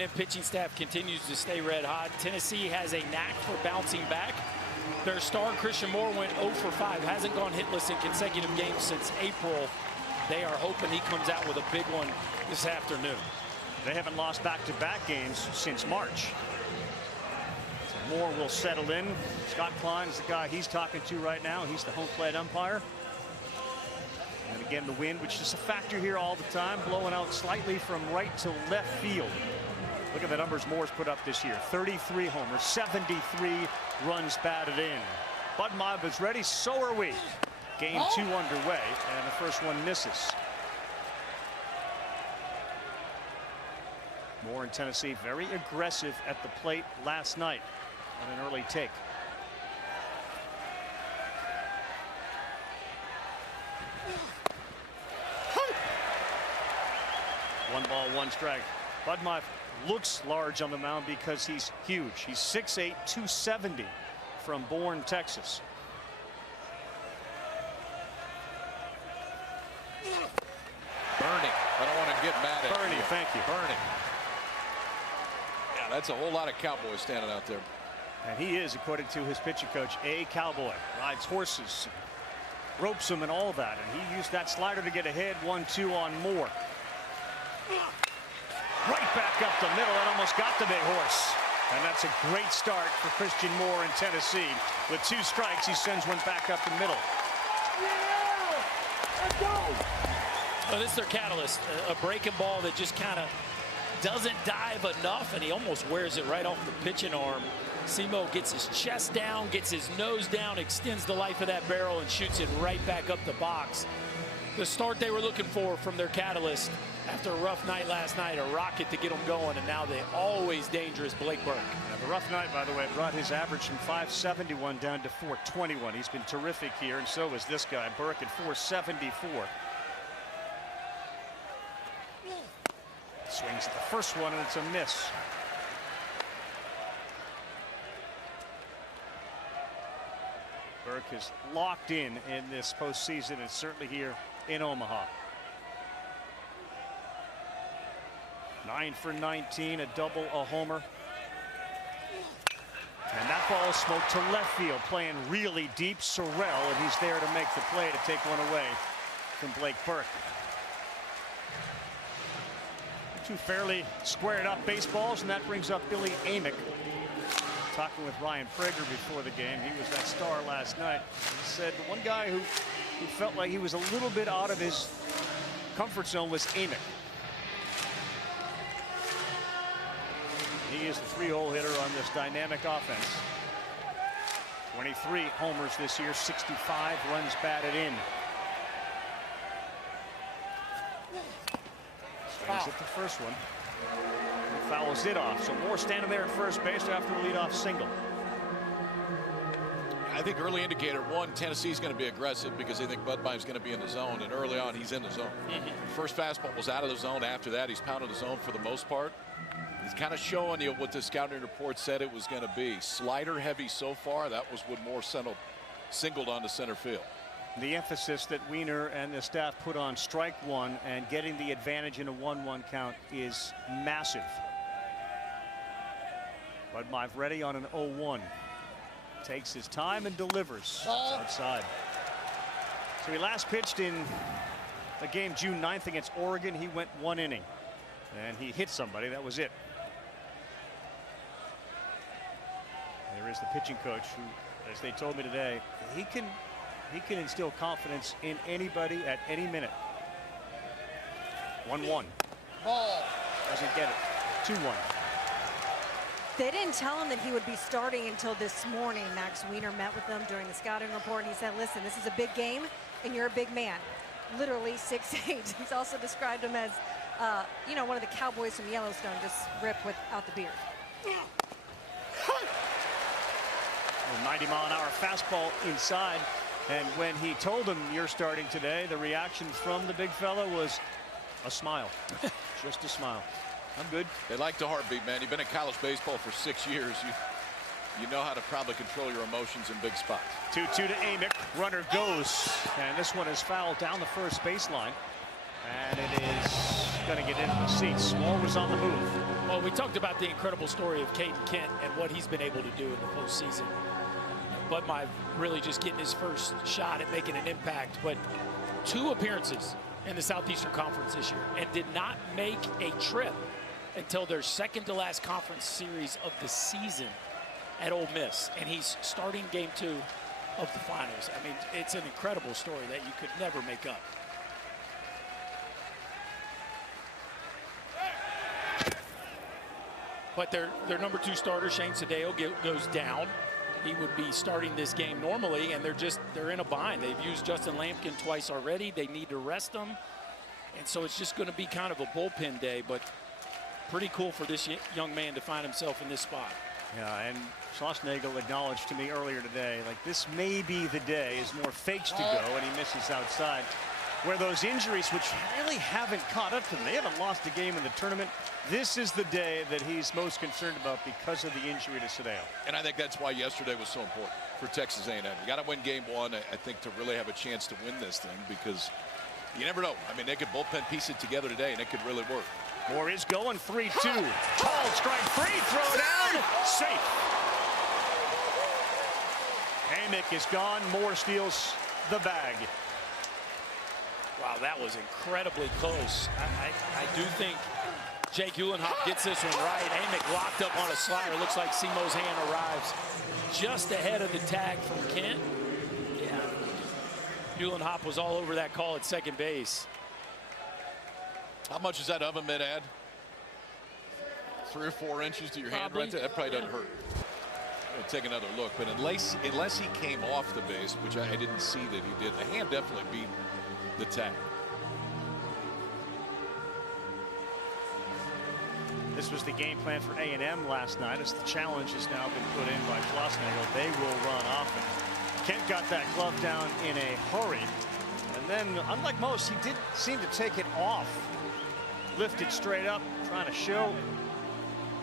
A&M pitching staff continues to stay red hot. Tennessee has a knack for bouncing back. Their star, Christian Moore, went 0 for 5. Hasn't gone hitless in consecutive games since April. They are hoping he comes out with a big one this afternoon. They haven't lost back-to-back games since March. So Moore will settle in. Scott Klein is the guy he's talking to right now. He's the home plate umpire. And again, the wind, which is a factor here all the time, blowing out slightly from right to left field. Look at the numbers Moore's put up this year. 33 homers, 73 runs batted in. Bud Mob is ready, so are we. Game 2 underway, and the first one misses. Moore in Tennessee very aggressive at the plate last night on an early take. One ball, one strike. Budmeier looks large on the mound because he's huge. He's 6'8", 270 from Bourne, Texas. Bernie. I don't want to get mad at Bernie, thank you. Bernie. Yeah, that's a whole lot of cowboys standing out there. And he is, according to his pitching coach, a cowboy. Rides horses, ropes them and all that. And he used that slider to get ahead. 1-2 on Moore. Right back up the middle and almost got the big horse. And that's a great start for Christian Moore in Tennessee. With 2 strikes, he sends one back up the middle. Yeah! Let's go! Well, this is their catalyst. A breaking ball that just kind of doesn't dive enough, and he almost wears it right off the pitching arm. Simo gets his chest down, gets his nose down, extends the life of that barrel, and shoots it right back up the box. The start they were looking for from their catalyst after a rough night last night, a rocket to get them going, and now the always dangerous Blake Burke. Now, the rough night, by the way, brought his average from 571 down to 421. He's been terrific here, and so is this guy, Burke, at 474. Swings at the first one, and it's a miss. Burke is locked in this postseason, and certainly here in Omaha. 9 for 19, a double, a homer. And that ball is smoked to left field, playing really deep. Sorrell, and he's there to make the play to take one away from Blake Burke. 2 fairly squared up baseballs, and that brings up Billy Amick. Talking with Ryan Prager before the game. He was that star last night. He said the one guy who felt like he was a little bit out of his comfort zone was Amick. He is the 3-hole hitter on this dynamic offense. 23 homers this year, 65 runs batted in. Swings at the first one. Fouls it off. So Moore standing there at first base after the leadoff single. I think early indicator, one, Tennessee's going to be aggressive because they think Budmeier's going to be in the zone, and early on he's in the zone. First fastball was out of the zone. After that, he's pounded the zone for the most part. He's kind of showing you what the scouting report said it was going to be. Slider heavy so far. That was what Moore singled on to center field. The emphasis that Wiener and the staff put on strike one and getting the advantage in a 1-1 count is massive. Budmeyer ready on an 0-1. Takes his time and delivers. Outside. So he last pitched in the game June 9th against Oregon. He went 1 inning. And he hit somebody. That was it. There is the pitching coach who, as they told me today, he can instill confidence in anybody at any minute. 1-1. Ball. Doesn't get it. 2-1. They didn't tell him that he would be starting until this morning. Max Wiener met with them during the scouting report, and he said, listen, this is a big game, and you're a big man. Literally 6'8". He's also described him as, you know, one of the cowboys from Yellowstone, just ripped without the beard. 90-mile-an-hour fastball inside. And when he told him you're starting today, the reaction from the big fella was a smile. Just a smile. I'm good. They like the heartbeat, man. You've been in college baseball for 6 years. You know how to probably control your emotions in big spots. 2-2 to Amick. Runner goes. And this one is fouled down the first baseline. And it is going to get into the seats. Small was on the move. Well, we talked about the incredible story of Caden Kent and what he's been able to do in the postseason. Bud Mive really just getting his first shot at making an impact, but 2 appearances in the Southeastern Conference this year and did not make a trip until their second to last conference series of the season at Ole Miss. And he's starting game 2 of the finals. I mean, it's an incredible story that you could never make up. But their number 2 starter, Shane Sadeo, goes down. He would be starting this game normally, and they're in a bind. They've used Justin Lampkin twice already. They need to rest him. And so it's just going to be kind of a bullpen day, but pretty cool for this young man to find himself in this spot. Yeah, and Schlossnagle acknowledged to me earlier today, like, this may be the day as more fakes to go, and he misses outside. Where those injuries, which really haven't caught up to them, they haven't lost a game in the tournament. This is the day that he's most concerned about because of the injury to Sadeo. And I think that's why yesterday was so important for Texas A&M. You got to win game 1, I think, to really have a chance to win this thing, because you never know. I mean, they could bullpen piece it together today, and it could really work. Moore is going 3-2. Called strike 3, throw down, safe. Amick is gone. Moore steals the bag. Wow, that was incredibly close. I do think Jake Uhlenhop gets this one right. Amick locked up on a slider. Looks like Simo's hand arrives just ahead of the tag from Kent. Yeah, Uhlenhop was all over that call at second base. How much is that oven mitt add? 3 or 4 inches to your hand right there? That probably doesn't hurt. I'm gonna take another look, but unless he came off the base, which I didn't see that he did, the hand definitely beat the tag. This was the game plan for A&M last night, as the challenge has now been put in by Schlossnagle. They will run offense. Kent got that glove down in a hurry, and then, unlike most, he did seem to take it off. Lifted straight up, trying to show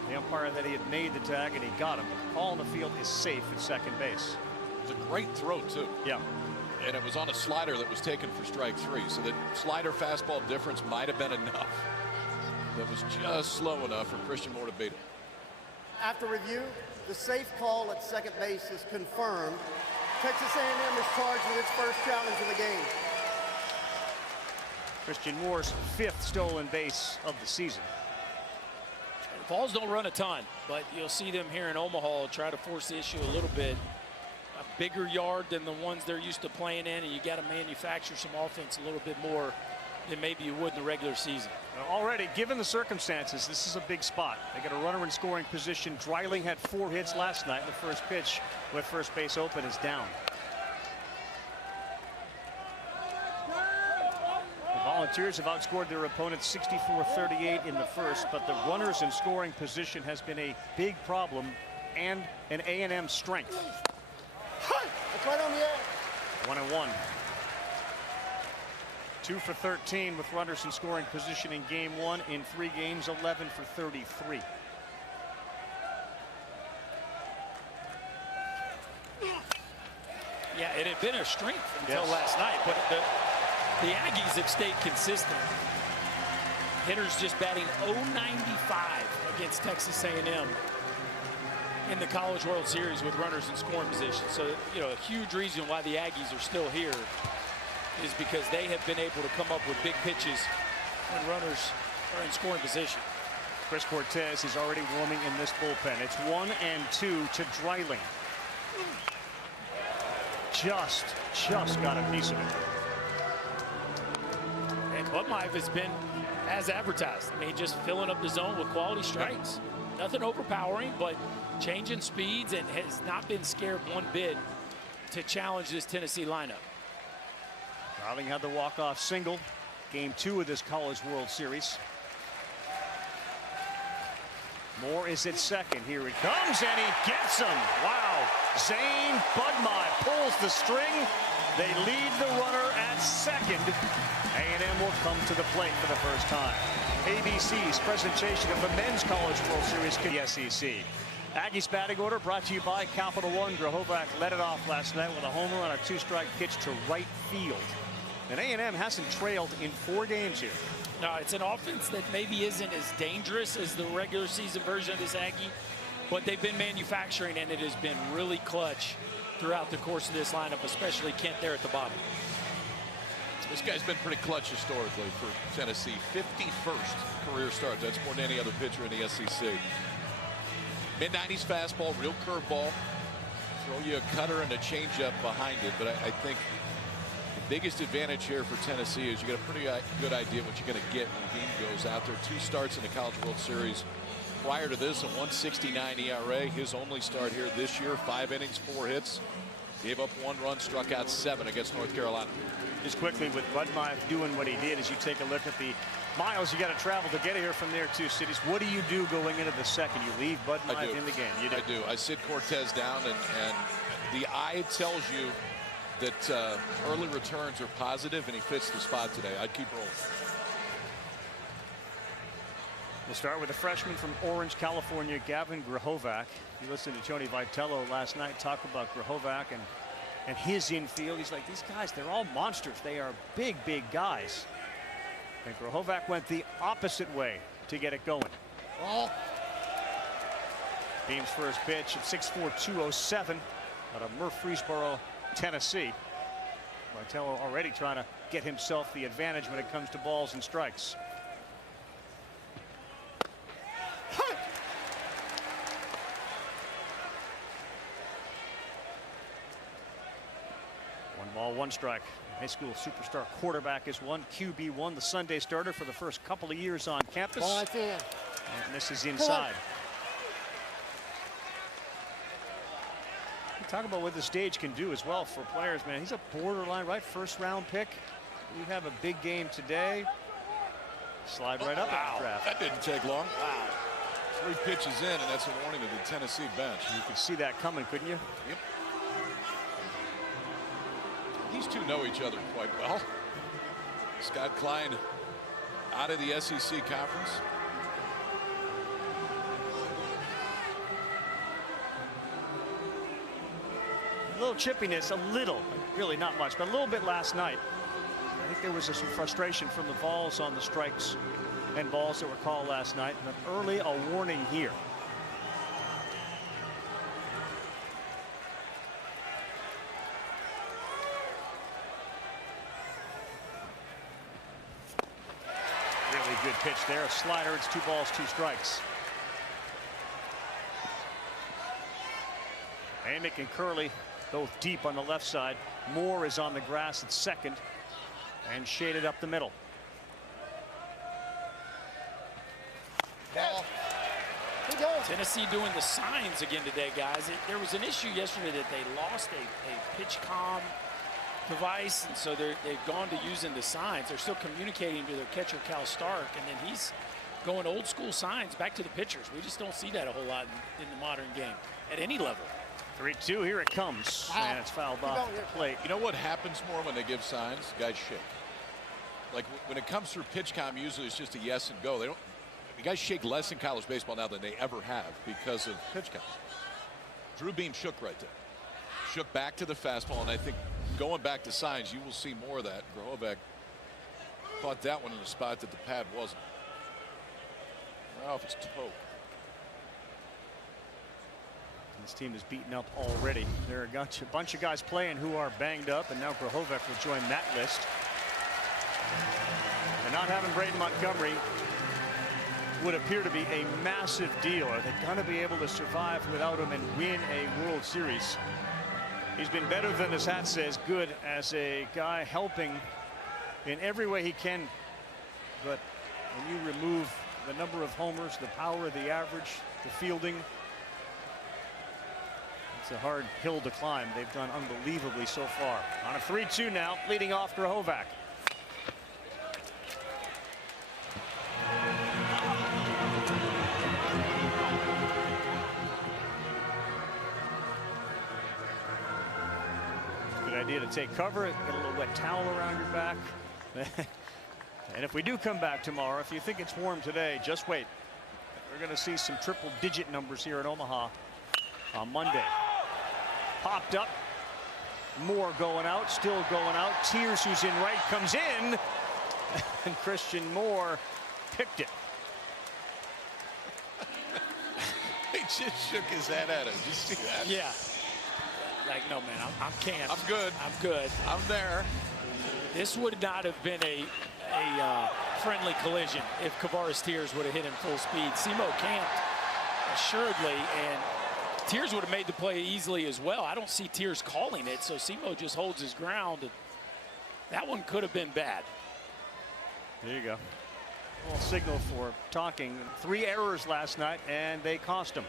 the umpire that he had made the tag, and he got him. But the call on the field is safe at second base. It was a great throw, too. Yeah. And it was on a slider that was taken for strike 3. So the slider fastball difference might have been enough. That was just slow enough for Christian Moore to beat it. After review, the safe call at second base is confirmed. Texas A&M is charged with its first challenge of the game. Christian Moore's 5th stolen base of the season. The Vols don't run a ton, but you'll see them here in Omaha try to force the issue a little bit. A bigger yard than the ones they're used to playing in, and you got to manufacture some offense a little bit more than maybe you would in the regular season. Well, already, given the circumstances, this is a big spot. They got a runner in scoring position. Dreiling had 4 hits last night. The first pitch with first base open is down. The Volunteers have outscored their opponents 64-38 in the first, but the runners in scoring position has been a big problem and an A&M strength. It's right on the edge. 1-1. 2 for 13 with runners in scoring position in game 1. In 3 games, 11 for 33. Yeah, it had been a strength until last night, but the Aggies have stayed consistent. Hitters just batting .095 against Texas A&M in the College World Series with runners in scoring position. So, you know, a huge reason why the Aggies are still here is because they have been able to come up with big pitches when runners are in scoring position. Chris Cortez is already warming in this bullpen. It's 1-2 to Dreiling. Just got a piece of it. And Bud Mive has been as advertised. I mean, just filling up the zone with quality strikes. Nothing overpowering, but changing speeds, and has not been scared one bit to challenge this Tennessee lineup. Dreiling had the walk-off single. Game 2 of this College World Series. Moore is at second. Here he comes, and he gets him. Wow. Zane Bud Mive pulls the string. They lead the runner at second. A&M will come to the plate for the first time. ABC's presentation of the Men's College World Series to the SEC. Aggies batting order brought to you by Capital One. Grahovac led it off last night with a homer on a 2-strike pitch to right field. And A&M hasn't trailed in 4 games here. No, it's an offense that maybe isn't as dangerous as the regular season version of this Aggie, but they've been manufacturing, and it has been really clutch throughout the course of this lineup, especially Kent there at the bottom. This guy's been pretty clutch historically for Tennessee. 51st career start. That's more than any other pitcher in the SEC. Mid-90s fastball, real curveball. Throw you a cutter and a changeup behind it. But I think the biggest advantage here for Tennessee is you get a pretty good idea what you're going to get when Beam goes out there. 2 starts in the College World Series. Prior to this, a 1.69 ERA. His only start here this year, 5 innings, 4 hits. Gave up 1 run, struck out 7 against North Carolina. Just quickly, with Budmeyer doing what he did, as you take a look at the miles you got to travel to get here from their 2 cities, what do you do going into the second? You leave Budmeyer in the game. You do. I do. I sit Cortez down, and the eye tells you that early returns are positive, and he fits the spot today. I'd keep rolling. We'll start with a freshman from Orange, California, Gavin Grahovac. You listened to Tony Vitello last night talk about Grahovac and his infield. He's like, these guys, they're all monsters. They are big, big guys. And Grahovac went the opposite way to get it going. Oh. Beam's first pitch at 6'4", 207 out of Murfreesboro, Tennessee. Vitello already trying to get himself the advantage when it comes to balls and strikes. 1 ball, 1 strike. High school superstar quarterback is 1, QB1, the Sunday starter for the first couple of years on campus. And this is inside. Talk about what the stage can do as well for players, man. He's a borderline, right? 1st round pick. We have a big game today. Slide right up at the draft. That didn't take long. Wow. 3 pitches in, and that's a warning to the Tennessee bench. You could see that coming, couldn't you? Yep. These two know each other quite well. Scott Klein out of the SEC conference. A little chippiness, a little, really not much, but a little bit last night. I think there was some frustration from the Vols on the strikes and balls that were called last night. But early, a warning here. Really good pitch there. A slider. It's 2 balls, 2 strikes. Amick and Curley both deep on the left side. Moore is on the grass at second and shaded up the middle. Tennessee doing the signs again today, guys. There was an issue yesterday that they lost a pitch comm device, and so they've gone to using the signs. They're still communicating to their catcher, Cal Stark, and then he's going old school signs back to the pitchers. We just don't see that a whole lot in the modern game at any level. 3-2, here it comes, and it's fouled off the plate. You know what happens more when they give signs? Guys shake. Like when it comes through pitch comm, usually it's just a yes and go. They don't. The guys shake less in college baseball now than they ever have because of pitch comm. Drew Beam shook right there. Shook back to the fastball, and I think going back to signs, you will see more of that. Grahovac caught that one in a spot that the pad wasn't. Well, if it's toe. This team is beaten up already. There are a bunch of guys playing who are banged up, and now Grahovac will join that list. And not having Braden Montgomery would appear to be a massive deal. Are they going to be able to survive without him and win a World Series? He's been better than his hat says good as a guy helping in every way he can. But when you remove the number of homers, the power of the average, the fielding, it's a hard hill to climb. They've done unbelievably so far. On a 3-2 now, leading off Grahovac. Good idea to take cover, get a little wet towel around your back. And if we do come back tomorrow, if you think it's warm today, just wait. We're going to see some triple-digit numbers here in Omaha on Monday. Popped up. Moore going out, still going out. Tears, who's in right, comes in. And Christian Moore picked it. He just shook his head at him. Did you see that? Yeah. Like, no, man, I'm camped. I'm good. I'm good. I'm there. This would not have been a friendly collision if Kavaris Tears would have hit him full speed. Simo camped assuredly, and Tears would have made the play easily as well. I don't see Tears calling it, so Simo just holds his ground. And that one could have been bad. There you go. Well, signal for talking. 3 errors last night, and they cost him.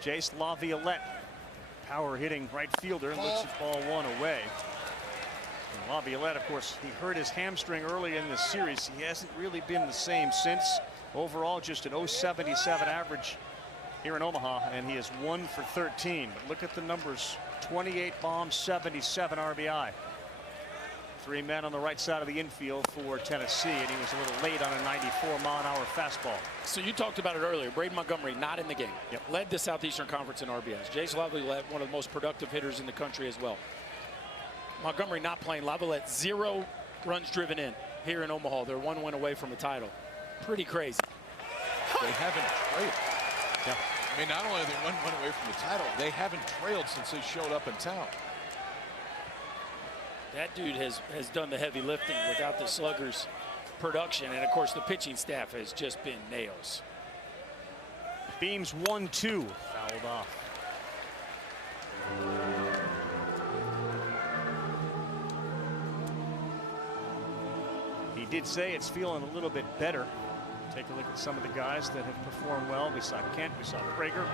Jace Laviolette, power hitting right fielder, lets the ball 1 away. And Laviolette, of course, he hurt his hamstring early in this series. He hasn't really been the same since. Overall, just an .077 average here in Omaha, and he is 1 for 13. But look at the numbers: 28 bombs, 77 RBI. 3 men on the right side of the infield for Tennessee, and he was a little late on a 94-mile-an-hour fastball. So you talked about it earlier. Braden Montgomery not in the game. Yep. Led the Southeastern Conference in RBIs. Jace Laviolette, one of the most productive hitters in the country as well. Montgomery not playing. Laviolette 0 runs driven in here in Omaha. They're 1 win away from a title. Pretty crazy. They haven't trailed. Yeah. I mean, not only are they 1 win away from the title, they haven't trailed since they showed up in town. That dude has done the heavy lifting without the sluggers' production. And, of course, the pitching staff has just been nails. Beams 1-2. Fouled off. He did say it's feeling a little bit better. Take a look at some of the guys that have performed well. We saw Kent, we saw Prager.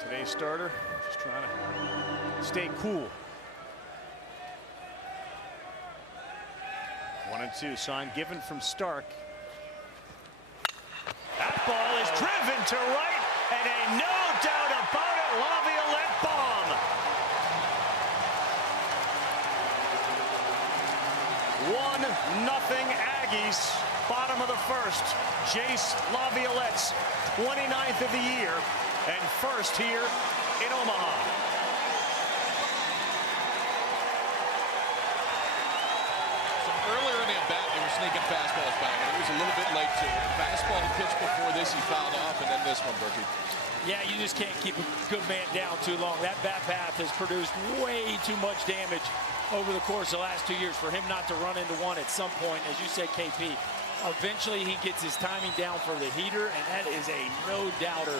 Today's starter just trying to stay cool. 1-2, sign given from Stark. That ball is driven to right, and a no doubt about it, Laviolette bomb. 1-0 Aggies, bottom of the first. Jace Laviolette's 29th of the year, and first here in Omaha. Earlier in the at-bat, they were sneaking fastballs back, and it was a little bit late to it. Fastball he pitched before this, he fouled off, and then this one, Berkey. Yeah, you just can't keep a good man down too long. That bat path has produced way too much damage over the course of the last 2 years for him not to run into one at some point. As you said, KP, eventually he gets his timing down for the heater, and that is a no-doubter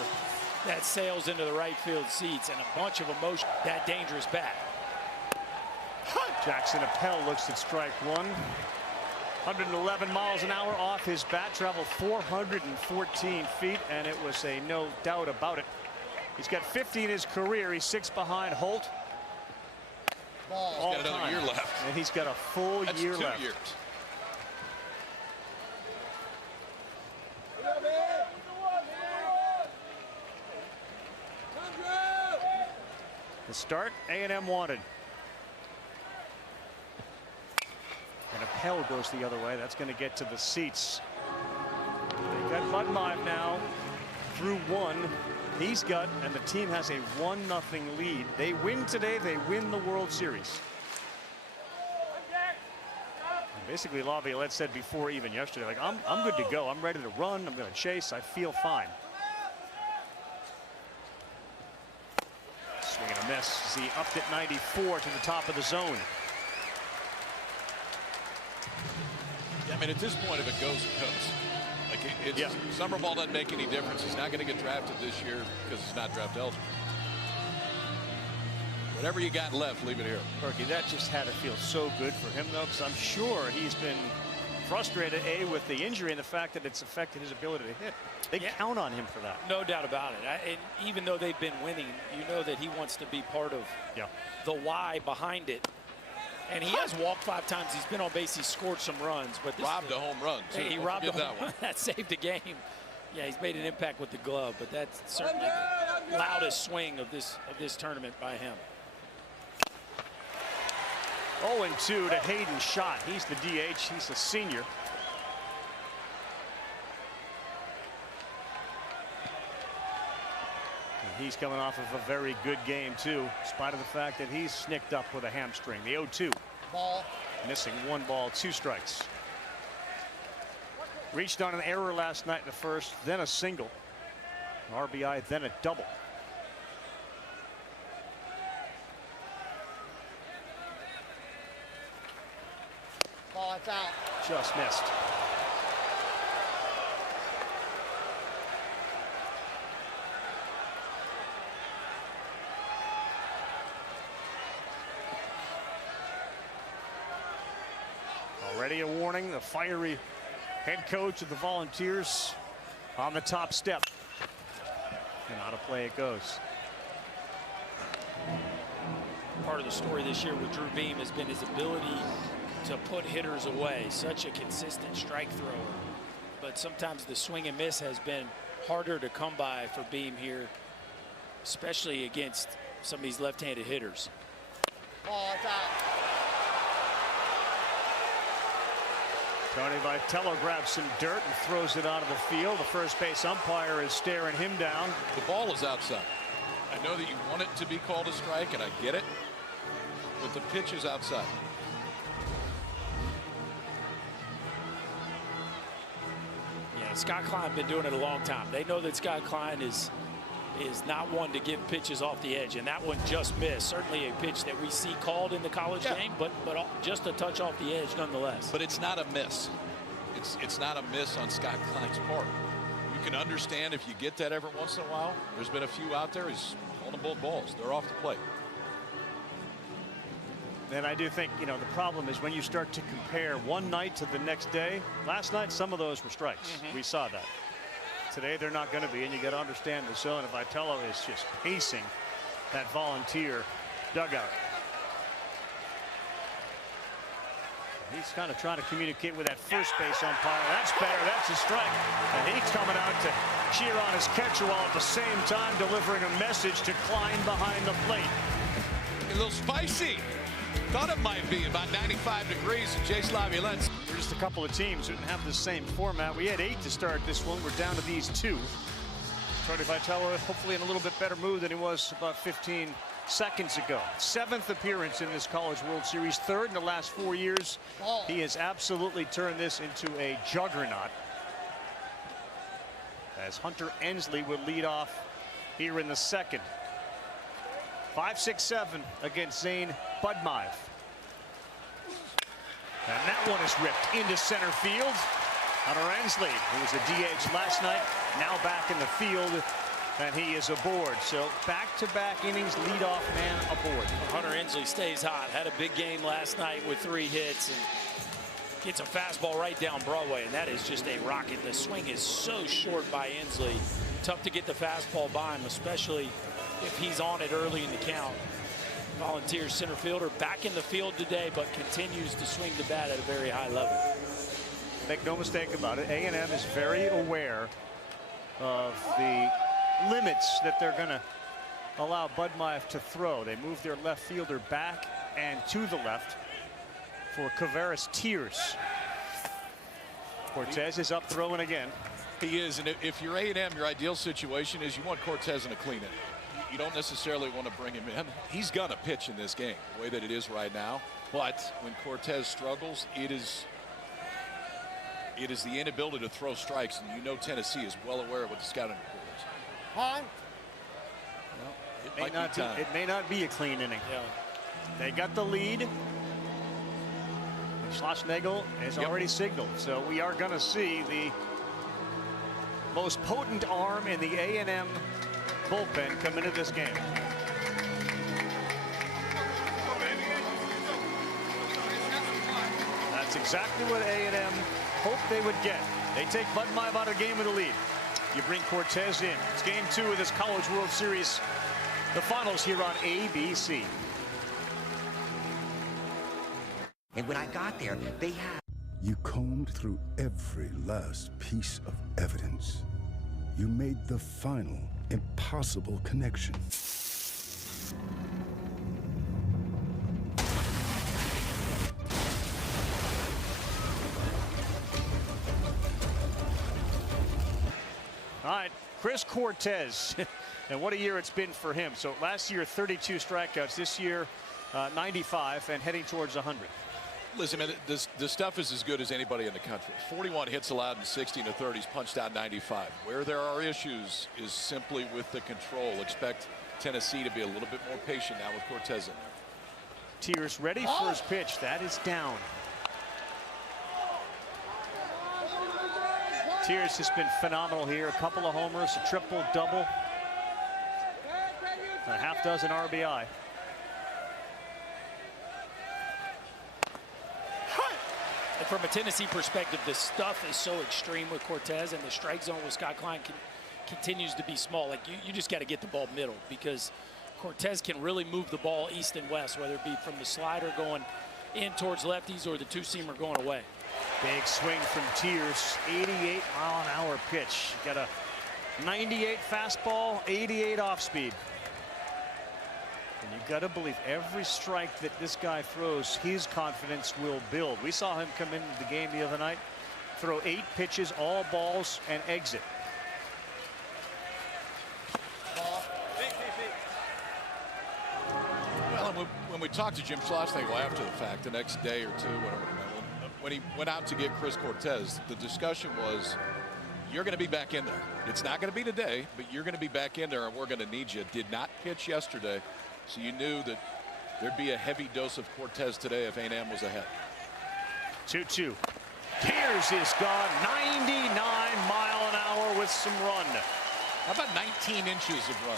that sails into the right field seats, and a bunch of emotion. That dangerous bat. Jackson Appel looks at strike 1. 111 miles an hour off his bat, traveled 414 feet, and it was a no doubt about it. He's got 50 in his career. He's 6 behind Holt. He's got another year left. And he's got a full year left. 2 years. The start, A&M wanted. And Appel goes the other way. That's going to get to the seats. They've got Budmeyer now through 1. He's got, and the team has a 1-0 lead. They win today, they win the World Series. And basically, Laviolette said before, even yesterday, like, I'm good to go. I'm ready to run. I'm going to chase. I feel fine. Swing and a miss. He upped at 94 to the top of the zone. Yeah, I mean, at this point, if it goes, it goes. Like, summer ball doesn't make any difference. He's not going to get drafted this year because he's not draft eligible. Whatever you got left, leave it here. Berkey, that just had to feel so good for him, though, because I'm sure he's been frustrated, A, with the injury and the fact that it's affected his ability to hit. They count on him for that. No doubt about it. And even though they've been winning, you know that he wants to be part of the why behind it. And he has walked 5 times. He's been on base. He's scored some runs, but this robbed a home run too. He robbed a home run. That saved the game. Yeah, he's made an impact with the glove, but that's certainly the loudest swing of this tournament by him. 0-2 to Hayden Schott. He's the DH. He's a senior. And he's coming off of a very good game, too, in spite of the fact that he's snicked up with a hamstring. The 0-2. Ball. Missing 1 ball, 2 strikes. Reached on an error last night in the first, then a single. An RBI, then a double. Ball, it's out. Just missed. Already a warning, the fiery head coach of the Volunteers on the top step. And out of play it goes. Part of the story this year with Drew Beam has been his ability to put hitters away. Such a consistent strike thrower. But sometimes the swing and miss has been harder to come by for Beam here, especially against some of these left-handed hitters. Ball, it's out. Tony Vitello grabs some dirt and throws it out of the field. The first base umpire is staring him down. The ball is outside. I know that you want it to be called a strike, and I get it, but the pitch is outside. Yeah, Scott Klein been doing it a long time. They know that Scott Klein is not one to give pitches off the edge, and that one just missed. Certainly a pitch that we see called in the college game, but just a touch off the edge nonetheless. But it's not a miss. It's not a miss on Scott Klein's part. You can understand if you get that every once in a while. There's been a few out there. He's holding both balls. They're off the plate. And I do think, you know, the problem is when you start to compare one night to the next day. Last night, some of those were strikes. We saw that. Today, they're not going to be, and you got to understand the zone. And Vitello is just pacing that Volunteer dugout. He's kind of trying to communicate with that first base umpire. That's better. That's a strike. And he's coming out to cheer on his catcher while at the same time delivering a message to Klein behind the plate. A little spicy. Thought it might be about 95 degrees in Jace Laviolette. We're just a couple of teams who didn't have the same format. We had 8 to start this one. We're down to these 2. Tony Vitello hopefully in a little bit better mood than he was about 15 seconds ago. 7th appearance in this College World Series, 3rd in the last 4 years. He has absolutely turned this into a juggernaut. As Hunter Ensley would lead off here in the 2nd. 5-6-7 against Zane Budmeiv. And that one is ripped into center field. Hunter Ensley, who was a DH last night, now back in the field, and he is aboard. So back-to-back innings, leadoff man aboard. Hunter Ensley stays hot. Had a big game last night with 3 hits and gets a fastball right down Broadway, and that is just a rocket. The swing is so short by Ensley. Tough to get the fastball by him, especially if he's on it early in the count. Volunteers center fielder back in the field today, but continues to swing the bat at a very high level. Make no mistake about it, A&M is very aware of the limits that they're going to allow Budmeiv to throw. They move their left fielder back and to the left for Kavaris Tears. Cortez is up throwing again. He is, and if you're A&M, your ideal situation is you want Cortez in a clean inning. You don't necessarily want to bring him in. He's going to pitch in this game the way that it is right now. But when Cortez struggles, it is the inability to throw strikes. And you know Tennessee is well aware of what the scouting report is. Time. Well, it may not be a clean inning. Yeah. They got the lead. Schlossnagel has already signaled. So we are going to see the most potent arm in the A&M bullpen come into this game. That's exactly what A&M hoped they would get. They take Budmeiv out of the game with a lead. You bring Cortez in. It's game 2 of this College World Series. The finals here on ABC. And when I got there, they had... You combed through every last piece of evidence. You made the final impossible connection. All right, Chris Cortez. And what a year it's been for him. So last year, 32 strikeouts. This year, 95 and heading towards 100. Listen, man, the stuff is as good as anybody in the country. 41 hits allowed in 60 to 30s, punched out 95. Where there are issues is simply with the control. Expect Tennessee to be a little bit more patient now with Cortez in there. Tiers ready for his pitch. That is down. Tiers has been phenomenal here. A couple of homers, a triple, double, and a half dozen RBI. And from a Tennessee perspective, the stuff is so extreme with Cortez, and the strike zone with Scott Klein continues to be small. Like you just got to get the ball middle, because Cortez can really move the ball east and west, whether it be from the slider going in towards lefties or the two-seamer going away. Big swing from Tiers, 88-mile-an-hour pitch. Got a 98 fastball, 88 off-speed. And you've got to believe every strike that this guy throws, his confidence will build. We saw him come into the game the other night, throw 8 pitches, all balls, and exit. Well, when we talked to Jim Schlossnagle after the fact, the next day or two, when he went out to get Chris Cortez, the discussion was, you're going to be back in there. It's not going to be today, but you're going to be back in there, and we're going to need you. Did not pitch yesterday, so you knew that there'd be a heavy dose of Cortez today if A&M was ahead. 2-2. Tiers is gone 99 mile an hour with some run. How about 19 inches of run?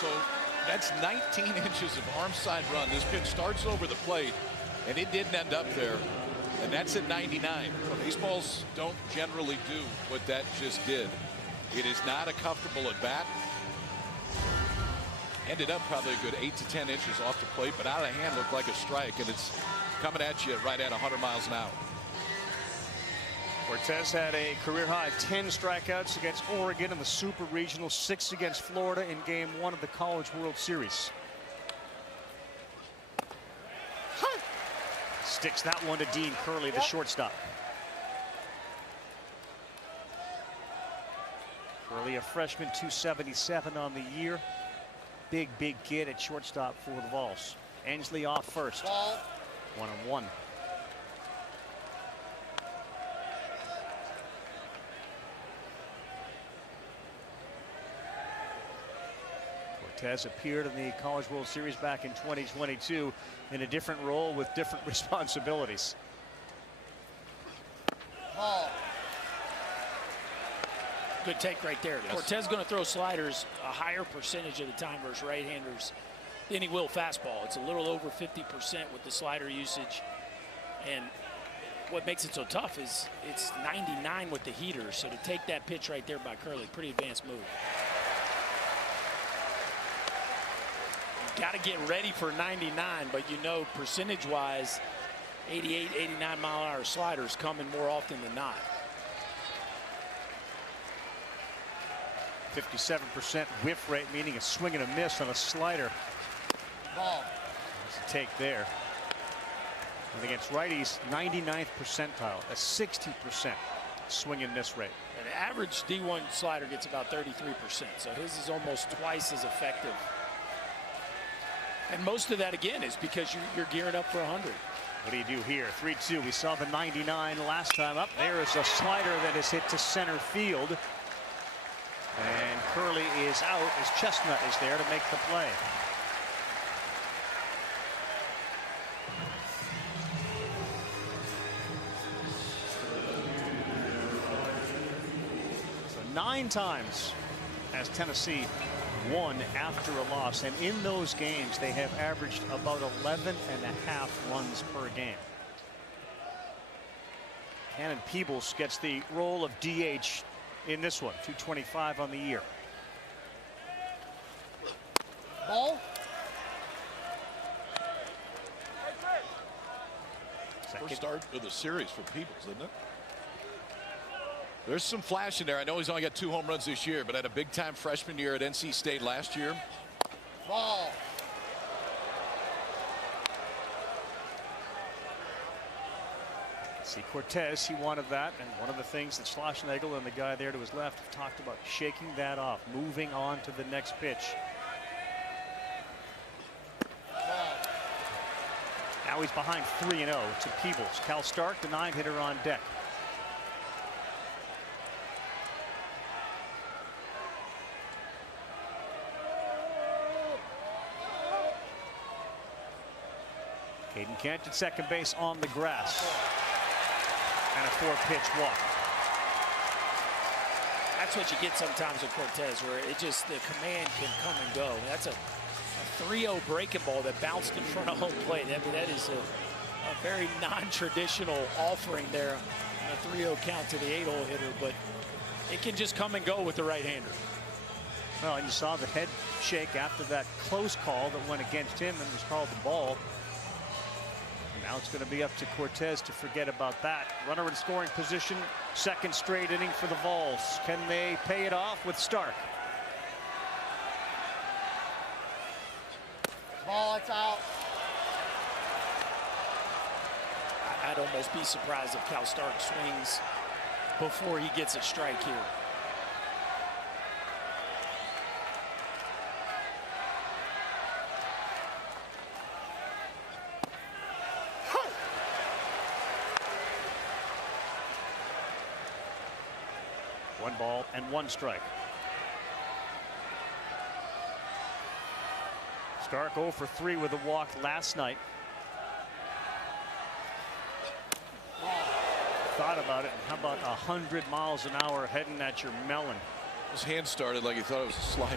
So that's 19 inches of arm side run. This pitch starts over the plate, and it didn't end up there. And that's at 99. Baseballs don't generally do what that just did. It is not a comfortable at bat. Ended up probably a good 8 to 10 inches off the plate, but out of hand looked like a strike, and it's coming at you right at 100 miles an hour. Cortez had a career high 10 strikeouts against Oregon in the Super Regional, 6 against Florida in Game 1 of the College World Series. Sticks that one to Dean Curley, the shortstop. Curley, a freshman, 277 on the year. Big kid at shortstop for the Vols. Ansley off first. 1-1. Cortez appeared in the College World Series back in 2022 in a different role with different responsibilities. Good take right there. Yes. Cortez going to throw sliders a higher percentage of the time versus right-handers than he will fastball. It's a little over 50% with the slider usage. And what makes it so tough is it's 99 with the heater. So to take that pitch right there by Curley, pretty advanced move. Got to get ready for 99, but you know, percentage-wise, 88, 89 mile an hour sliders coming more often than not. 57% whiff rate, meaning a swing and a miss on a slider. Ball. There's a take there. And against righties, 99th percentile, a 60% swing and miss rate. An average D1 slider gets about 33%, so his is almost twice as effective. And most of that, again, is because you're gearing up for 100. What do you do here? 3-2. We saw the 99 last time up. There is a slider that is hit to center field. And Curley is out as Chestnut is there to make the play. So 9 times has Tennessee won after a loss, and in those games they have averaged about 11.5 runs per game. Cannon Peebles gets the role of DH in this one. 225 on the year. Ball. First start of the series for Peebles, isn't it? There's some flash in there. I know he's only got 2 home runs this year, but had a big-time freshman year at NC State last year. Ball. See Cortez, he wanted that, and one of the things that Schlossnagle and the guy there to his left have talked about, shaking that off, moving on to the next pitch. Now he's behind 3-0 to Peebles. Cal Stark, the 9-hitter on deck. Caden Kent at second base on the grass. And a 4-pitch walk. That's what you get sometimes with Cortez, where it just, the command can come and go. That's a 3-0 breaking ball that bounced in front of home plate. I mean, that is a very non-traditional offering there on a 3-0 count to the 8-hole hitter, but it can just come and go with the right-hander. Well, and you saw the head shake after that close call that went against him and was called the ball. Now it's going to be up to Cortez to forget about that. Runner in scoring position, second straight inning for the Vols. Can they pay it off with Stark? Ball, it's out. I'd almost be surprised if Cal Stark swings before he gets a strike here. One ball and one strike. Stark 0 for 3 with a walk last night. Thought about it. How about 100 miles an hour heading at your melon? His hand started like he thought it was a slider.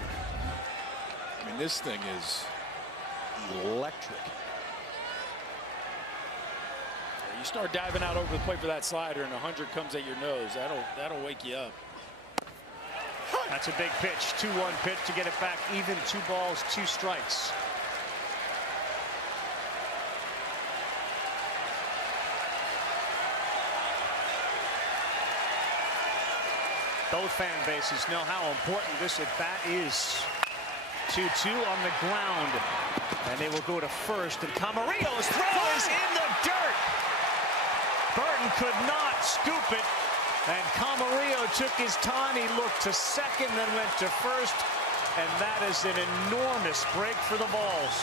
I mean, this thing is electric. You start diving out over the plate for that slider and 100 comes at your nose. That'll wake you up. That's a big pitch. 2-1 pitch to get it back even. 2 balls, 2 strikes. Both fan bases know how important this at bat is. 2-2 on the ground. And they will go to first. And Camarillo's throw is in the dirt. Burton could not scoop it. And Camarillo took his time. He looked to second, then went to first. And that is an enormous break for the Vols.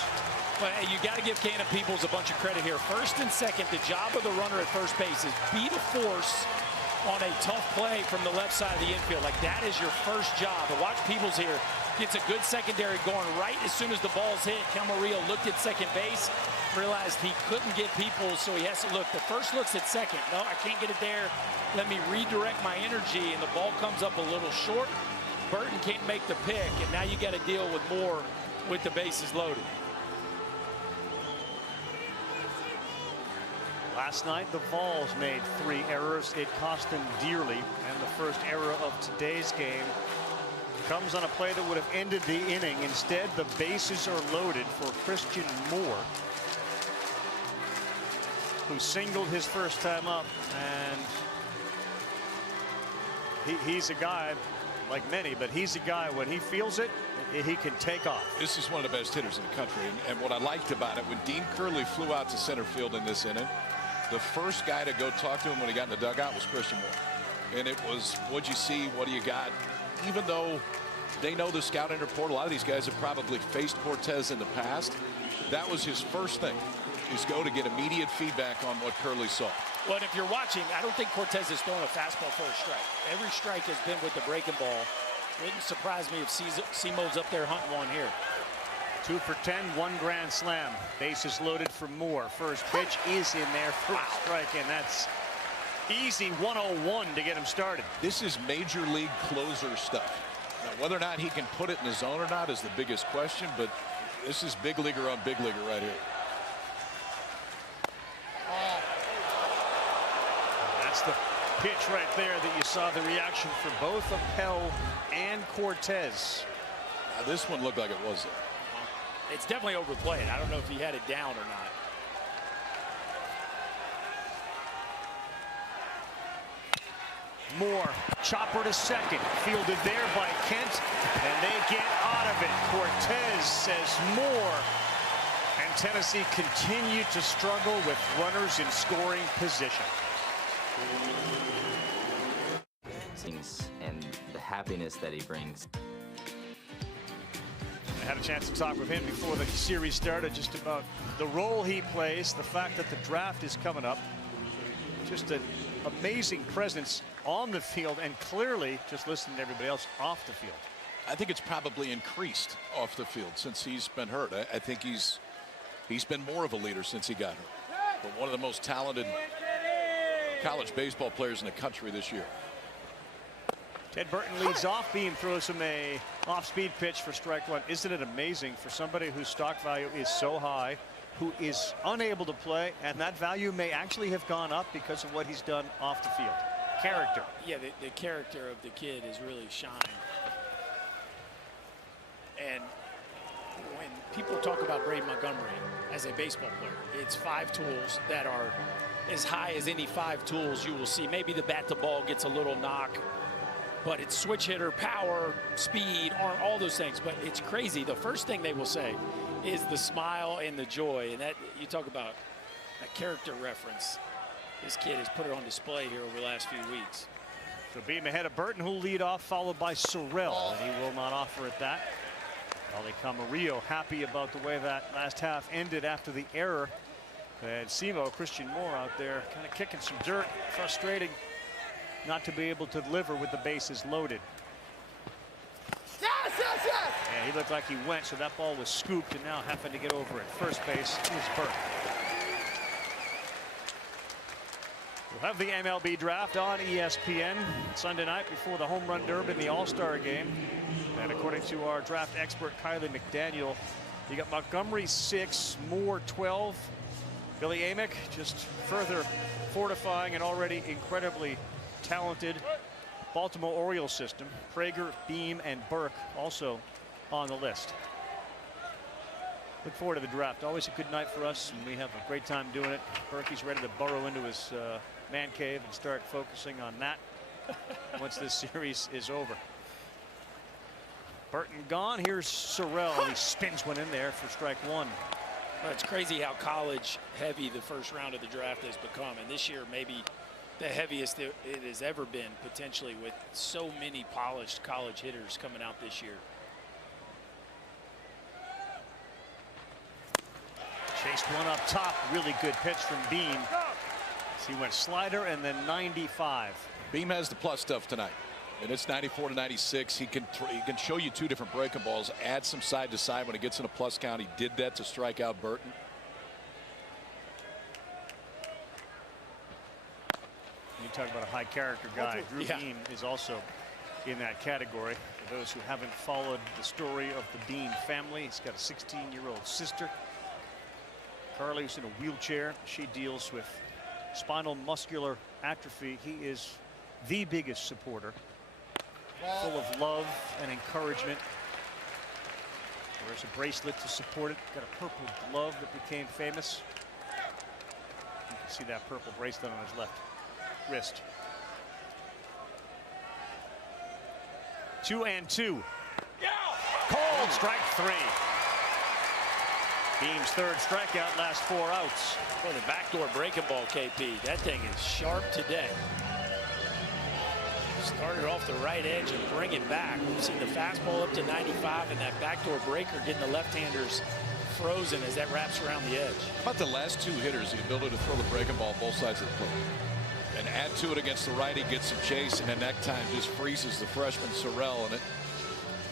Well, hey, you got to give Cannon Peoples a bunch of credit here. First and second, the job of the runner at first base is be the force on a tough play from the left side of the infield. Like, that is your first job. And watch Peoples here. Gets a good secondary going right as soon as the ball's hit. Camarillo looked at second base, realized he couldn't get Peoples, so he has to look. The first look's at second. No, I can't get it there. Let me redirect my energy, and the ball comes up a little short. Burton can't make the pick, and now you got to deal with more with the bases loaded. Last night, the Vols made 3 errors. It cost them dearly, and the first error of today's game comes on a play that would have ended the inning. Instead, the bases are loaded for Christian Moore, who singled his first time up, and he's a guy, like many, but he's a guy, when he feels it, he can take off. This is one of the best hitters in the country, and what I liked about it, when Dean Curley flew out to center field in this inning, the first guy to go talk to him when he got in the dugout was Christian Moore. And it was, what'd you see, what do you got? Even though they know the scouting report, a lot of these guys have probably faced Cortez in the past, that was his first thing, is go to get immediate feedback on what Curley saw. Well, if you're watching, I don't think Cortez has thrown a fastball for a strike. Every strike has been with the breaking ball. Wouldn't surprise me if Simo's up there hunting one here. 2 for 10, 1 grand slam. Bases loaded for Moore. First pitch is in there for a strike, and that's easy 101 to get him started. This is major league closer stuff. Now, whether or not he can put it in the zone or not is the biggest question, but this is big leaguer on big leaguer right here. That's the pitch right there that you saw the reaction for both Appel and Cortez. Now, this one looked like it was there. It's definitely overplayed. I don't know if he had it down or not. Moore, chopper to second, fielded there by Kent, and they get out of it. Cortez says more, and Tennessee continued to struggle with runners in scoring position. And the happiness that he brings. I had a chance to talk with him before the series started just about the role he plays, the fact that the draft is coming up. Just an amazing presence on the field, and clearly, just listening to everybody else, off the field. I think it's probably increased off the field since he's been hurt. I think he's been more of a leader since he got hurt. But one of the most talented college baseball players in the country this year. Ted Burton leads off. Beam throws him a off-speed pitch for strike one. Isn't it amazing for somebody whose stock value is so high, who is unable to play, and that value may actually have gone up because of what he's done off the field. Character. Yeah, the character of the kid is really shined. And when people talk about Brady Montgomery as a baseball player, it's 5 tools that are as high as any 5 tools you will see. Maybe the bat to ball gets a little knock, but it's switch hitter, power, speed, arm, all those things. But it's crazy. The first thing they will say is the smile and the joy. And that, you talk about a character reference. This kid has put it on display here over the last few weeks. So Beam ahead of Burton, who'll lead off, followed by Sorrell, and he will not offer it that. Ali Camarillo happy about the way that last half ended after the error. And Simo, Christian Moore out there kind of kicking some dirt. Frustrating not to be able to deliver with the bases loaded. Yes, yes, yes! Yeah, he looked like he went, so that ball was scooped, and now having to get over at first base is Burke. We'll have the MLB draft on ESPN Sunday night before the Home Run Derby and the All-Star game. And according to our draft expert, Kylie McDaniel, you got Montgomery 6, Moore 12. Billy Amick just further fortifying an already incredibly talented Baltimore Orioles system. Prager, Beam, and Burke also on the list. Look forward to the draft. Always a good night for us, and we have a great time doing it. Berkey's ready to burrow into his man cave and start focusing on that once this series is over. Burton gone. Here's Sorrell. He spins one in there for strike one. Well, it's crazy how college heavy the first round of the draft has become, and this year maybe the heaviest it has ever been, potentially, with so many polished college hitters coming out this year. Chased one up top. Really good pitch from Beam. He went slider and then 95. Beam has the plus stuff tonight, and it's 94 to 96. He can show you 2 different breaking balls, add some side to side when he gets in a plus count. He did that to strike out Burton. You talk about a high character guy. Drew Beam is also in that category. For those who haven't followed the story of the Beam family, he's got a 16-year-old sister, Carly, who's in a wheelchair. She deals with spinal muscular atrophy. He is the biggest supporter, full of love and encouragement. Wears a bracelet to support it. Got a purple glove that became famous. You can see that purple bracelet on his left wrist. 2-2. Called strike 3. Beam's third strikeout, last 4 outs. Boy, the backdoor breaking ball, KP. That thing is sharp today. Started off the right edge and bring it back. We've seen the fastball up to 95 and that backdoor breaker getting the left-handers frozen as that wraps around the edge. How about the last 2 hitters, the ability to throw the breaking ball both sides of the plate. And add to it against the righty, gets some chase, and then that time just freezes the freshman Sorrell, and it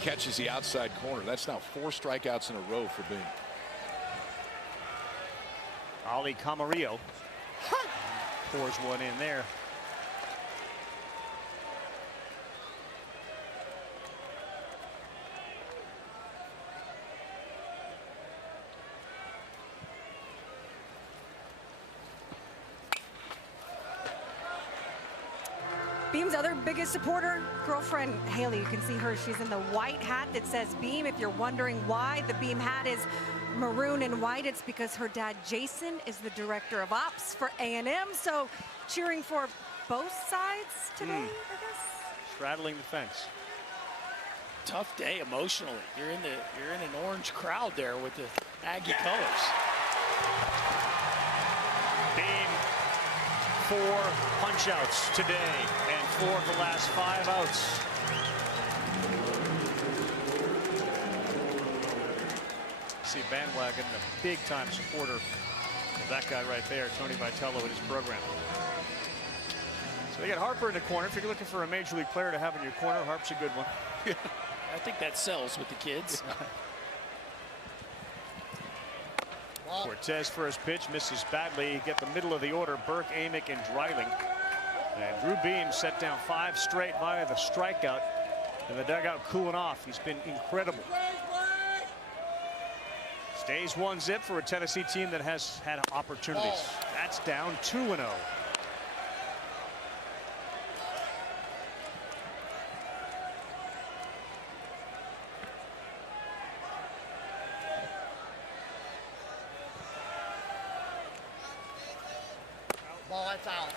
catches the outside corner. That's now 4 strikeouts in a row for Beam. Ali Camarillo pours one in there. Beam's other biggest supporter, girlfriend Haley. You can see her. She's in the white hat that says Beam. If you're wondering why the Beam hat is maroon and white, it's because her dad Jason is the director of ops for A&M. So cheering for both sides today, I guess. Straddling the fence. Tough day emotionally. You're in an orange crowd there with the Aggie colors. Beam 4 punch-outs today and 4 of the last 5 outs. Tennessee bandwagon, a big-time supporter of that guy right there, Tony Vitello, in his program. So they got Harper in the corner. If you're looking for a major league player to have in your corner, Harp's a good one. I think that sells with the kids. Cortez for his pitch, misses badly. Get the middle of the order, Burke, Amick, and Dreiling. And Drew Beam set down 5 straight via the strikeout. And the dugout cooling off. He's been incredible. Stays 1-0 for a Tennessee team that has had opportunities. That's down 2-0. Ball, that's out.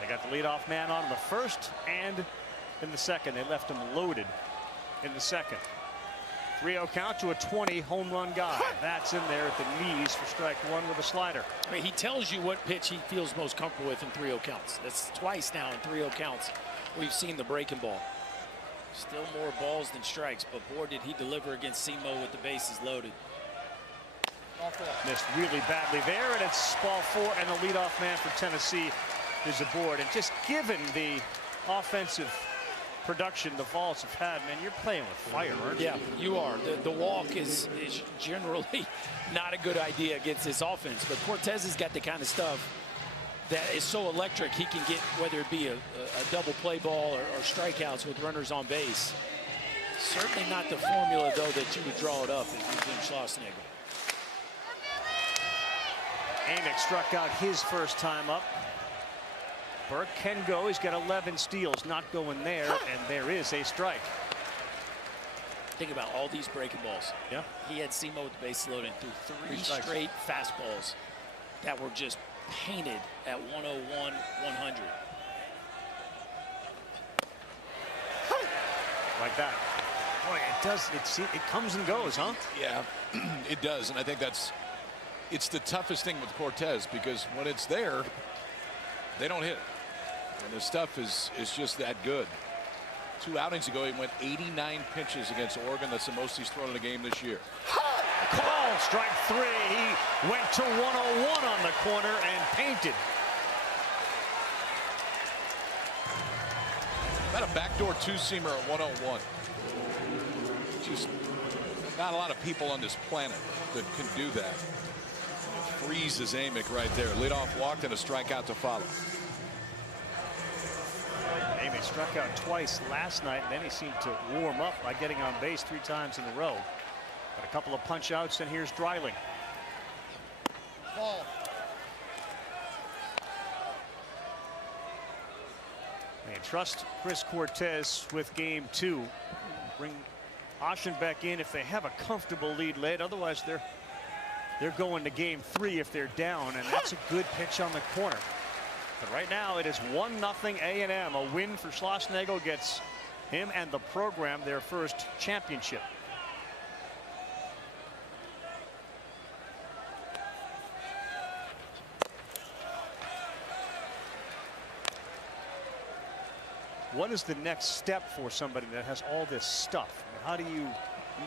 They got the leadoff man on in the first and in the second. They left him loaded in the second. 3-0 count to a 20 home run guy. That's in there at the knees for strike 1 with a slider. I mean, he tells you what pitch he feels most comfortable with in 3-0 counts. That's twice now in 3-0 counts we've seen the breaking ball. Still more balls than strikes, but boy, did he deliver against Simo with the bases loaded. Missed really badly there, and it's ball 4, and the leadoff man for Tennessee is aboard. And just given the offensive production the Vols have had, man, you're playing with fire, aren't you? Yeah, you are. The walk is generally not a good idea against this offense, but Cortez has got the kind of stuff that is so electric. He can get, whether it be a double play ball or strikeouts with runners on base. Certainly not the formula, though, that you would draw it up if you're Jim Schlossnagle. Amick struck out his first time up. Burke can go. He's got 11 steals, not going there, and there is a strike. Think about all these breaking balls. Yeah. He had Simo with the base loaded through 3 strikes. straight fastballs that were just painted at 101, 100. Like that. Boy, it does. It comes and goes, huh? Yeah, it does, and I think it's the toughest thing with Cortez, because when it's there, they don't hit it. And his stuff is just that good. 2 outings ago, he went 89 pitches against Oregon. That's the most he's thrown in a game this year. Call, strike 3. He went to 101 on the corner and painted. About a backdoor 2-seamer at 101. Just not a lot of people on this planet that can do that. Freezes Amick right there. Leadoff walk and a strikeout to follow. Amick struck out twice last night, and then he seemed to warm up by getting on base 3 times in a row. Got a couple of punch outs, and here's Dreiling. Ball. They trust Chris Cortez with game 2. Bring Oshin back in if they have a comfortable lead late. Otherwise, they're going to game 3 if they're down, and that's a good pitch on the corner. But right now it is 1-0 A&M. A win for Schlossnagle gets him and the program their first championship. What is the next step for somebody that has all this stuff? How do you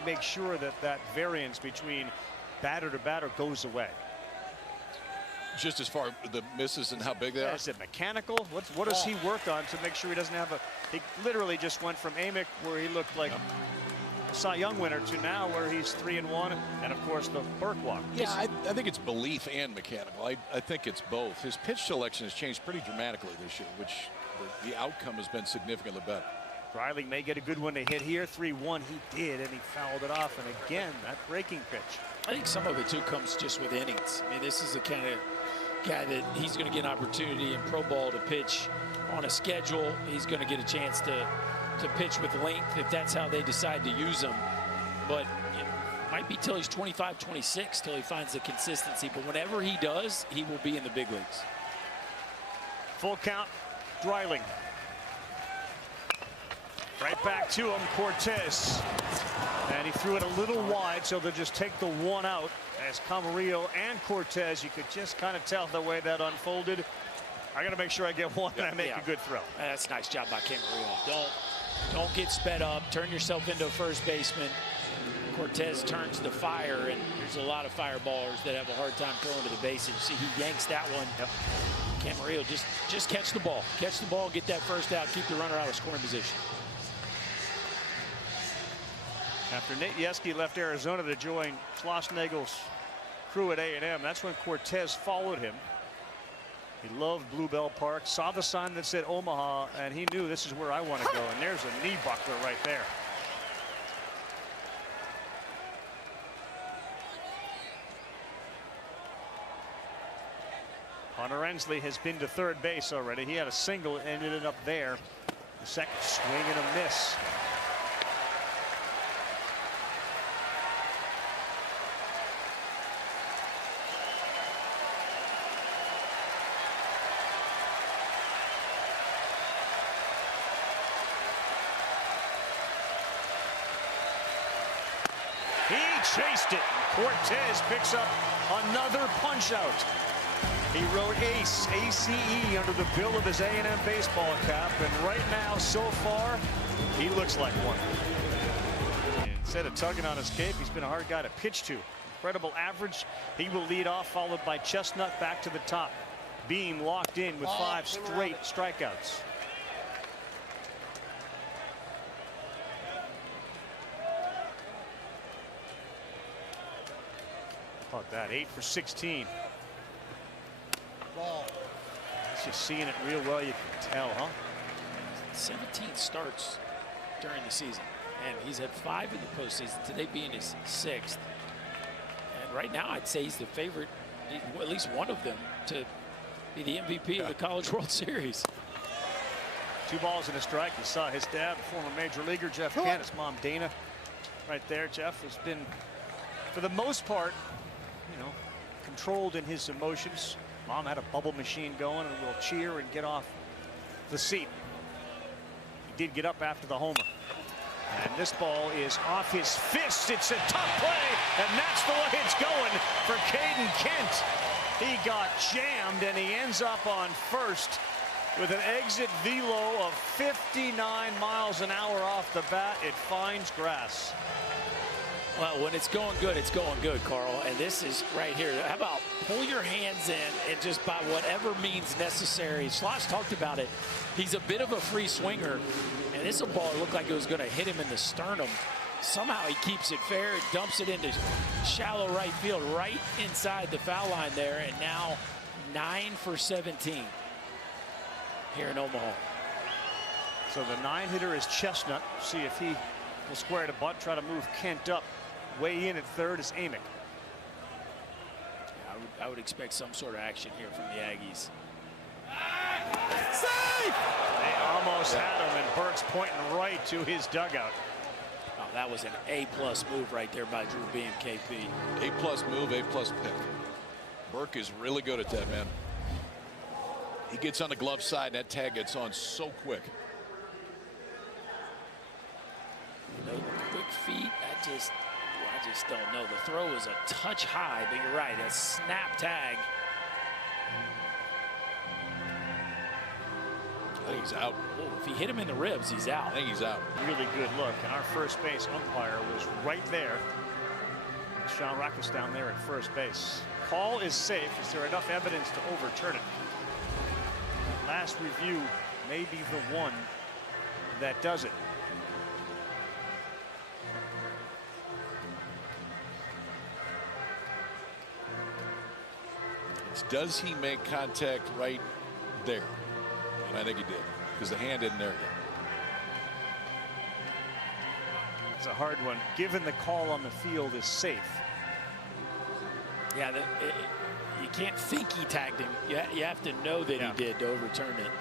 make sure that that variance between batter to batter goes away? Just as far the misses and how big they are. Is it mechanical? What does he work on to make sure he doesn't have a? He literally just went from Amick, where he looked like a Cy Young winner, to now where he's 3-1, and of course the Burke walk. Yeah, I think it's belief and mechanical. I think it's both. His pitch selection has changed pretty dramatically this year, which the outcome has been significantly better. Dreiling may get a good one to hit here. 3-1 he did, and he fouled it off. And again, that breaking pitch. I think some of it too comes just with innings. I mean, this is the kind of guy that he's going to get an opportunity in pro ball to pitch on a schedule. He's going to get a chance to pitch with length if that's how they decide to use him. But it might be till he's 25, 26 till he finds the consistency. But whenever he does, he will be in the big leagues. Full count, Dreiling. Right back to him, Cortez. And he threw it a little wide, so they'll just take the 1 out as Camarillo and Cortez. You could just kind of tell the way that unfolded. I got to make sure I get one and I make a good throw. That's a nice job by Camarillo. Don't get sped up. Turn yourself into a first baseman. Cortez turns the fire, and there's a lot of fire ballers that have a hard time throwing to the bases. See, he yanks that one. Yep. Camarillo, just catch the ball. Catch the ball, get that first out, keep the runner out of scoring position. After Nate Yeskie left Arizona to join Schlossnagel's crew at A&M, that's when Cortez followed him. He loved Bluebell Park, saw the sign that said Omaha, and he knew this is where I want to go. And there's a knee buckler right there. Hunter Ensley has been to third base already. He had a single and ended up there. The second swing and a miss. He chased it. Cortez picks up another punch out. He wrote ace, A-C-E, under the bill of his A&M baseball cap, and right now, so far, he looks like one. Instead of tugging on his cape, he's been a hard guy to pitch to. Incredible average. He will lead off, followed by Chestnut back to the top. Beam locked in with 5 straight strikeouts. How about that? 8 for 16. He's just seeing it real well, you can tell, huh? 17 starts during the season, and he's had 5 in the postseason, today being his 6th. And right now, I'd say he's the favorite, at least one of them, to be the MVP of the College World Series. 2 balls and a strike. You saw his dad, former major leaguer Jeff Kent, his mom Dana, right there. Jeff has been, for the most part, you know, controlled in his emotions. Mom had a bubble machine going and will cheer and get off the seat. He did get up after the homer. And this ball is off his fist. It's a tough play, and that's the way it's going for Caden Kent. He got jammed, and he ends up on first with an exit velo of 59 miles an hour off the bat. It finds grass. Well, when it's going good, Carl. And this is right here. How about pull your hands in and just by whatever means necessary. Schloss talked about it. He's a bit of a free swinger. And this ball looked like it was going to hit him in the sternum. Somehow he keeps it fair, dumps it into shallow right field, right inside the foul line there. And now 9 for 17 here in Omaha. So the 9-hitter is Chestnut. See if he will square to butt, try to move Kent up. Way in at third is Amick. I would expect some sort of action here from the Aggies. Safe! They almost had him, and Burke's pointing right to his dugout. Oh, that was an A-plus move right there by Drew Beam, KP. A-plus move, A-plus pick. Burke is really good at that, man. He gets on the glove side, and that tag gets on so quick. No quick feet. I just don't know. The throw is a touch high, but you're right. A snap tag. I think he's out. Oh, if he hit him in the ribs, he's out. I think he's out. Really good look, and our first base umpire was right there. Sean Rackus down there at first base. Call is safe. Is there enough evidence to overturn it? Last review may be the one that does it. Does he make contact right there? And I think he did, because the hand isn't there yet. It's a hard one, given the call on the field is safe. Yeah, you can't think he tagged him. You have to know that he did to overturn it.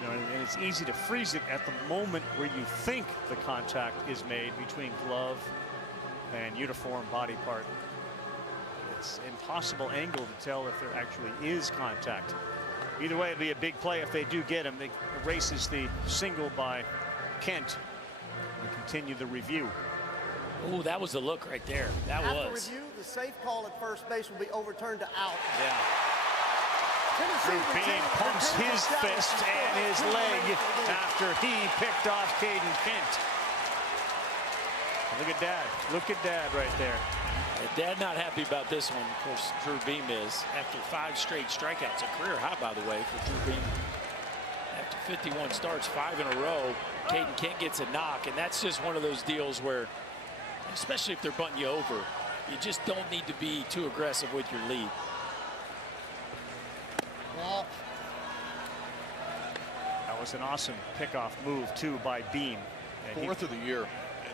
You know, and it's easy to freeze it at the moment where you think the contact is made between glove and uniform body part. It's impossible angle to tell if there actually is contact. Either way, it'd be a big play if they do get him. It erases the single by Kent and continue the review. Oh, that was the look right there. That After was. review, the safe call at first base will be overturned to out. Yeah. Tennessee Bean pumps his fist and his leg after he picked off Caden Kent. Look at Dad. Look at Dad right there. Dad not happy about this one. Of course, Drew Beam is. After 5 straight strikeouts, a career high, by the way, for Drew Beam. After 51 starts, 5 in a row, Caden Kent gets a knock, and that's just one of those deals where, especially if they're bunting you over, you just don't need to be too aggressive with your lead. That was an awesome pickoff move, too, by Beam. And 4th of the year.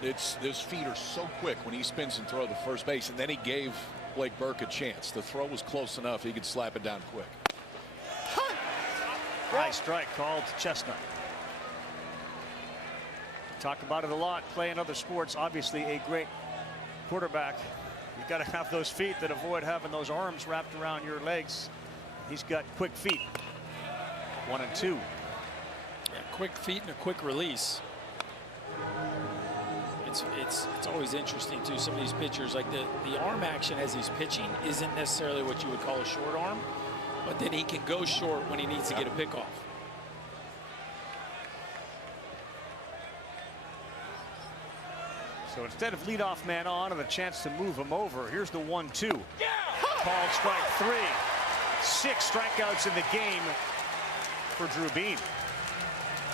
And his feet are so quick when he spins and throws to first base. And then he gave Blake Burke a chance. The throw was close enough. He could slap it down quick. High strike called to Chestnut. Talk about it a lot. Playing other sports, obviously a great quarterback. You've got to have those feet that avoid having those arms wrapped around your legs. He's got quick feet. 1 and 2. Yeah, quick feet and a quick release. It's always interesting too. Some of these pitchers, like the arm action as he's pitching, isn't necessarily what you would call a short arm, but then he can go short when he needs to get a pickoff. So instead of leadoff man on and a chance to move him over, here's the 1-2. Called strike 3. 6 strikeouts in the game for Drew Beam.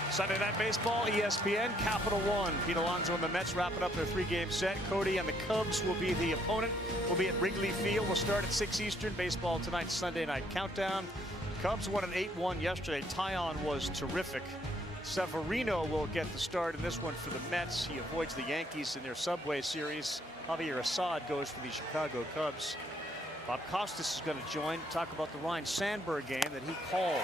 Sunday Night Baseball, ESPN, Capital One. Pete Alonso and the Mets wrapping up their 3-game set. Cody and the Cubs will be the opponent. We'll be at Wrigley Field. We'll start at 6 Eastern. Baseball tonight, Sunday Night Countdown. Cubs won an 8-1 yesterday. Tyon was terrific. Severino will get the start in this one for the Mets. He avoids the Yankees in their Subway Series. Javier Assad goes for the Chicago Cubs. Bob Costas is going to join to talk about the Ryan Sandberg game that he called.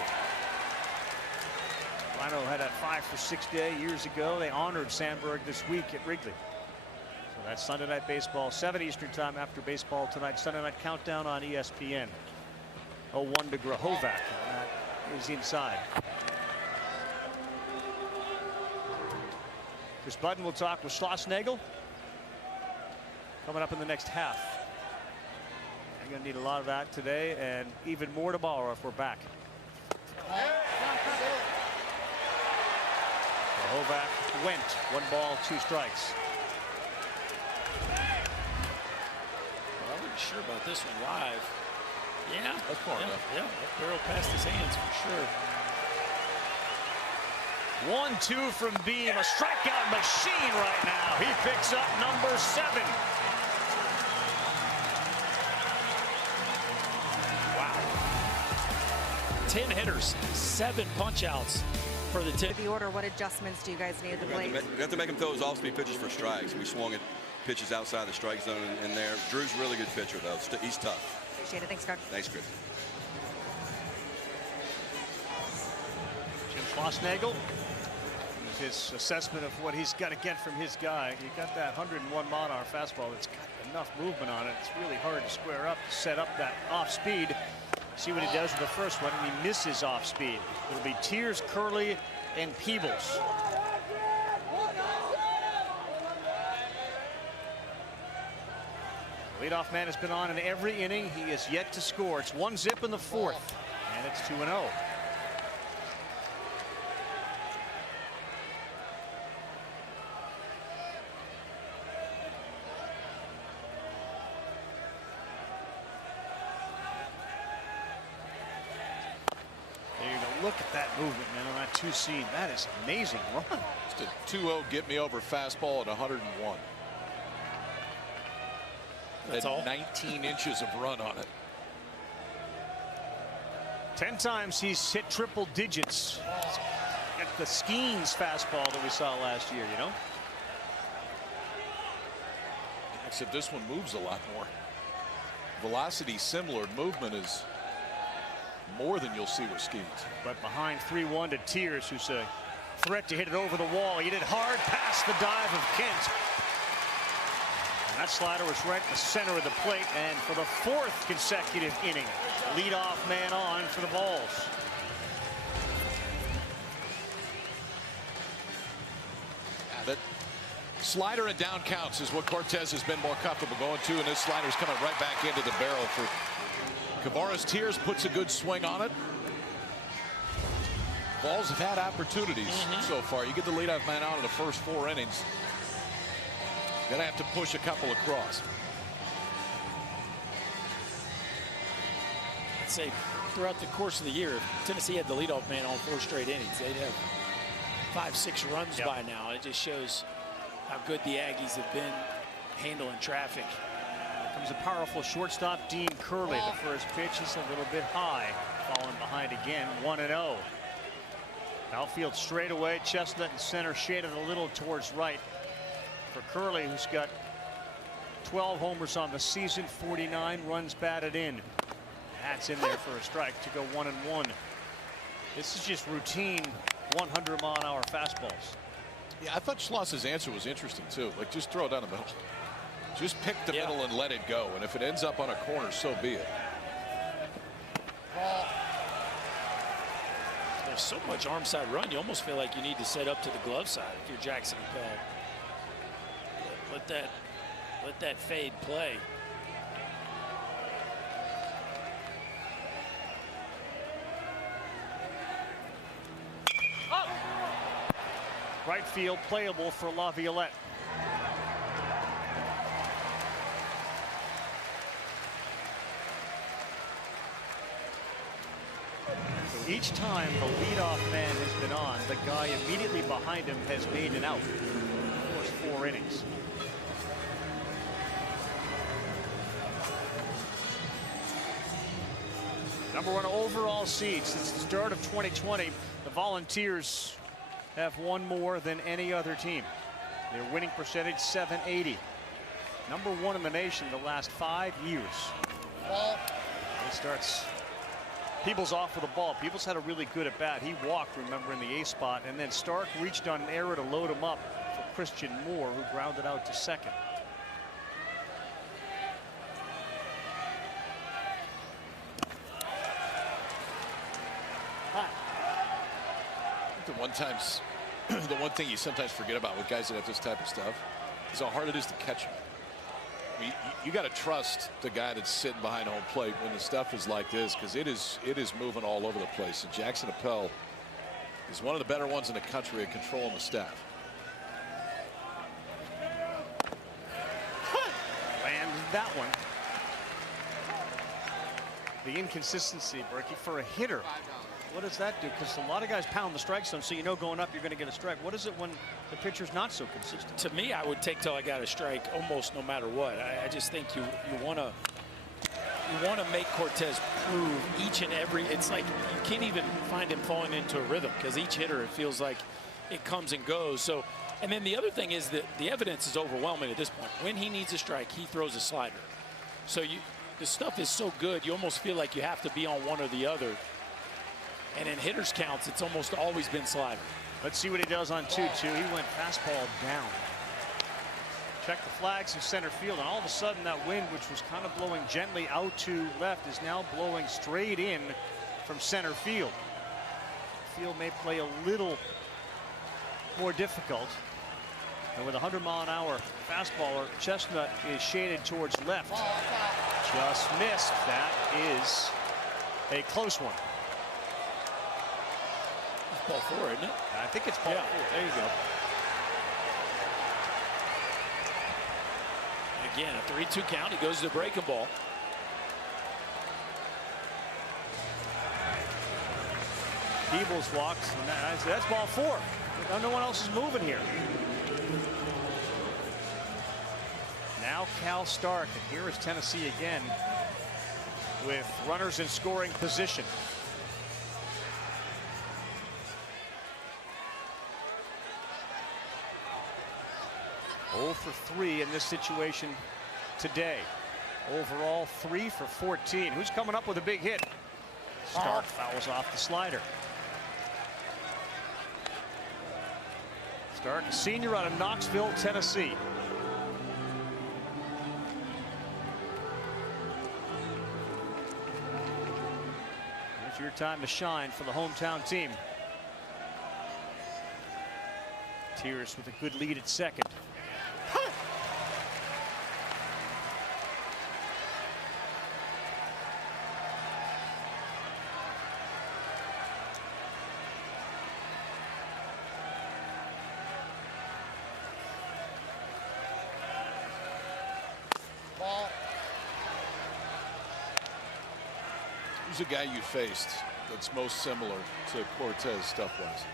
Rhino had that 5-for-6 day years ago. They honored Sandberg this week at Wrigley. So that's Sunday Night Baseball, 7 Eastern time after baseball tonight. Sunday Night Countdown on ESPN. 0-1 to Grahovac. That is inside. Chris Budden will talk with Schlossnagel coming up in the next half. You're going to need a lot of that today and even more tomorrow if we're back. Grahovac went. 1 ball, 2 strikes. Well, I wasn't sure about this one live. Yeah, That's far enough. Yeah, that barrel past his hands for sure. 1-2 from Beam, a strikeout machine right now. He picks up number 7. Wow. 10 hitters, 7 punch-outs for the 10. The order, what adjustments do you guys need at the plate? We have to make him throw his off-speed pitches for strikes. We swung at pitches outside the strike zone in there. Drew's a really good pitcher, though. He's tough. Appreciate it. Thanks, Coach. Thanks, Chris. Jim Schlossnagel, his assessment of what he's got to get from his guy. He got that 101 mile-an-hour fastball that's got enough movement on it. It's really hard to square up, to set up that off-speed. See what he does with the first one, and he misses off-speed. It'll be Tiers, Curley, and Peebles. Leadoff man has been on in every inning. He is yet to score. It's 1-0 in the 4th, and it's 2-0. Look at that movement, man, on that 2-seam. That is amazing run. Just a 2-0 get me over fastball at 101. That's all. 19 inches of run on it. 10 times he's hit triple digits. Got the Skeens fastball that we saw last year, you know? Except this one moves a lot more. Velocity similar, movement is more than you'll see with Skeens. But behind 3-1 to Tiers, who's a threat to hit it over the wall. He hit it hard past the dive of Kent. And that slider was right in the center of the plate. And for the 4th consecutive inning, leadoff man on for the Vols. That Slider and down counts is what Cortez has been more comfortable going to, and this slider's coming right back into the barrel for Kavares. Tears puts a good swing on it. Balls have had opportunities so far. You get the leadoff man out in the first 4 innings. Gonna have to push a couple across. I'd say throughout the course of the year, if Tennessee had the leadoff man on 4 straight innings, they'd have 5-6 runs by now. It just shows how good the Aggies have been handling traffic. Here comes a powerful shortstop, Dean Curley. The first pitch is a little bit high. Falling behind again, 1-0. Outfield straight away, Chestnut in center, shaded a little towards right for Curley, who's got 12 homers on the season, 49 runs batted in. That's in there for a strike to go 1-1. This is just routine 100-mile-an-hour fastballs. Yeah, I thought Schloss's answer was interesting too. Like, just throw it down the middle. Just pick the middle and let it go. And if it ends up on a corner, so be it. There's so much arm side run, you almost feel like you need to set up to the glove side if you're Jackson Appel. Let that fade play. Right field playable for LaViolette. Each time the leadoff man has been on, the guy immediately behind him has made an out in the first 4 innings. #1 overall seed since the start of 2020. The Volunteers have one more than any other team. Their winning percentage, .780. #1 in the nation the last 5 years. It starts. Peebles off with the ball. Peebles had a really good at bat. He walked, remember, in the A spot, and then Stark reached on an error to load him up for Christian Moore, who grounded out to second. The one thing you sometimes forget about with guys that have this type of stuff is how hard it is to catch them. I mean, you got to trust the guy that's sitting behind home plate when the stuff is like this, because it is moving all over the place. And Jackson Appel is one of the better ones in the country at controlling the staff. And that one. The inconsistency, Berkey, for a hitter. What does that do? Because a lot of guys pound the strike zone, so you know going up you're going to get a strike. What is it when the pitcher's not so consistent? To me, I would take till I got a strike almost no matter what. I just think you want to make Cortez prove each and every. It's like you can't even find him falling into a rhythm, because each hitter, it feels like it comes and goes. So, and then the other thing is that the evidence is overwhelming at this point. When he needs a strike, he throws a slider. So the stuff is so good, you almost feel like you have to be on one or the other. And in hitters counts, it's almost always been slider. Let's see what he does on 2-2. He went fastball down. Check the flags in center field, and all of a sudden that wind, which was kind of blowing gently out to left, is now blowing straight in from center field. Field may play a little more difficult. And with a 100-mile-an-hour fastballer, Chestnut is shaded towards left. Just missed. That is a close one. Ball 4, isn't it? I think it's ball 4. There you go. Again, a 3-2 count. He goes to the breaking ball. Peebles walks. And that's ball 4. No one else is moving here. Now Cal Stark, and here is Tennessee again with runners in scoring position. For 3 in this situation today. Overall 3 for 14. Who's coming up with a big hit? Stark fouls off the slider. Stark, a senior out of Knoxville, Tennessee. It's your time to shine for the hometown team. Tears with a good lead at second. Who's a guy you faced that's most similar to Cortez stuff-wise?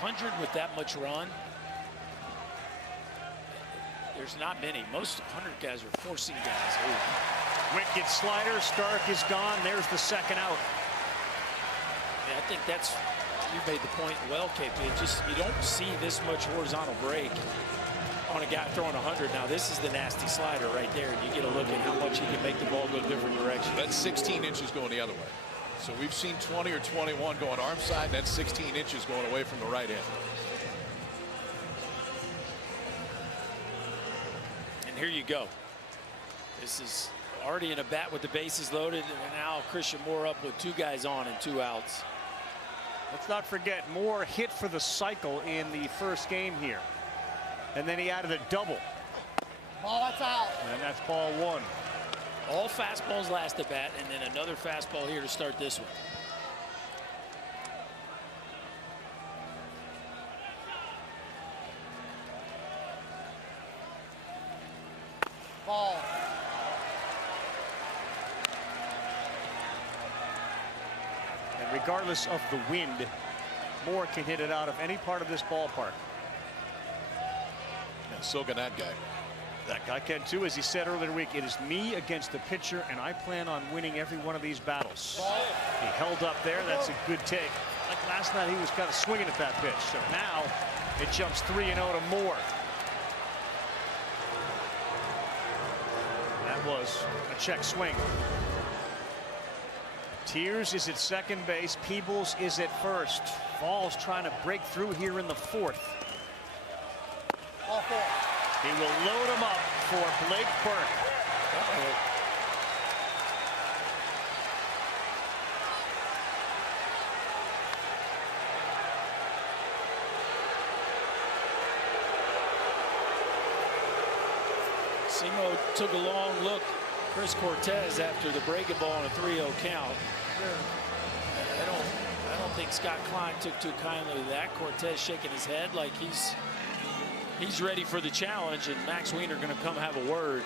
100 with that much run. There's not many. Most 100 guys are forcing guys. Ooh. Wicked slider. Stark is gone. There's the second out. Yeah, I think that's, you made the point well, KP. It just, you don't see this much horizontal break on a guy throwing 100. Now this is the nasty slider right there, and you get a look at how much he can make the ball go different directions. That's 16 inches going the other way. So we've seen 20 or 21 going arm side, and that's 16 inches going away from the right end. And here you go. This is already in a bat with the bases loaded, and now Christian Moore up with 2 guys on and 2 outs. Let's not forget, Moore hit for the cycle in the first game here. And then he added a double. Ball, that's out. And that's ball 1. All fastballs last at bat, and then another fastball here to start this one. Ball. And regardless of the wind, Moore can hit it out of any part of this ballpark. Yeah, so can that guy. That guy can too, as he said earlier in the week. It is me against the pitcher, and I plan on winning every one of these battles. He held up there. That's a good take. Like last night, he was kind of swinging at that pitch. So now it jumps 3-0 to Moore. That was a check swing. Tears is at second base. Peebles is at first. Falls trying to break through here in the 4th. Ball 4. He will load him up for Blake Burke. Simo took a long look. Chris Cortez after the breaking ball on a 3-0 count. I don't think Scott Klein took too kindly to that. Cortez shaking his head like he's ready for the challenge, and Max Wiener going to come have a word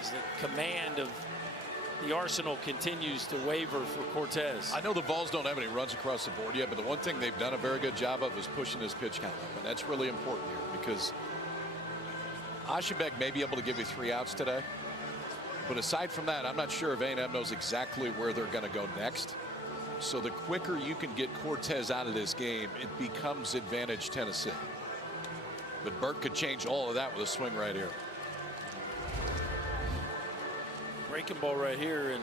as the command of the arsenal continues to waver for Cortez. I know the Vols don't have any runs across the board yet, but the one thing they've done a very good job of is pushing this pitch count up, and that's really important here because Ashabek may be able to give you 3 outs today, but aside from that, I'm not sure if A&M knows exactly where they're going to go next. So the quicker you can get Cortez out of this game, it becomes advantage Tennessee. But Burke could change all of that with a swing right here. Breaking ball right here, and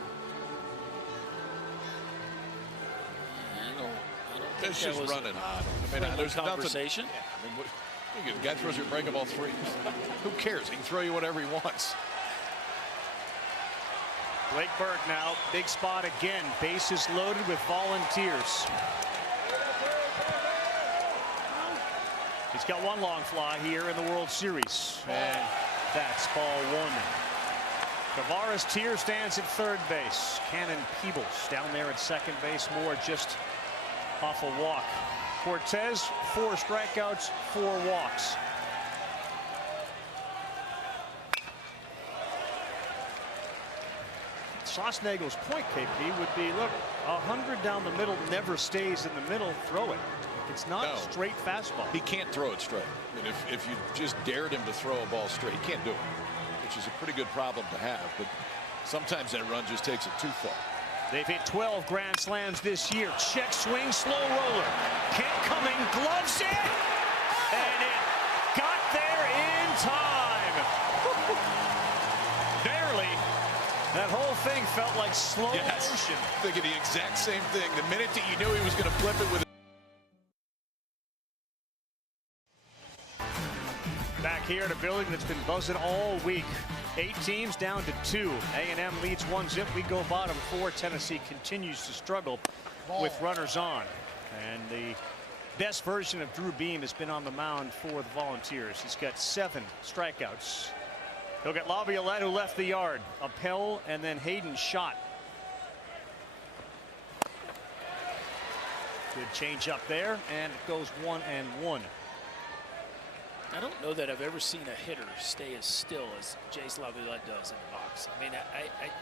I don't think It's that just was running hot. I mean, there's conversation. Nothing, I mean, the guy throws your breaking ball 3. Who cares? He can throw you whatever he wants. Blake Burke now, big spot again. Bases loaded with Volunteers. He's got 1 long fly here in the World Series, and that's ball 1. Tavares Tier stands at third base. Cannon Peebles down there at second base. Moore just off a walk. Cortez, 4 strikeouts, 4 walks. Schlossnagel's point, KP, would be, look, 100 down the middle never stays in the middle. Throw it. It's not a straight fastball. He can't throw it straight. I mean, if you just dared him to throw a ball straight, he can't do it, which is a pretty good problem to have. But sometimes that run just takes it too far. They've hit 12 grand slams this year. Check swing, slow roller. Kent coming, gloves it, and it got there in time. Barely. That whole thing felt like slow motion. Thinking the exact same thing. The minute that you knew he was going to flip it with. Back here at a building that's been buzzing all week. 8 teams down to 2. A&M leads 1-0. We go bottom 4. Tennessee continues to struggle with runners on. And the best version of Drew Beam has been on the mound for the Volunteers. He's got 7 strikeouts. He'll get Laviolette, who left the yard. Appel, and then Hayden shot. Good change up there, and it goes 1-1. I don't know that I've ever seen a hitter stay as still as Jace Laviolette does in the box. I mean,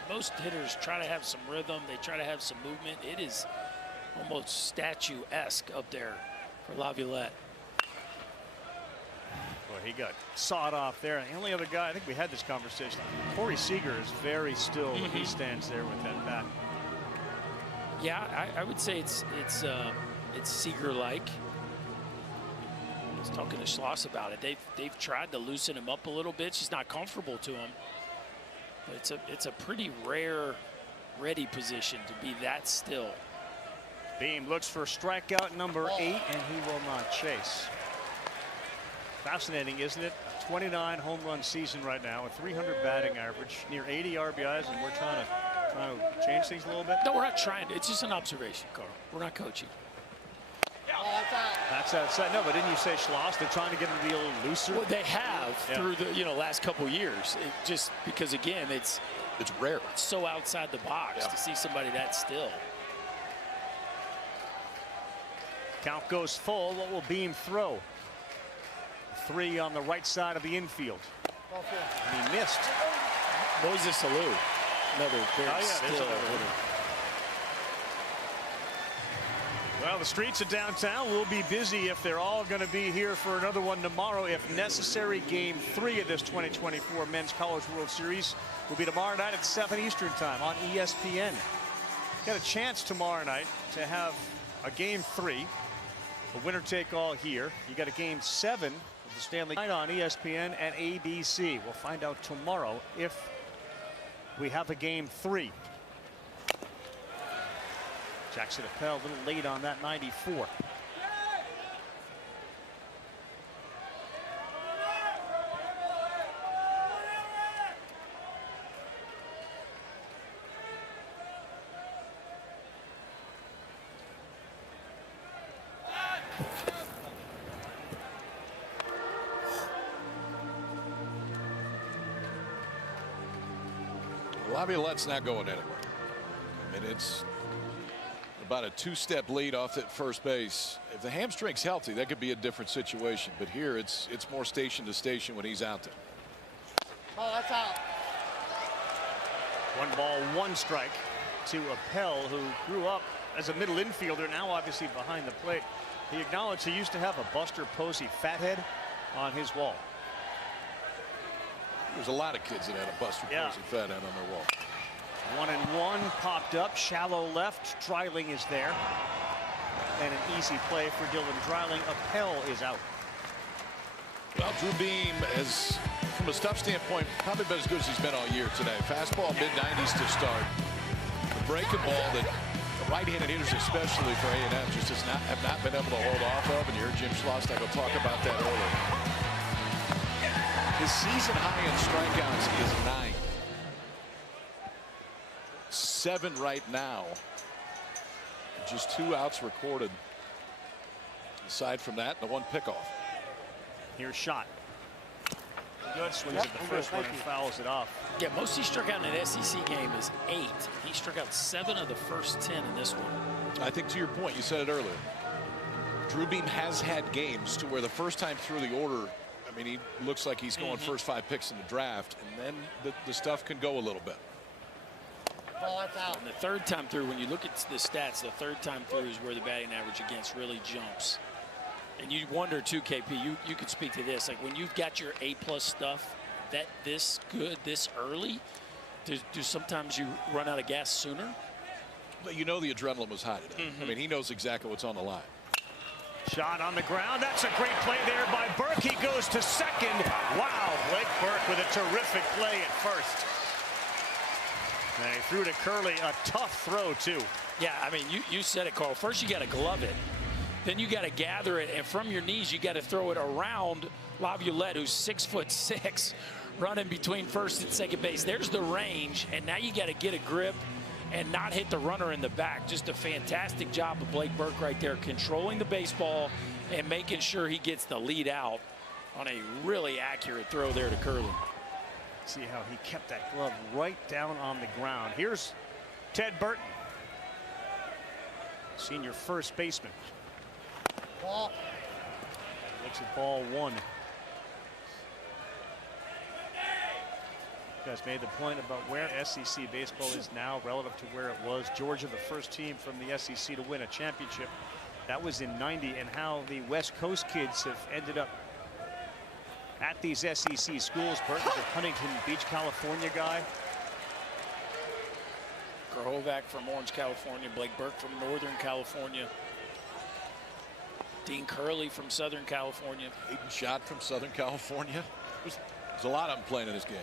most hitters try to have some rhythm. They try to have some movement. It is almost statue-esque up there for Laviolette. Boy, he got sawed off there. The only other guy, I think we had this conversation, Corey Seager is very still when he stands there with that bat. Yeah, I would say it's Seager-like. I was talking to Schloss about it. They've tried to loosen him up a little bit. She's not comfortable to him. But it's a pretty rare ready position to be that still. Beam looks for strikeout number 8, and he will not chase. Fascinating, isn't it? 29 home run season right now, a 300 batting average, near 80 RBIs, and we're trying to change things a little bit. No, we're not trying to. It's just an observation, Carl. We're not coaching. That's outside. No, but didn't you say Schloss? They're trying to get him to be a little looser. Well, they have through the last couple years. It just because again, it's rare. It's so outside the box to see somebody that still. Count goes full. What will Beam throw? 3 on the right side of the infield. And he missed. Moises Alou, another very still hitter. Well, the streets of downtown will be busy if they're all going to be here for another one tomorrow. If necessary, Game 3 of this 2024 Men's College World Series will be tomorrow night at 7 Eastern Time on ESPN. Got a chance tomorrow night to have a Game 3, a winner-take-all here. You got a Game 7 of the Stanley Cup on ESPN and ABC. We'll find out tomorrow if we have a Game 3. Jackson Appel a little late on that 94. Laviolette's not going anywhere. I mean, it's about a 2-step lead off at first base. If the hamstring's healthy, that could be a different situation. But here, it's more station to station when he's out there. Oh, that's out. 1 ball, 1 strike to Appel, who grew up as a middle infielder, now obviously behind the plate. He acknowledged he used to have a Buster Posey fathead on his wall. There's a lot of kids that had a Buster Posey fathead on their wall. 1-1 popped up, shallow left. Dreiling is there. And an easy play for Dylan Dreiling. Appel is out. Well, Drew Beam has, from a stuff standpoint, probably been as good as he's been all year today. Fastball mid-90s to start. The breaking ball that the right-handed hitters, especially for A&M, just have not been able to hold off of. And you heard Jim Schlossnagle will talk about that earlier. His season high in strikeouts is 9. 7 right now. Just 2 outs recorded. Aside from that, the 1 pickoff. Here's shot. Good. Swings at the first one and fouls it off. Yeah, most he struck out in an SEC game is 8. He struck out 7 of the first 10 in this one. I think to your point, you said it earlier. Drew Beam has had games to where the first time through the order, I mean, he looks like he's going first 5 picks in the draft, and then the stuff can go a little bit. Oh, that's out. And the third time through, when you look at the stats, the third time through is where the batting average against really jumps. And you wonder too, KP, you could speak to this, like when you've got your A+ stuff that this good this early, do sometimes you run out of gas sooner? But you know the adrenaline was high today. I mean, he knows exactly what's on the line. Shot on the ground. That's a great play there by Burke. He goes to second. Wow, Blake Burke with a terrific play at first. And he threw to Curley, a tough throw too. Yeah, I mean, you said it, Carl. First you got to glove it. Then you got to gather it, and from your knees you got to throw it around Laviolette, who's 6'6", running between first and second base. There's the range, and now you got to get a grip and not hit the runner in the back. Just a fantastic job of Blake Burke right there, controlling the baseball and making sure he gets the lead out on a really accurate throw there to Curley. See how he kept that glove right down on the ground. Here's Ted Burton, senior first baseman. Ball. Looks at ball 1. guys made the point about where SEC baseball is now relative to where it was. Georgia, the first team from the SEC to win a championship. That was in '90, and how the West Coast kids have ended up at these SEC schools. Burton's a Huntington Beach, California guy. Grahovac from Orange, California. Blake Burke from Northern California. Dean Curley from Southern California. Hayden Schott from Southern California. There's a lot of them playing in this game.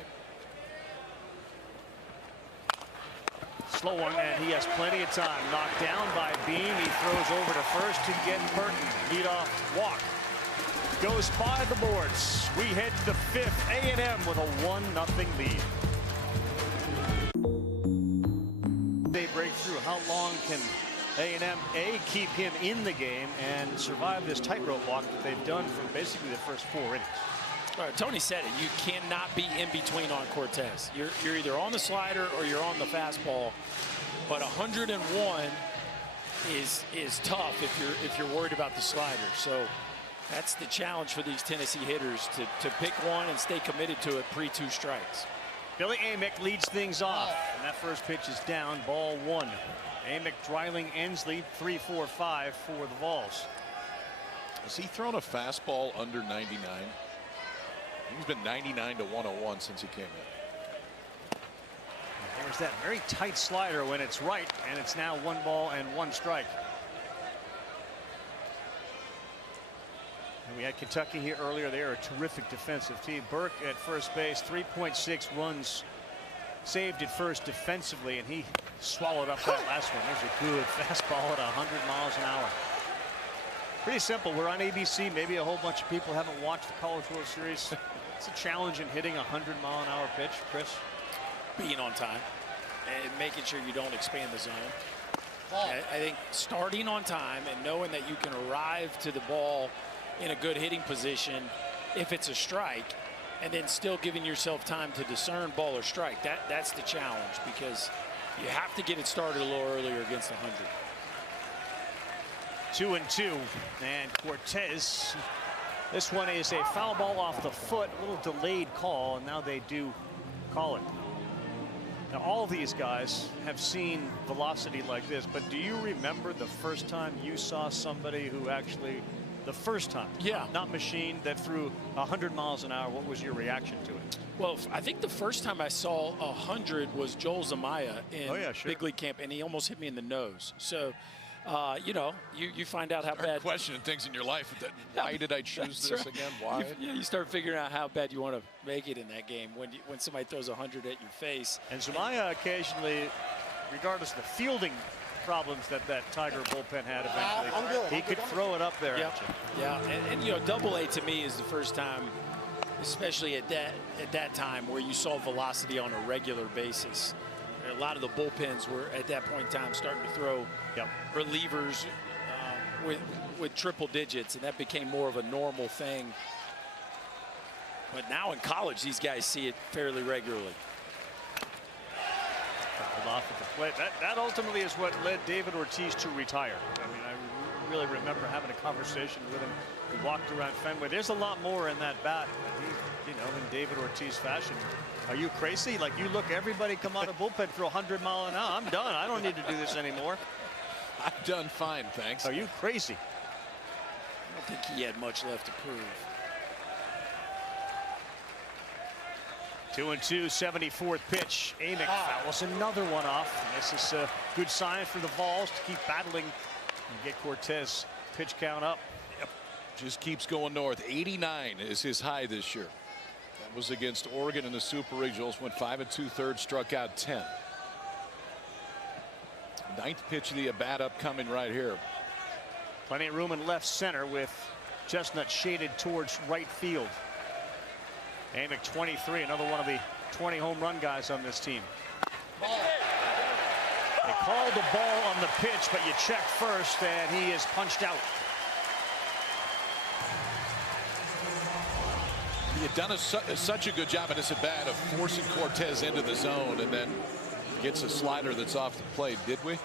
Slow one, and he has plenty of time. Knocked down by Beam. He throws over to first to get Burton. Leadoff walk. Goes by the boards. We head to the fifth. A&M with a 1-0 lead. They break through. How long can A&M keep him in the game and survive this tightrope walk that they've done for basically the first 4 innings? All right, Tony said it. You cannot be in between on Cortez. You're either on the slider or you're on the fastball. But 101 is tough if you're worried about the slider. So that's the challenge for these Tennessee hitters, to pick one and stay committed to it pre-2 strikes. Billy Amick leads things off, and that first pitch is down, ball 1. Amick, Dreiling, Ensley, 3-4-5 for the Vols. Has he thrown a fastball under 99? He's been 99 to 101 since he came in. There's that very tight slider when it's right, and it's now 1 ball and 1 strike. And we had Kentucky here earlier. They are a terrific defensive team. Burke at first base, 3.6 runs saved at first defensively, and he swallowed up that last one. There's a good fastball at 100 miles an hour. Pretty simple. We're on ABC. Maybe a whole bunch of people haven't watched the College World Series. It's a challenge in hitting a 100-mile-an-hour pitch, Chris. Being on time and making sure you don't expand the zone. I think starting on time and knowing that you can arrive to the ball in a good hitting position if it's a strike, and then still giving yourself time to discern ball or strike. That's the challenge, because you have to get it started a little earlier against 100. 2-2, and Cortez. This one is a foul ball off the foot, a little delayed call, and now they do call it. Now, all these guys have seen velocity like this, but do you remember the first time you saw somebody who actually, the first time, not machine, that threw 100 miles an hour? What was your reaction to it? Well, I think the first time I saw 100 was Joel Zamaya in big league camp, and he almost hit me in the nose. So, you know, you find out how bad. Questioning things in your life. Why did I choose this again? Why? You start figuring out how bad you want to make it in that game when somebody throws 100 at your face. And Zamaya occasionally, regardless of the fielding problems that Tiger bullpen had eventually, he could throw it up there. Yeah, and you know, Double-A to me is the first time, especially at that time, where you saw velocity on a regular basis. A lot of the bullpens were at that point in time starting to throw relievers with triple digits, and that became more of a normal thing. But now in college, these guys see it fairly regularly. Off at the plate. That ultimately is what led David Ortiz to retire. I mean, I really remember having a conversation with him. He walked around Fenway. There's a lot more in that bat. He, you know, in David Ortiz fashion. Are you crazy? Like, you look, everybody come out of bullpen for 100 mile an hour. I'm done. I don't need to do this anymore. I'm done fine, thanks. Are you crazy? I don't think he had much left to prove. 2-2, 74th pitch. Amick fouls another one off. And this is a good sign for the Vols to keep battling and get Cortez pitch count up. Yep. Just keeps going north. 89 is his high this year. That was against Oregon in the Super Regionals. Went 5 2/3, struck out 10. 9th pitch of the at-bat upcoming right here. Plenty of room in left center with Chestnut shaded towards right field. Amick 23, another one of the 20 home run guys on this team. They called the ball on the pitch, but you check first, and he is punched out. You've done such a good job in this at bat of forcing Cortez into the zone, and then gets a slider that's off the plate. Did we? I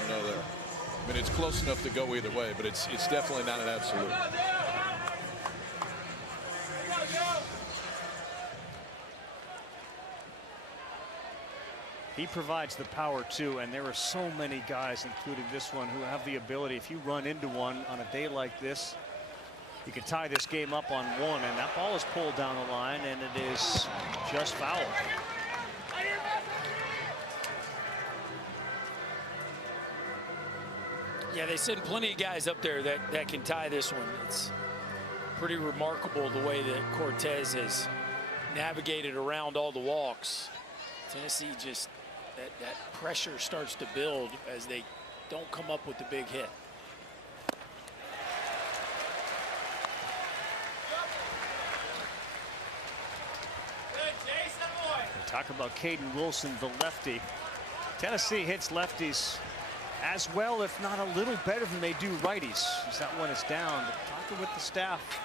don't know there. I mean, it's close enough to go either way, but it's definitely not an absolute. He provides the power too, and there are so many guys, including this one, who have the ability. If you run into one on a day like this, you can tie this game up on one, and that ball is pulled down the line, and it is just foul. Yeah, they send plenty of guys up there that can tie this one. It's pretty remarkable the way that Cortez has navigated around all the walks. Tennessee just, that pressure starts to build as they don't come up with the big hit. Talk about Caden Wilson, the lefty. Tennessee hits lefties as well, if not a little better than they do righties. As that one is down. But talking with the staff,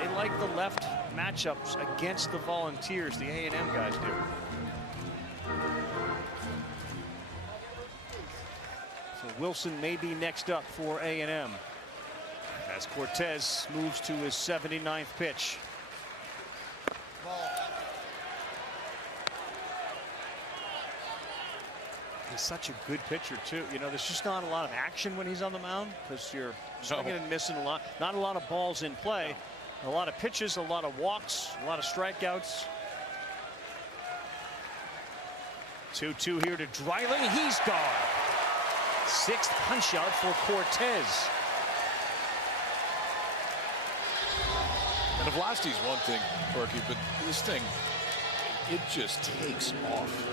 they like the left matchups against the Volunteers. The A&M guys do. So Wilson may be next up for A&M as Cortez moves to his 79th pitch. He's such a good pitcher too. You know, there's just not a lot of action when he's on the mound because you're swinging and missing a lot. Not a lot of balls in play. A lot of pitches, a lot of walks, a lot of strikeouts. 2-2 here to Dreiling. He's gone. 6th punch out for Cortez. And the velocity's one thing, Corky, but this thing, it just takes off.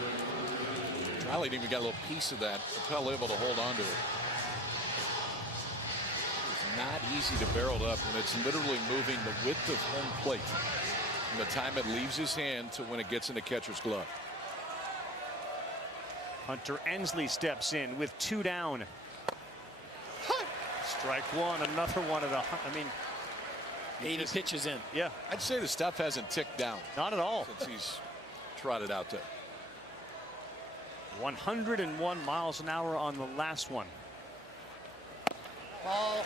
Riley even got a little piece of that. Appel able to hold on to it. It's not easy to barrel it up when it's literally moving the width of home plate from the time it leaves his hand to when it gets in the catcher's glove. Hunter Ensley steps in with 2 down. Strike one, another one at I mean, 80 pitches in. Yeah. I'd say the stuff hasn't ticked down. Not at all. Since he's trotted out there. 101 miles an hour on the last one. Ball.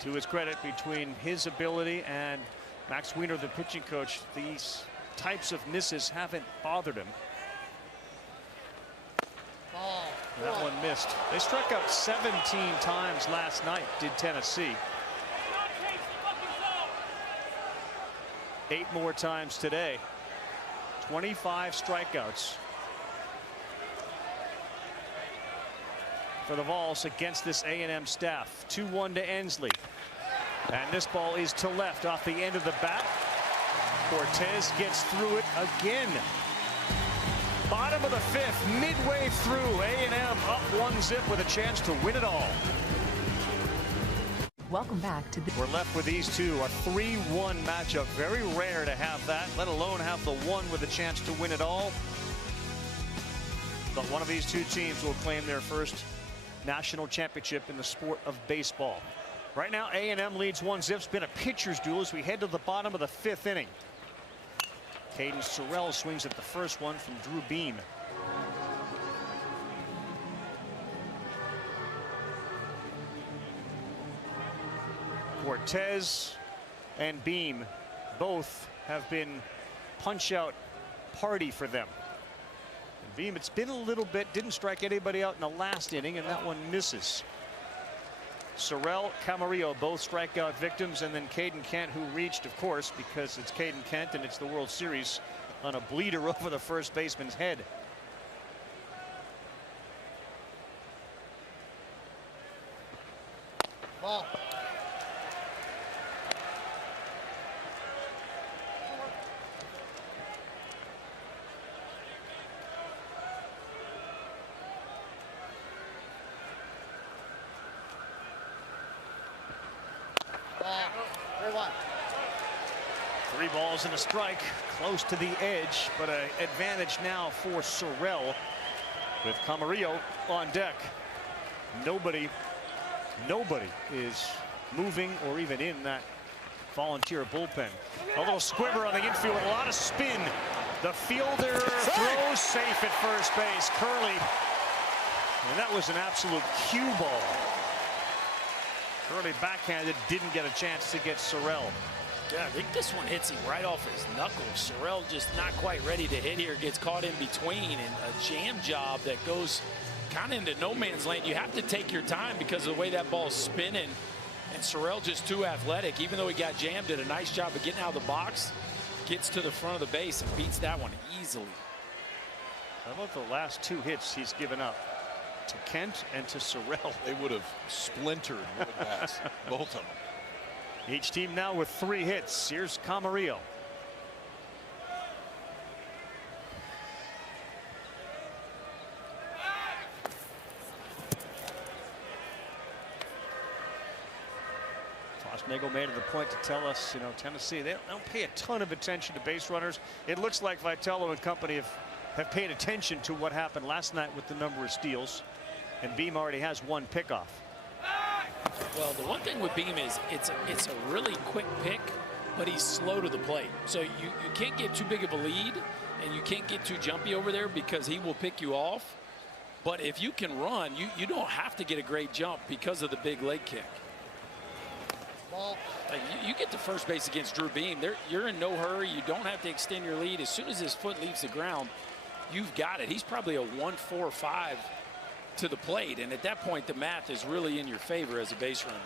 To his credit, between his ability and Max Weiner, the pitching coach, these types of misses haven't bothered him. Ball. That one missed. They struck out 17 times last night, did Tennessee. 8 more times today. 25 strikeouts for the Vols against this A&M staff. 2-1 to Ensley. And this ball is to left off the end of the bat. Cortez gets through it again. Bottom of the 5th, midway through, A&M up 1-0 with a chance to win it all. Welcome back to the... We're left with these two, a 3-1 matchup. Very rare to have that, let alone have the one with a chance to win it all. But one of these two teams will claim their first national championship in the sport of baseball. Right now, A&M leads 1-0. It's been a pitcher's duel as we head to the bottom of the 5th inning. Caden Sorrell swings at the first one from Drew Beam. Cortez and Beam both have been punch-out party for them. And Beam, it's been a little bit, didn't strike anybody out in the last inning, and that one misses. Sorrell, Camarillo, both strikeout victims, and then Caden Kent, who reached, of course, because it's Caden Kent and it's the World Series, on a bleeder over the first baseman's head. Ball. Three balls and a strike, close to the edge, but an advantage now for Sorrell with Camarillo on deck. Nobody is moving or even in that Volunteer bullpen. A little squibber on the infield, a lot of spin. The fielder throws safe at first base. Curley, and that was an absolute cue ball. Early backhanded, didn't get a chance to get Sorrell. Yeah, I think this one hits him right off his knuckles. Sorrell just not quite ready to hit here, gets caught in between, and a jam job that goes kind of into no man's land. You have to take your time because of the way that ball's spinning, and Sorrell just too athletic. Even though he got jammed, did a nice job of getting out of the box, gets to the front of the base and beats that one easily. How about the last 2 hits he's given up? To Kent and to Sorrell. They would have splintered wood bats, both of them. Each team now with 3 hits. Here's Camarillo. Nagel made it a point to tell us, Tennessee, they don't pay a ton of attention to base runners. It looks like Vitello and company have paid attention to what happened last night with the number of steals. And Beam already has 1 pickoff. Well, the one thing with Beam is it's a really quick pick, but he's slow to the plate. So you can't get too big of a lead, and you can't get too jumpy over there because he will pick you off. But if you can run, you don't have to get a great jump because of the big leg kick. Like you get to first base against Drew Beam, you're in no hurry. You don't have to extend your lead. As soon as his foot leaves the ground, you've got it. He's probably a 1.45 to the plate, and at that point the math is really in your favor as a base runner.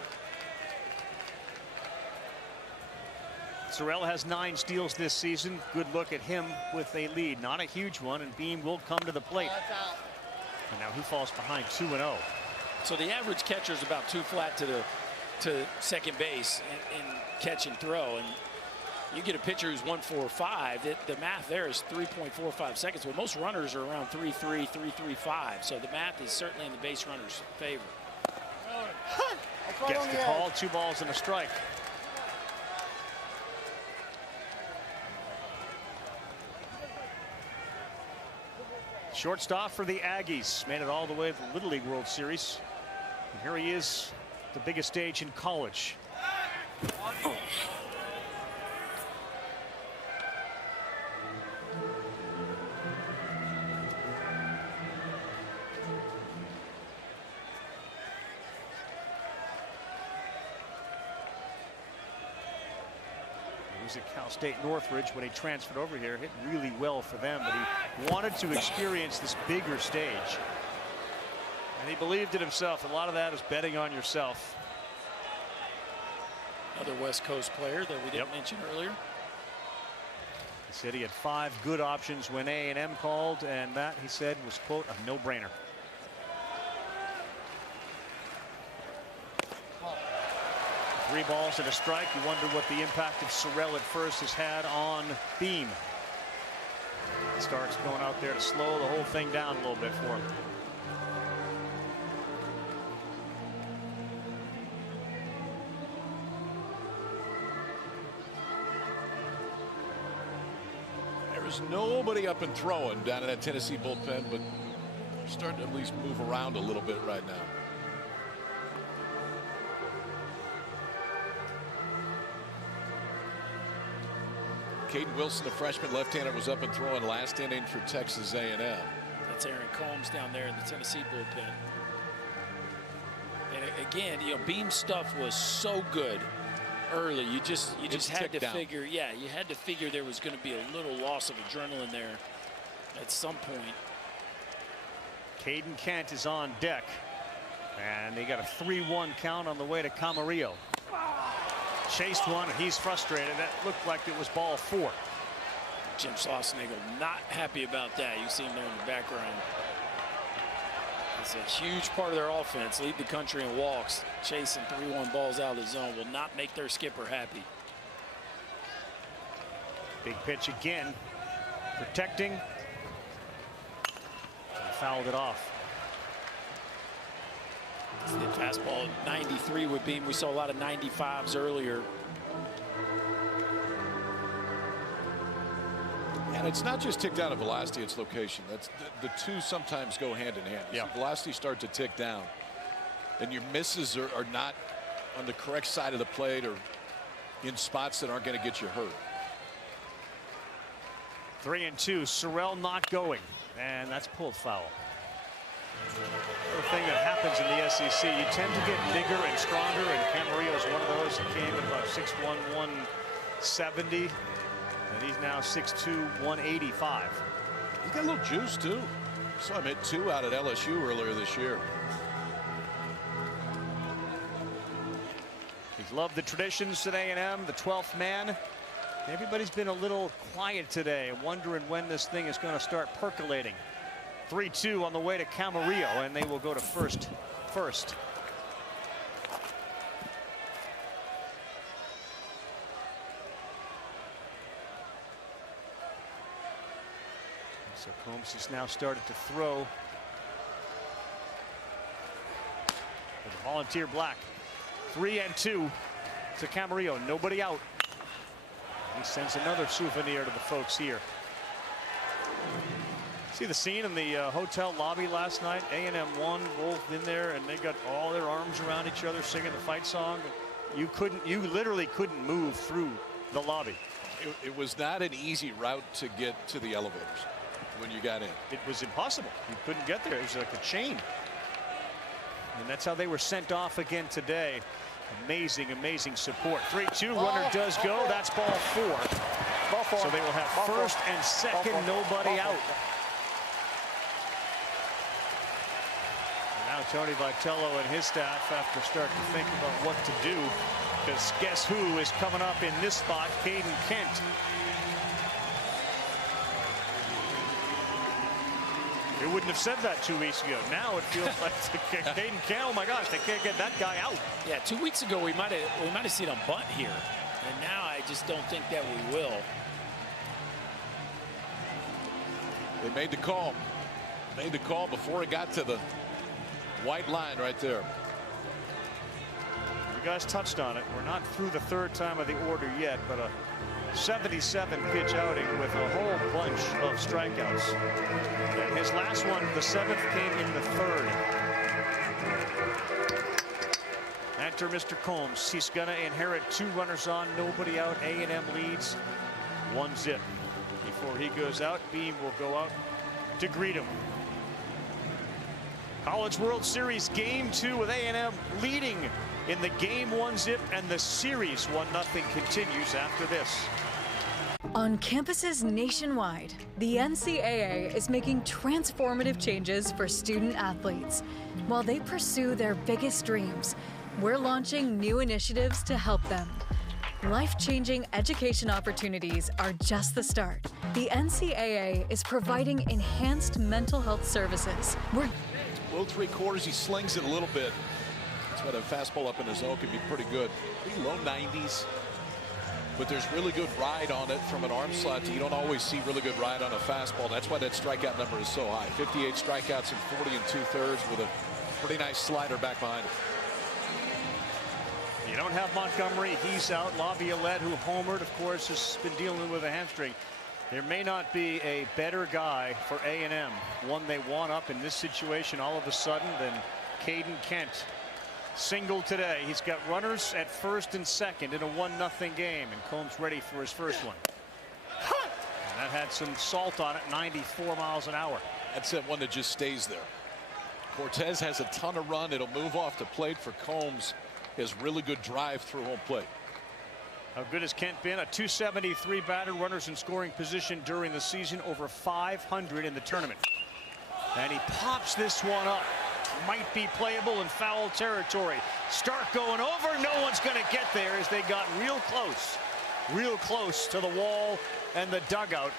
Sorrell has 9 steals this season. Good look at him with a lead, not a huge one, and Beam will come to the plate. And now he falls behind 2-0. So the average catcher is about 2 flat to second base in catch and throw, and you get a pitcher who's 1.45. The math there is 3.45 seconds. Well, most runners are around 3.3, 3.35. So the math is certainly in the base runner's favor. Gets the call. 2 balls and a strike. Shortstop for the Aggies. Made it all the way to the Little League World Series. And here he is, the biggest stage in college. He was at Cal State Northridge when he transferred over here. Hit really well for them, but he wanted to experience this bigger stage. And he believed in himself. A lot of that is betting on yourself. Another West Coast player that we didn't mention earlier. He said he had 5 good options when A&M called, and that, he said, was, quote, a no-brainer. Three balls and a strike. You wonder what the impact of Sorrell at first has had on Beam. Starks going out there to slow the whole thing down a little bit for him. There's nobody up and throwing down in that Tennessee bullpen, but they're starting to at least move around a little bit right now. Caden Wilson, the freshman left-hander, was up and throwing last inning for Texas A&M. That's Aaron Combs down there in the Tennessee bullpen. And again, Beam's stuff was so good early. You just had to figure, you had to figure there was going to be a little loss of adrenaline there at some point. Caden Kent is on deck, and they got a 3-1 count on the way to Camarillo. Chased one, and he's frustrated. That looked like it was ball 4. Jim Schlossnagle not happy about that. You see him there in the background. It's a huge part of their offense. Lead the country in walks. Chasing 3-1 balls out of the zone will not make their skipper happy. Big pitch again. Protecting. He fouled it off. The fastball 93 with Beam. We saw a lot of 95s earlier. And it's not just tick down of velocity, it's location. That's the two sometimes go hand in hand. You see velocity start to tick down, and your misses are not on the correct side of the plate or in spots that aren't going to get you hurt. 3-2. Sorrell not going, and that's pulled foul. the thing that happens in the SEC. You tend to get bigger and stronger, and Camarillo is one of those. He came at about 6'1", 170, and he's now 6'2", 185. He's got a little juice, too. Saw him hit 2 out at LSU earlier this year. He's loved the traditions at A&M, the 12th man. Everybody's been a little quiet today, wondering when this thing is going to start percolating. 3-2 on the way to Camarillo, and they will go to first. So Combs has now started to throw with a volunteer black. 3-2 to Camarillo, nobody out. He sends another souvenir to the folks here. See the scene in the hotel lobby last night? A&M won, both in there, and they got all their arms around each other singing the fight song. You literally couldn't move through the lobby. It was not an easy route to get to the elevators when you got in. It was impossible. You couldn't get there. It was like a chain. And that's how they were sent off again today. Amazing, amazing support. 3-2, runner does go. That's ball 4. Ball 4. So they will have first and second, nobody out. And now Tony Vitello and his staff have to start to think about what to do, because guess who is coming up in this spot? Caden Kent. You wouldn't have said that 2 weeks ago. Now it feels like Caden Kent. Oh my gosh, they can't get that guy out. Yeah, 2 weeks ago we might have seen a bunt here, and now I just don't think that we will. They made the call. Made the call before it got to the white line right there. You guys touched on it. We're not through the 3rd time of the order yet, but a 77 pitch outing with a whole bunch of strikeouts. And his last one, the 7th, came in the 3rd. Enter Mr. Combs. He's going to inherit 2 runners on, nobody out. A&M leads 1-0. Before he goes out, Beam will go out to greet him. College World Series Game 2 with A&M leading in the Game 1 zip, and the series 1-0 continues after this. On campuses nationwide, the NCAA is making transformative changes for student athletes. While they pursue their biggest dreams, we're launching new initiatives to help them. Life-changing education opportunities are just the start. The NCAA is providing enhanced mental health services. Low 3/4, he slings it a little bit. That's why the fastball up in the zone can be pretty good. Pretty low 90s. But there's really good ride on it from an arm slot. You don't always see really good ride on a fastball. That's why that strikeout number is so high. 58 strikeouts in 40 2/3 with a pretty nice slider back behind it. You don't have Montgomery. He's out. Laviolette, who homered, of course, has been dealing with a hamstring. There may not be a better guy for A&M, one they want up in this situation all of a sudden, than Caden Kent. Single today. He's got runners at 1st and 2nd in a 1-0 game, and Combs ready for his first one. And that had some salt on it, 94 miles an hour. That's that one that just stays there. Cortez has a ton of run. It'll move off the plate for Combs. He has really good drive through home plate. How good has Kent been? A .273 batter, runners in scoring position during the season, over 500 in the tournament. And he pops this one up. Might be playable in foul territory. Stark going over. No one's going to get there as they got real close to the wall and the dugout.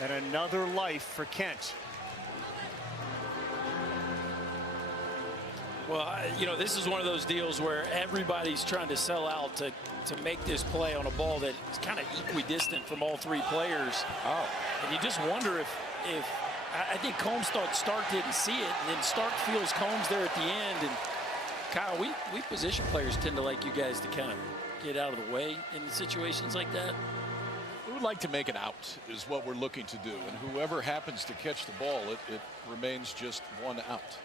And another life for Kent. Well, you know, this is one of those deals where everybody's trying to sell out to make this play on a ball that is kind of equidistant from all 3 players. Oh. And you just wonder if I think Combs thought Stark didn't see it, and then Stark feels Combs there at the end. And Kyle, we position players tend to like you guys to kind of get out of the way in situations like that. We would like to make an out is what we're looking to do, and whoever happens to catch the ball, it remains just 1 out.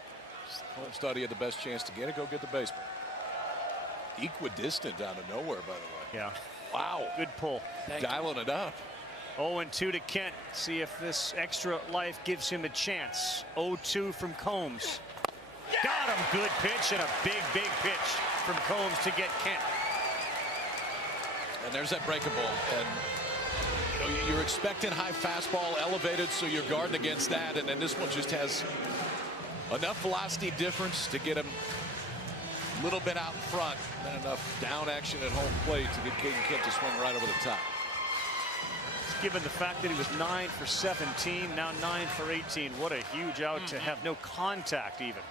Combs thought he had the best chance to get it. Go get the baseball. Equidistant out of nowhere, by the way. Yeah. Wow. Good pull. Dialing it up. 0-2 to Kent. See if this extra life gives him a chance. 0-2 from Combs. Got him. Good pitch and a big pitch from Combs to get Kent. And there's that breaking ball. And you know, you're expecting high fastball elevated, so you're guarding against that. And then this one just has enough velocity difference to get him a little bit out in front, and enough down action at home plate to get Caden Kent to swing right over the top. Given the fact that he was 9 for 17, now 9 for 18. What a huge out to have no contact even.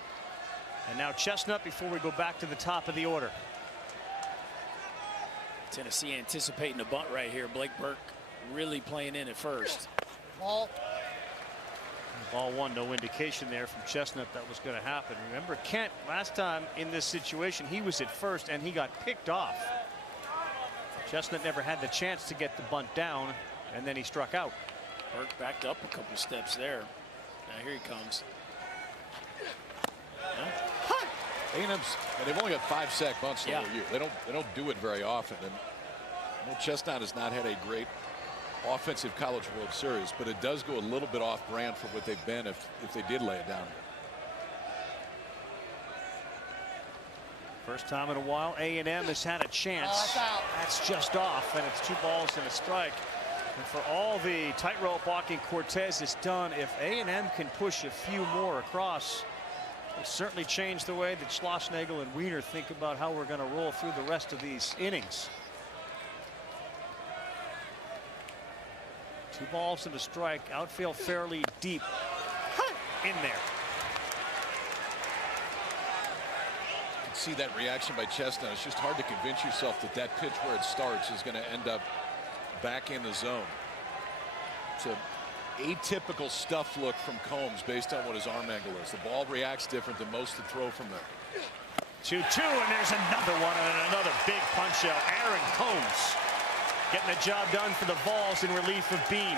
And now Chestnut before we go back to the top of the order. Tennessee anticipating a bunt right here. Blake Burke really playing in at first. Ball. Ball one, no indication there from Chestnut that was going to happen. Remember Kent last time in this situation, he was at first and he got picked off. Chestnut never had the chance to get the bunt down, and then he struck out. Burke backed up a couple steps there. Now here he comes. A&M's, and they've only got 5 sack bunts the whole year. They don't do it very often. And you know, Chestnut has not had a great offensive College World Series, but it does go a little bit off brand for what they've been if they did lay it down. First time in a while A&M has had a chance. That's just off, and it's 2 balls and a strike. And for all the tightrope walking Cortez has done, if A&M can push a few more across, it'll certainly change the way that Schlossnagle and Wiener think about how we're going to roll through the rest of these innings. 2 balls and a strike. Outfield fairly deep in there. You can see that reaction by Chestnut. It's just hard to convince yourself that that pitch where it starts is going to end up back in the zone. It's a atypical stuff look from Combs based on what his arm angle is. The ball reacts different than most that throw from there. 2-2, and there's another one and another big punch out. Aaron Combs getting the job done for the Vols in relief of Beam.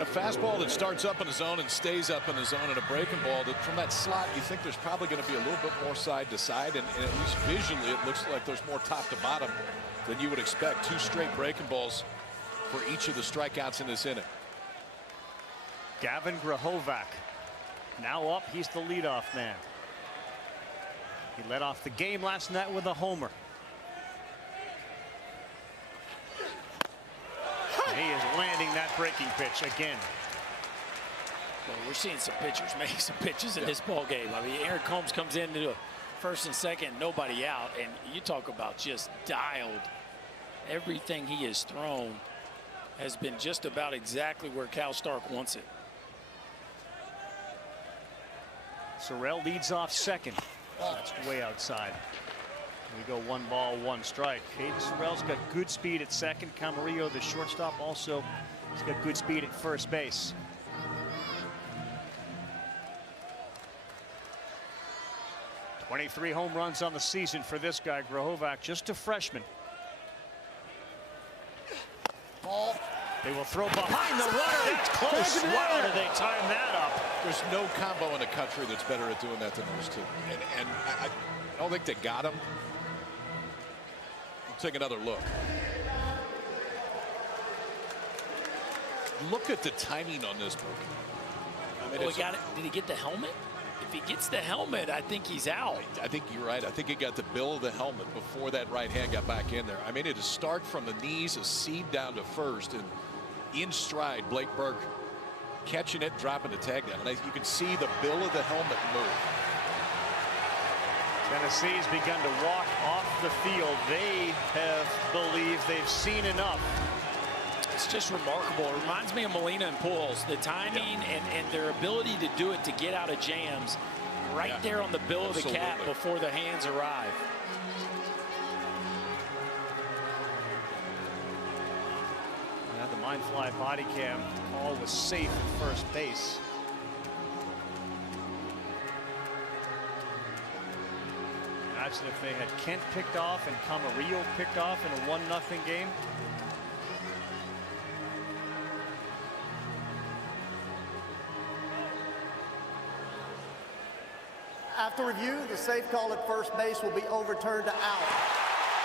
A fastball that starts up in the zone and stays up in the zone, and a breaking ball that from that slot you think there's probably going to be a little bit more side to side, and at least visually it looks like there's more top to bottom than you would expect. 2 straight breaking balls for each of the strikeouts in this inning. Gavin Grahovac now up. He's the leadoff man. He led off the game last night with a homer. And he is landing that breaking pitch again. Well, we're seeing some pitchers make some pitches in this ball game. I mean, Aaron Combs comes into a first and second, nobody out, and you talk about just dialed. Everything he has thrown has been just about exactly where Cal Stark wants it. Sorrell leads off second. That's way outside. We go 1 ball, 1 strike. Hayden Sorrell's got good speed at second. Camarillo, the shortstop, also has got good speed at first base. .23 home runs on the season for this guy, Grahovac, just a freshman. Ball. They will throw behind the runner. That's close. Wow, did they time that up? There's no combo in the country that's better at doing that than those two. And I don't think they got him. We'll take another look. Look at the timing on this, Bookie. I mean, he got it. Did he get the helmet? If he gets the helmet, I think he's out. I think you're right. I think he got the bill of the helmet before that right hand got back in there. I mean, it is start from the knees, a seed down to first, and in stride, Blake Burke catching it, dropping the tag down. And you can see the bill of the helmet move. Tennessee's begun to walk off the field. They have believed they've seen enough. It's just remarkable. It reminds me of Molina and Pujols. The timing and their ability to do it, to get out of jams right there on the bill of the cap before the hands arrive. Now the Mind Fly body cam call was safe at first base. Imagine if they had Kent picked off and Camarillo picked off in a 1-0 game. After review, the safe call at first base will be overturned to out.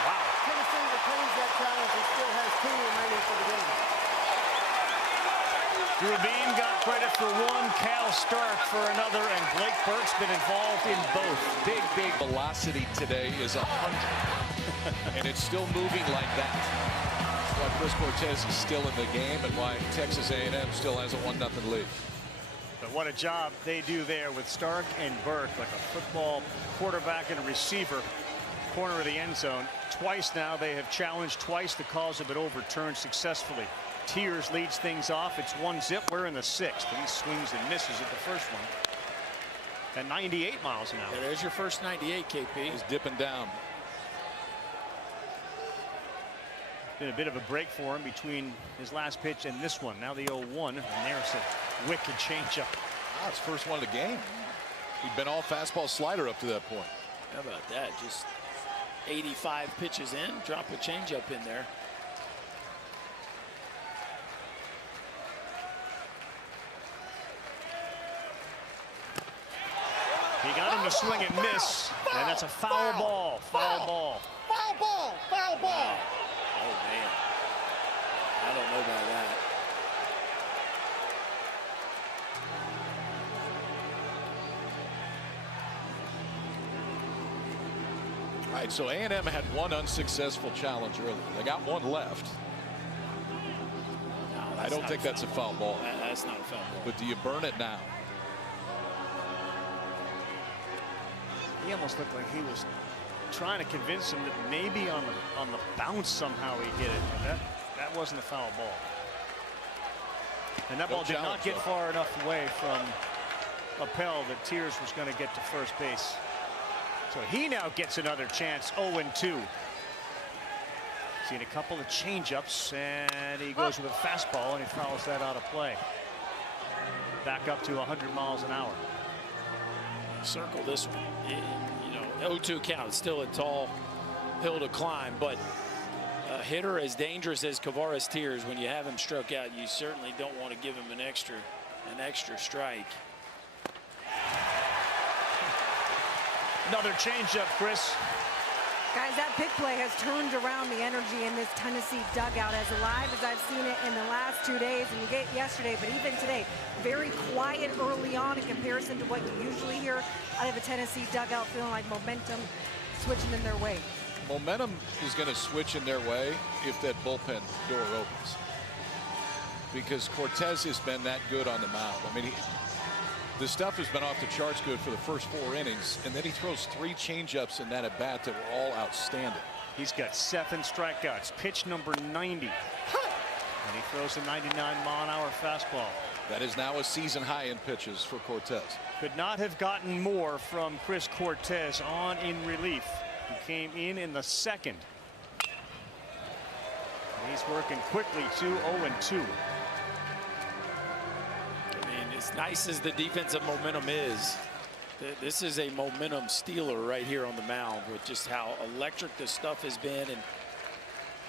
Wow. Tennessee retains that challenge and still has 2 remaining for the game. Rubin got credit for one, Cal Stark for another, and Blake Burke's been involved in both. Big velocity today is 100, and it's still moving like that. That's why Chris Cortez is still in the game and why Texas A&M still has a 1-0 lead. But what a job they do there with Stark and Burke, like a football quarterback and a receiver, corner of the end zone. Twice now they have challenged, twice the calls have been overturned successfully. Tears leads things off. It's 1-0. We're in the 6th. He swings and misses at the first one. At 98 miles an hour. Yeah, there's your first 98, KP. He's dipping down. Been a bit of a break for him between his last pitch and this one. Now the 0-1, and there's a wicked changeup. It's first one of the game. He'd been all fastball slider up to that point. How about that? Just 85 pitches in, drop a changeup in there. He got him to swing and miss, and that's a foul ball. Foul ball. Foul ball. Foul ball. Oh, man. I don't know about that. All right, so A&M had one unsuccessful challenge earlier. They got one left. No, I don't think that's a foul ball. That's not a foul ball. But do you burn it now? He almost looked like he was trying to convince him that maybe on the bounce somehow he hit it. That wasn't a foul ball. And that ball did not get far enough away from Appel that Tears was going to get to first base. So he now gets another chance. 0-2. Seen a couple of changeups, and he goes with a fastball, and he fouls that out of play. Back up to 100 miles an hour. Circle this one. You know, 0-2 count. Still a tall hill to climb, but a hitter as dangerous as Kavares Tears, when you have him struck out, you certainly don't want to give him an extra strike. Another changeup, Chris. Guys, that big play has turned around the energy in this Tennessee dugout, as alive as I've seen it in the last 2 days, and you get yesterday, but even today, very quiet early on in comparison to what you usually hear out of a Tennessee dugout, feeling like momentum switching in their way. Momentum is going to switch in their way if that bullpen door opens, because Cortez has been that good on the mound. I mean, the stuff has been off the charts good for the first 4 innings, and then he throws 3 changeups in that at bat that were all outstanding. He's got 7 strikeouts. Pitch number 90, and he throws a 99-mile-an-hour fastball. That is now a season high in pitches for Cortez. Could not have gotten more from Chris Cortez on in relief. He came in the 2nd. And he's working quickly to 0-2. As nice as the defensive momentum is, this is a momentum stealer right here on the mound, with just how electric this stuff has been, and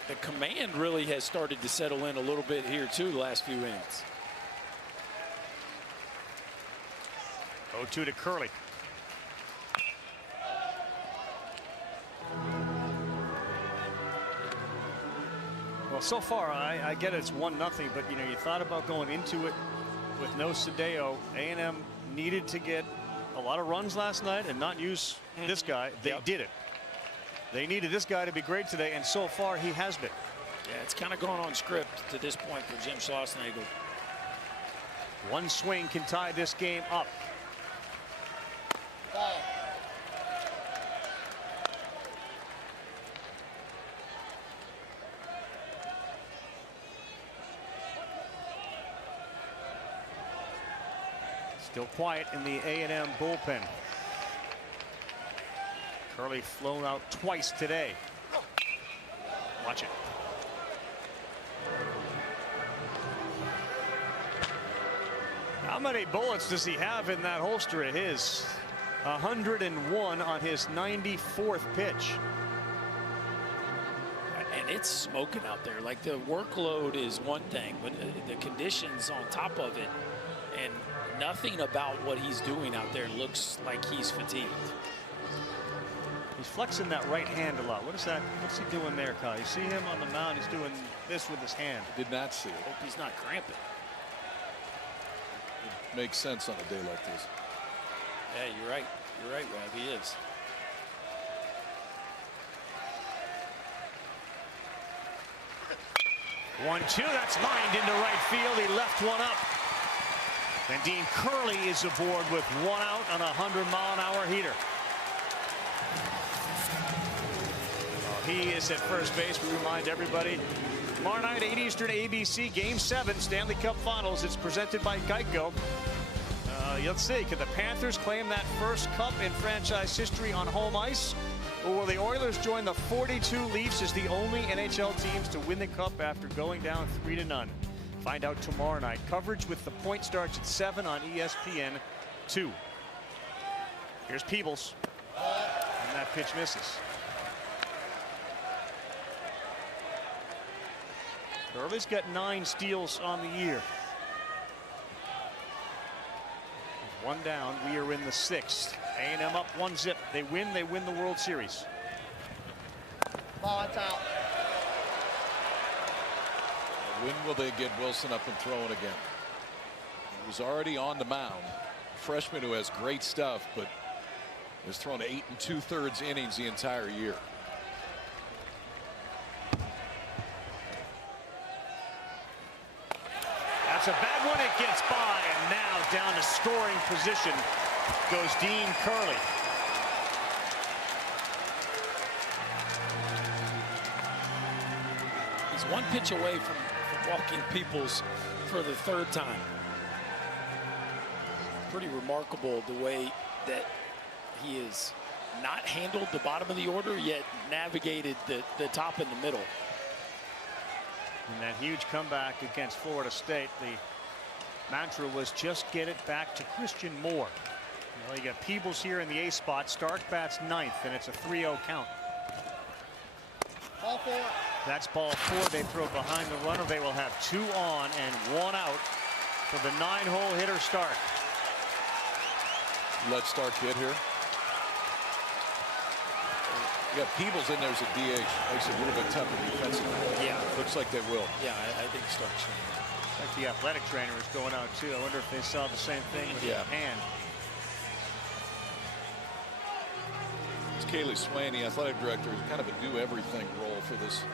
the command really has started to settle in a little bit here too the last few innings. 0-2 to Curley. Well, so far I get it's 1-0, but you know, you thought about going into it with no Cedillo. A&M needed to get a lot of runs last night and not use this guy. They did it. They needed this guy to be great today, and so far he has been. Yeah, it's kind of gone on script to this point for Jim Schlossnagle. One swing can tie this game up. Still quiet in the A&M bullpen. Curley flown out twice today. Watch it. How many bullets does he have in that holster of his? 101 on his 94th pitch. And it's smoking out there. Like, the workload is one thing, but the conditions on top of it, and nothing about what he's doing out there looks like he's fatigued. He's flexing that right hand a lot. What is that? What's he doing there, Kyle? You see him on the mound? He's doing this with his hand. Did not see it. Hope he's not cramping. makes sense on a day like this. Yeah, you're right. You're right, Rob. He is. One-two, that's lined into right field. He left one up. And Dean Curley is aboard with one out on a 100-mile-an-hour heater. He is at first base. We remind everybody, tomorrow night, 8 Eastern, ABC, Game 7, Stanley Cup Finals. It's presented by Geico. Let's see, can the Panthers claim that first cup in franchise history on home ice? Or will the Oilers join the 42 Leafs as the only NHL teams to win the cup after going down 3-0? Find out tomorrow night. Coverage with the point starts at 7 on ESPN2. Here's Peebles. And that pitch misses. Curley's got 9 steals on the year. One down. We are in the 6th. A&M up 1-0. They win the World Series. Ball, it's out. When will they get Wilson up and throwing again? He was already on the mound. Freshman who has great stuff, but has thrown 8 2/3 innings the entire year. That's a bad one. It gets by, and now down to scoring position goes Dean Curley. He's one pitch away from walking Peoples for the 3rd time. Pretty remarkable the way that he has not handled the bottom of the order, yet navigated the top and the middle. And that huge comeback against Florida State, the mantra was just get it back to Christian Moore. Well, you got Peebles here in the A spot. Stark bats 9th, and it's a 3-0 count. Ball 4. That's ball 4. They throw behind the runner. They will have 2 on and 1 out for the 9-hole hitter Stark. Let Stark hit here. You got Peebles in there as a DH. Makes it a little bit tougher defensively. Yeah. Looks like they will. Yeah, I think Stark's going to. Like the athletic trainer is going out too. I wonder if they saw the same thing with the hand. It's Kaylee Swain, the athletic director, is kind of a do-everything role for this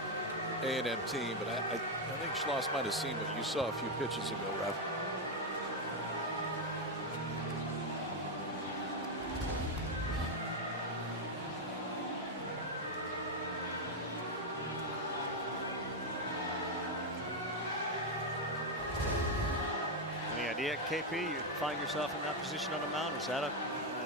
A&M team. But I think Schloss might have seen what you saw a few pitches ago, Rev. Idea, KP, you find yourself in that position on the mound? Is that a?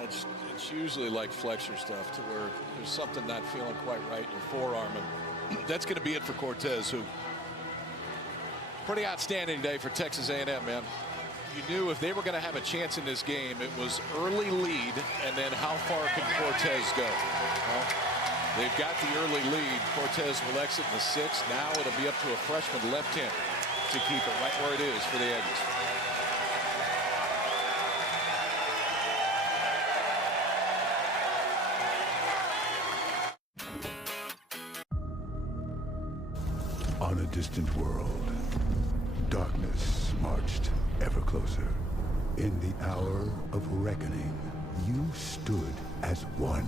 It's usually like flexor stuff to where there's something not feeling quite right in your forearm, and that's going to be it for Cortez, who pretty outstanding day for Texas A&M, man. You knew if they were going to have a chance in this game, it was early lead, and then how far can Cortez go? Well, they've got the early lead. Cortez will exit in the 6th. Now it'll be up to a freshman left-hander to keep it right where it is for the Aggies. On a distant world, darkness marched ever closer. In the hour of reckoning, you stood as one.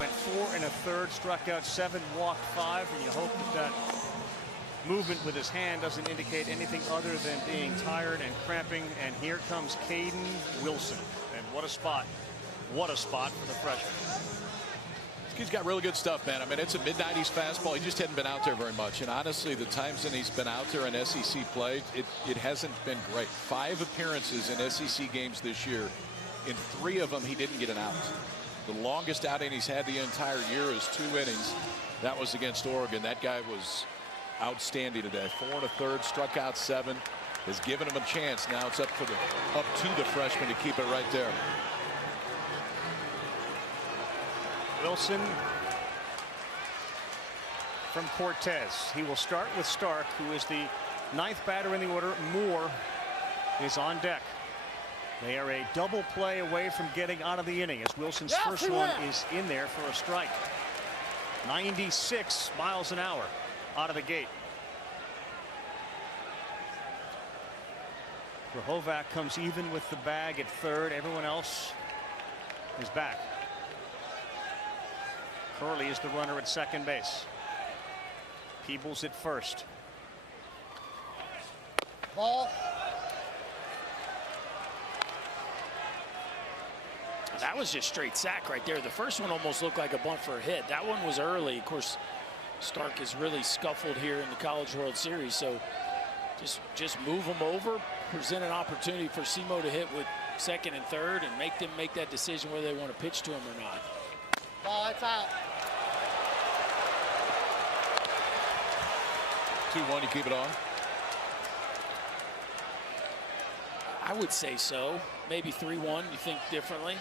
Went 4 1/3, struck out 7, walked 5, and you hope that movement with his hand doesn't indicate anything other than being tired and cramping. And here comes Caden Wilson, and what a spot. What a spot for the freshman. This kid's got really good stuff, man. I mean, it's a mid-90s fastball. He just hadn't been out there very much. And honestly, the times that he's been out there in SEC play, it hasn't been great. 5 appearances in SEC games this year. In 3 of them, he didn't get an out. The longest outing he's had the entire year is 2 innings. That was against Oregon. That guy was outstanding today. 4 1/3, struck out 7. Has given him a chance. Now it's up to the freshman to keep it right there. Wilson from Cortez. He will start with Stark, who is the 9th batter in the order. Moore is on deck. They are a double play away from getting out of the inning, as Wilson's first one is in there for a strike. 96 miles an hour out of the gate. Grahovac comes even with the bag at third. Everyone else is back. Curley is the runner at second base. Peebles at first. Ball. That was just straight sack right there. The first one almost looked like a bunt for a hit. That one was early. Of course, Stark has really scuffled here in the College World Series, so just move them over, present an opportunity for Simo to hit with second and third, and make them make that decision whether they want to pitch to him or not. Ball, it's out. 2-1, you keep it on? I would say so. Maybe 3-1. You think differently?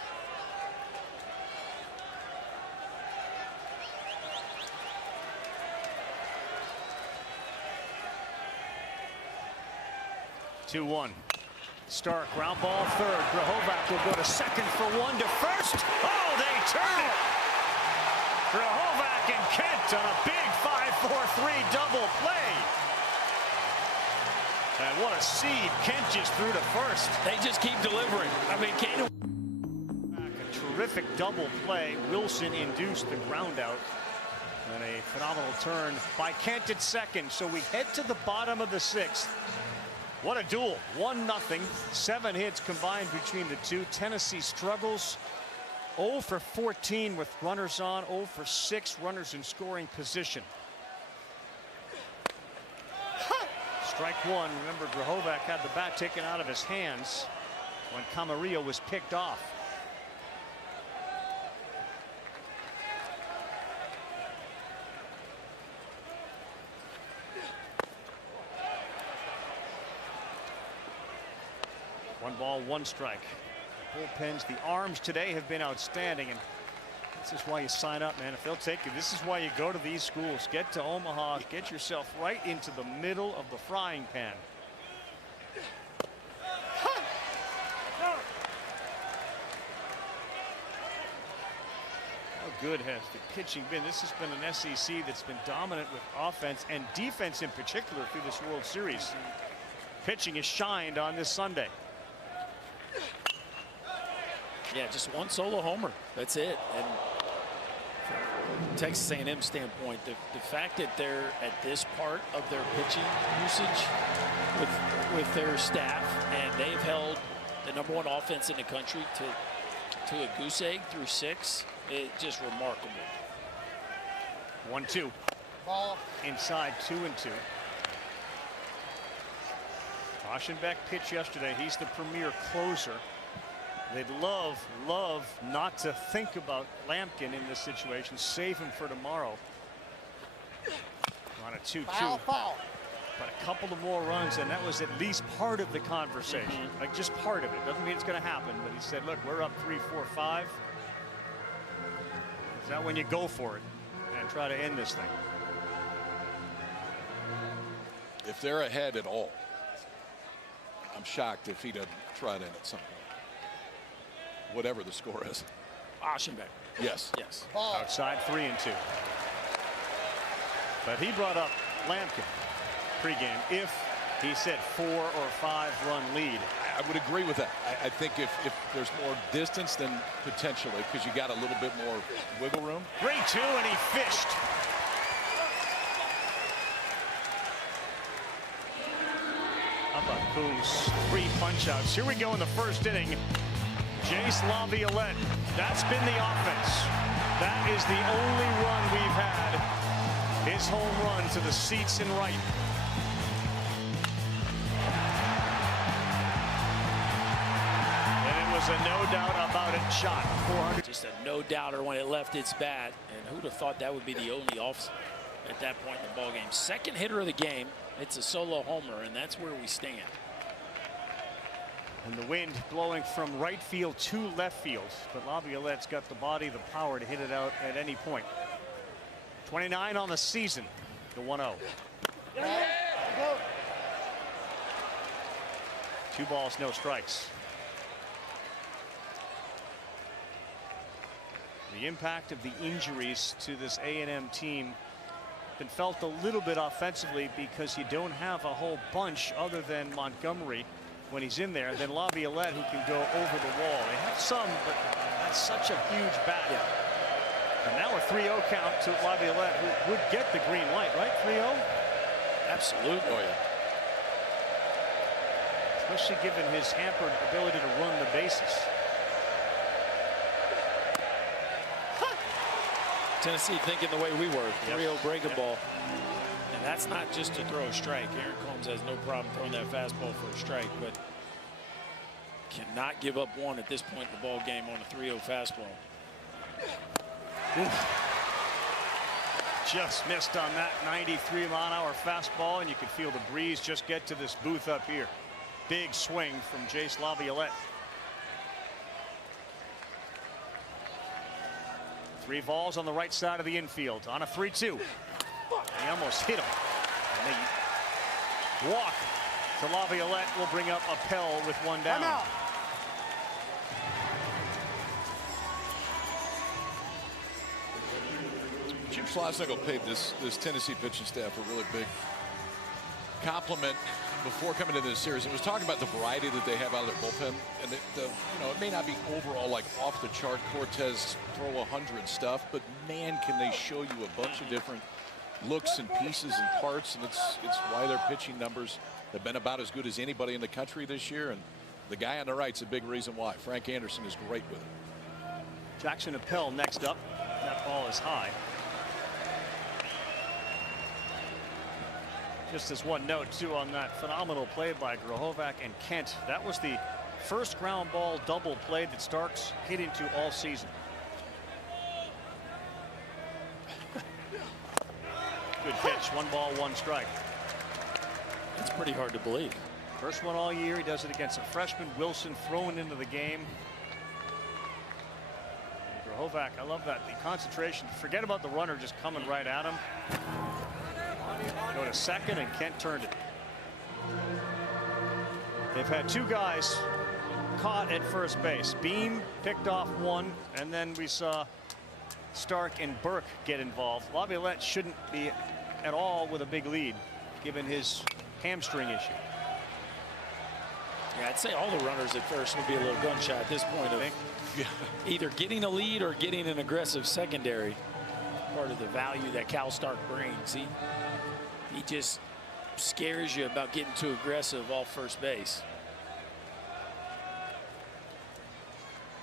Two-one. Stark, ground ball third. Grahovac will go to second for one to first. Oh, they turn it. Grahovac and Kent on a big 5-4-3 double play. And what a seed Kent just threw to first. They just keep delivering. I mean, Kane. A terrific double play. Wilson induced the ground out. And a phenomenal turn by Kent at second. So we head to the bottom of the sixth. What a duel. 1-0. 7 hits combined between the two. Tennessee struggles. 0 for 14 with runners on. 0 for 6 runners in scoring position. Strike one. Remember, Grahovac had the bat taken out of his hands when Camarillo was picked off. One ball, one strike. The bullpens, the arms today have been outstanding, and this is why you sign up, man. If they'll take you, this is why you go to these schools. Get to Omaha, get yourself right into the middle of the frying pan. How good has the pitching been? This has been an SEC that's been dominant with offense and defense in particular through this World Series. Pitching has shined on this Sunday. Yeah, just one solo homer. That's it. And from Texas A&M standpoint, the fact that they're at this part of their pitching usage with their staff, and they've held the #1 offense in the country to a goose egg through 6, it's just remarkable. 1-2. Ball. Inside 2-2. Aschenbeck pitched yesterday. He's the premier closer. They'd love not to think about Lampkin in this situation. Save him for tomorrow. On a 2-2. Foul, foul. But a couple of more runs, and that was at least part of the conversation. Like, just part of it. Doesn't mean it's going to happen, but he said, look, we're up 3, 4, 5. Is that when you go for it and try to end this thing? If they're ahead at all, I'm shocked if he doesn't try it in at some point. Whatever the score is. Aschenbeck. Yes. Yes. Ball. Outside 3-2. But he brought up Lampkin pregame if he said 4 or 5 run lead. I would agree with that. I think if there's more distance, then potentially, because you got a little bit more wiggle room. 3-2, and he fished. How about Coombs? 3 punch-outs. Here we go in the first inning. Jace Laviolette. That's been the offense. That is the only run we've had. His home run to the seats in right. And it was a no doubt about it shot. 400. Just a no doubter when it left its bat, and who'd have thought that would be the only off at that point in the ball game. Second hitter of the game. It's a solo homer, and that's where we stand. And the wind blowing from right field to left field. But Laviolette's got the body, the power to hit it out at any point. 29 on the season. The 1-0. 2 balls, no strikes. The impact of the injuries to this A&M team been felt a little bit offensively because you don't have a whole bunch other than Montgomery when he's in there, then Laviolette, who can go over the wall. They have some, but that's such a huge bat. Yeah. And now a 3-0 count to Laviolette, who would get the green light, right? 3-0? Absolutely. Oh, yeah. Especially given his hampered ability to run the bases. Tennessee thinking the way we were. 3-0 breaking ball. And that's not just to throw a strike. Aaron Combs has no problem throwing that fastball for a strike, but cannot give up one at this point in the ball game on a 3-0 fastball. Just missed on that 93-mile-an-hour fastball, and you can feel the breeze just get to this booth up here. Big swing from Jace Laviolette. 3 balls on the right side of the infield on a 3-2. He almost hit him. And the walk to Laviolette will bring up Appel with 1 down. Jim Schlosnagle paid this Tennessee pitching staff a really big compliment before coming into this series. It was talking about the variety that they have out of their bullpen, and it may not be overall like off the chart Cortez throw 100 stuff, but man, can they show you a bunch of different looks and pieces and parts, and it's why their pitching numbers have been about as good as anybody in the country this year. And the guy on the right's a big reason why. Frank Anderson is great with it. Jackson Appel next up. That ball is high. Just as one note too on that phenomenal play by Grohovac and Kent, that was the first ground ball double play that Starks hit into all season. Good pitch, 1 ball, 1 strike. It's pretty hard to believe. First one all year. He does it against a freshman, Wilson, thrown into the game. And Grohovac, I love that. The concentration. Forget about the runner just coming right at him. Go to second, and Kent turned it. They've had 2 guys caught at first base. Beam picked off 1, and then we saw Stark and Burke get involved. Laviolette shouldn't be at all with a big lead, given his hamstring issue. Yeah, I'd say all the runners at first would be a little gun shy at this point of either getting a lead or getting an aggressive secondary. Part of the value that Cal Stark brings. He just scares you about getting too aggressive off first base.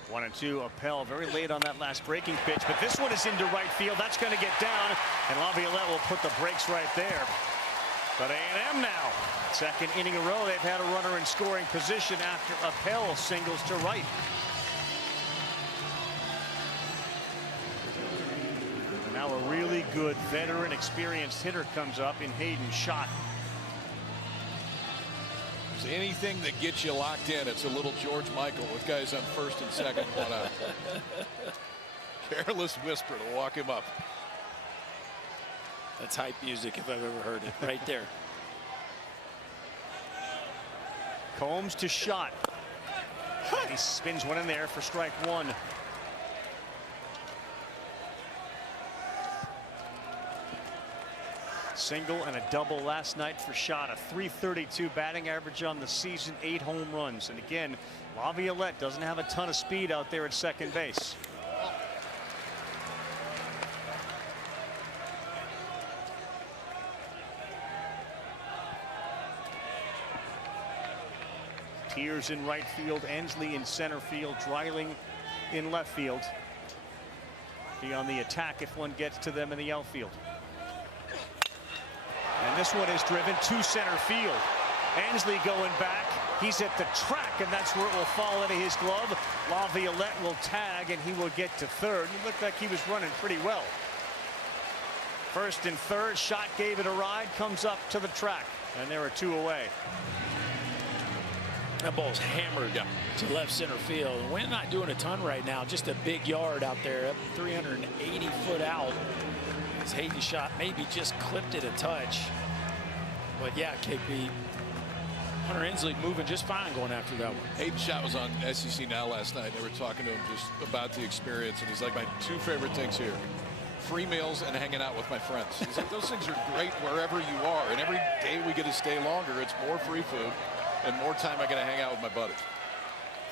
1-2, Appel very late on that last breaking pitch, but this one is into right field. That's going to get down, and Laviolette will put the brakes right there. But A&M now, second inning in a row, they've had a runner in scoring position after Appel singles to right. And now a really good veteran, experienced hitter comes up in Hayden Schott. Anything that gets you locked in, it's a little George Michael with guys on first and second, 1 out. Careless whisper to walk him up. That's hype music if I've ever heard it. Right there. Combs to Schott. And he spins one in there for strike 1. Single and a double last night for Schott. A .332 batting average on the season, 8 home runs. And again, Laviolette doesn't have a ton of speed out there at second base. Tears in right field, Ensley in center field, Dreiling in left field. Be on the attack if one gets to them in the outfield. And this one is driven to center field. Ensley going back. He's at the track, and that's where it will fall into his glove. Laviolette will tag, and he will get to third. He looked like he was running pretty well. First and third, Schott gave it a ride, comes up to the track, and there are 2 away. That ball's hammered to left center field. And we're not doing a ton right now, just a big yard out there, up 380 foot out. As Hayden Schott maybe just clipped it a touch. But yeah, KP, Hunter Inslee moving just fine going after that one. Hayden Schott was on SEC Now last night. They were talking to him just about the experience, and he's like, my 2 favorite things here: free meals and hanging out with my friends. He's like, those things are great wherever you are, and every day we get to stay longer, it's more free food and more time I get to hang out with my buddies.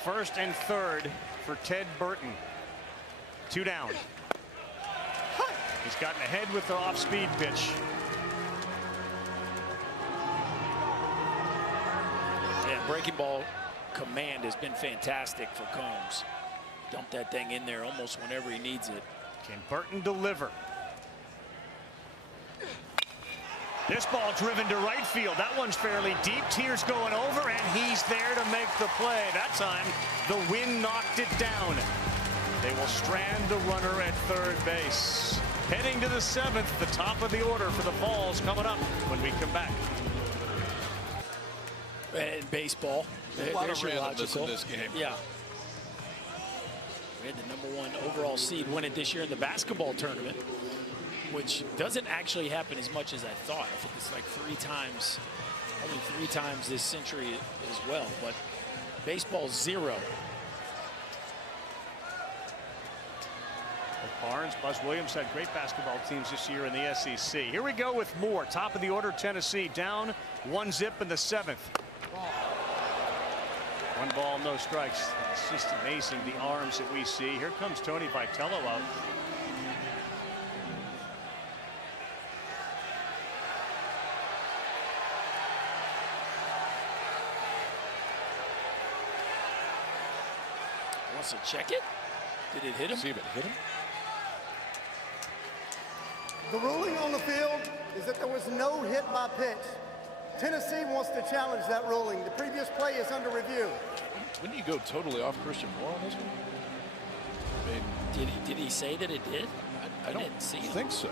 1st and 3rd for Ted Burton. 2 down. He's gotten ahead with the off-speed pitch. Yeah, breaking ball command has been fantastic for Combs. Dump that thing in there almost whenever he needs it. Can Burton deliver? This ball driven to right field. That one's fairly deep. Tears going over, and he's there to make the play. That time, the wind knocked it down. They will strand the runner at 3rd base. Heading to the 7th, the top of the order for the Falls coming up when we come back. And baseball. A lot of randomness in this game. Yeah. We had the #1 overall seed win it this year in the basketball tournament, which doesn't actually happen as much as I thought. I think it's like 3 times, only 3 times this century as well. But baseball 0. Barnes, Buzz Williams had great basketball teams this year in the SEC. Here we go with more. Top of the order, Tennessee down 1-0 in the 7th. 1 ball, no strikes. It's just amazing the arms that we see. Here comes Tony Vitello out. Wants to check it. Did it hit him? See if it hit him. The ruling on the field is that there was no hit by pitch. Tennessee wants to challenge that ruling. The previous play is under review. Wouldn't you go totally off Christian Moore on this one? I mean, Did he say that it did? I don't didn't see think so.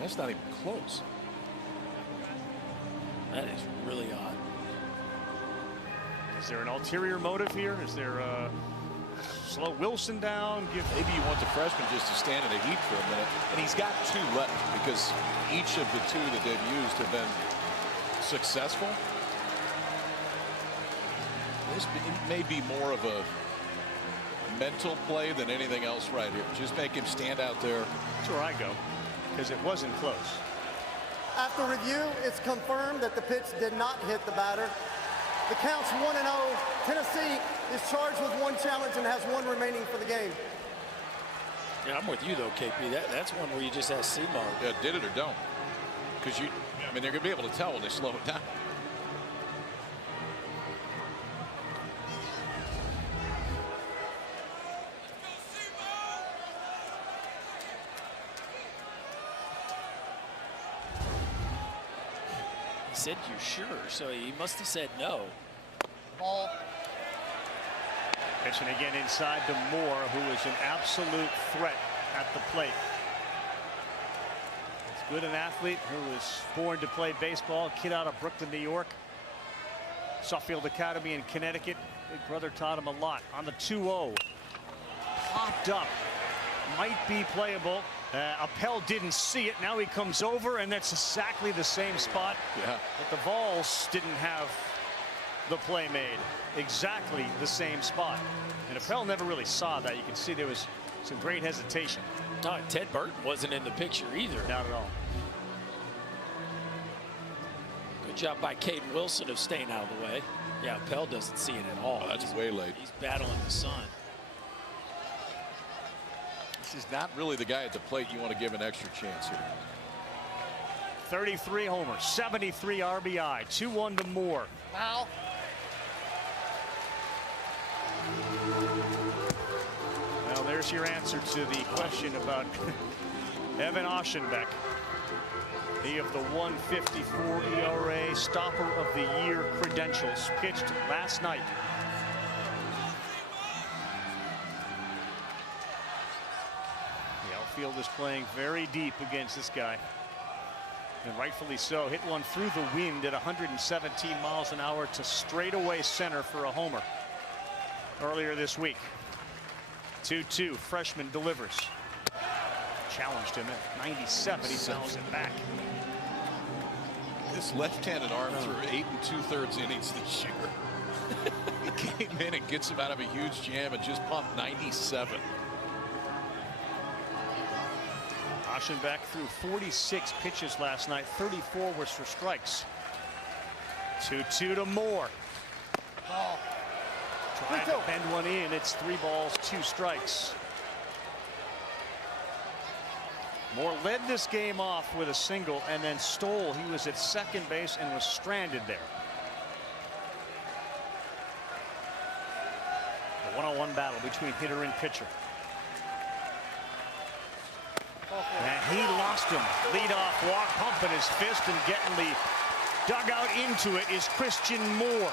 That's not even close. That is really odd. Is there an ulterior motive here? Is there slow Wilson down? Maybe you want the freshman just to stand in the heat for a minute. And he's got 2 left because each of the 2 that they've used have been successful. This may be more of a mental play than anything else right here. Just make him stand out there. That's where I go, because it wasn't close. After review, it's confirmed that the pitch did not hit the batter. The count's 1-0. Tennessee is charged with 1 challenge and has 1 remaining for the game. Yeah, I'm with you though, KP. That's one where you just ask Seymour. Yeah, did it or don't. Because I mean, they're going to be able to tell when they slow it down. He said, "You sure?" So he must have said no. Ball. Pitching again inside to Moore, who is an absolute threat at the plate. As good an athlete who was born to play baseball, kid out of Brooklyn, New York. Suffield Academy in Connecticut. Big brother taught him a lot. On the 2-0. Popped up. Might be playable. Appel didn't see it. Now he comes over, and that's exactly the same spot. Yeah. But the Vols didn't have the play made. Exactly the spot. And Appel never really saw that. You can see there was some great hesitation. No, Ted Burton wasn't in the picture either. Not at all. Good job by Caden Wilson of staying out of the way. Yeah, Appel doesn't see it at all. Oh, that's way late. He's battling the sun. This is not really the guy at the plate you want to give an extra chance here. 33 homers, 73 RBI, 2-1 to Moore. Foul. Well, there's your answer to the question about Evan Oschenbeck. He of the 154 ERA, stopper of the year credentials, pitched last night. The outfield is playing very deep against this guy. And rightfully so. Hit one through the wind at 117 miles an hour to straightaway center for a homer earlier this week. 2-2. Freshman delivers. Challenged him at 97. He fouls it back. This left-handed arm threw 8 2/3 innings this year. He came in and gets him out of a huge jam and just pumped 97. Aschenbeck threw 46 pitches last night. 34 was for strikes. 2-2 to Moore. Trying to bend one in. It's 3 balls, 2 strikes. Moore led this game off with a single and then stole. He was at second base and was stranded there. The one-on-one battle between hitter and pitcher. And he lost him. Leadoff walk, pumping his fist and getting the dugout into it is Christian Moore.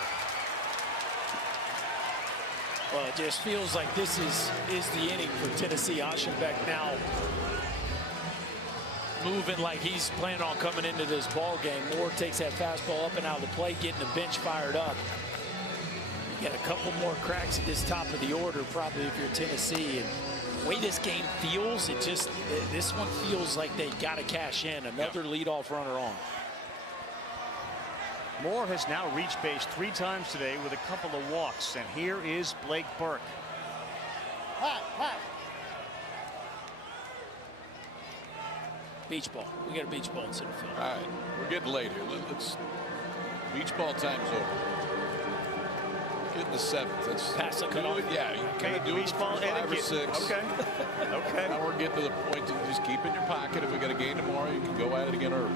Well, it just feels like this is the inning for Tennessee. Aschenbeck now moving like he's planning on coming into this ball game. Moore takes that fastball up and out of the plate, getting the bench fired up. You get a couple more cracks at this top of the order, probably if you're Tennessee. And the way this game feels, this one feels like they got to cash in. Another leadoff runner on. Moore has now reached base 3 times today with a couple of walks, and here is Blake Burke. Beach ball. We got a beach ball in center field. All right, we're getting late here. Let's beach ball time's over. Get in the 7th. Let's pass the cutoff. Yeah, you Okay, kind of do beach it ball for 5 or etiquette. 6. Okay. Okay. Now we're getting to the point to just keep it in your pocket. If we got a game tomorrow, you can go at it again early.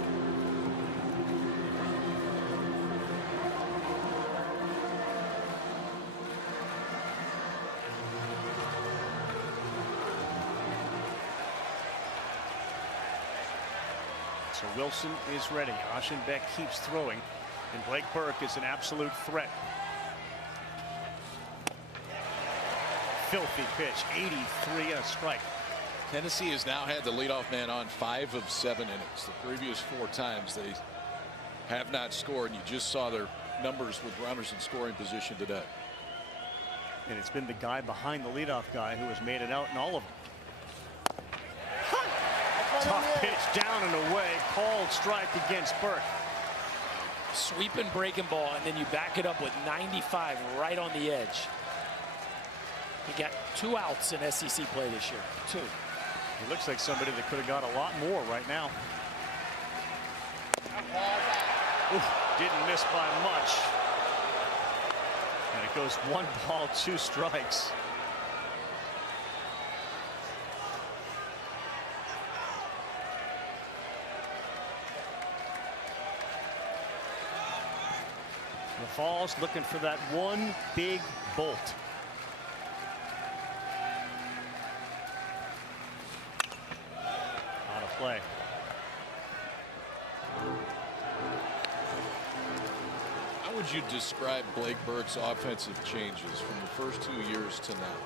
So Wilson is ready. Aschenbeck keeps throwing, and Blake Burke is an absolute threat. Filthy pitch, 83 and a strike. Tennessee has now had the leadoff man on 5 of 7 innings. The previous 4 times they have not scored, and you just saw their numbers with runners in scoring position today. And it's been the guy behind the leadoff guy who has made it out in all of them. Tough pitch down and away. Called strike against Burke. Sweeping breaking ball, and then you back it up with 95 right on the edge. He got 2 outs in SEC play this year. 2. He looks like somebody that could have got a lot more right now. Oof, didn't miss by much. And it goes 1 ball, 2 strikes. Falls looking for that one big bolt. Out of play. How would you describe Blake Burke's offensive changes from the first 2 years to now?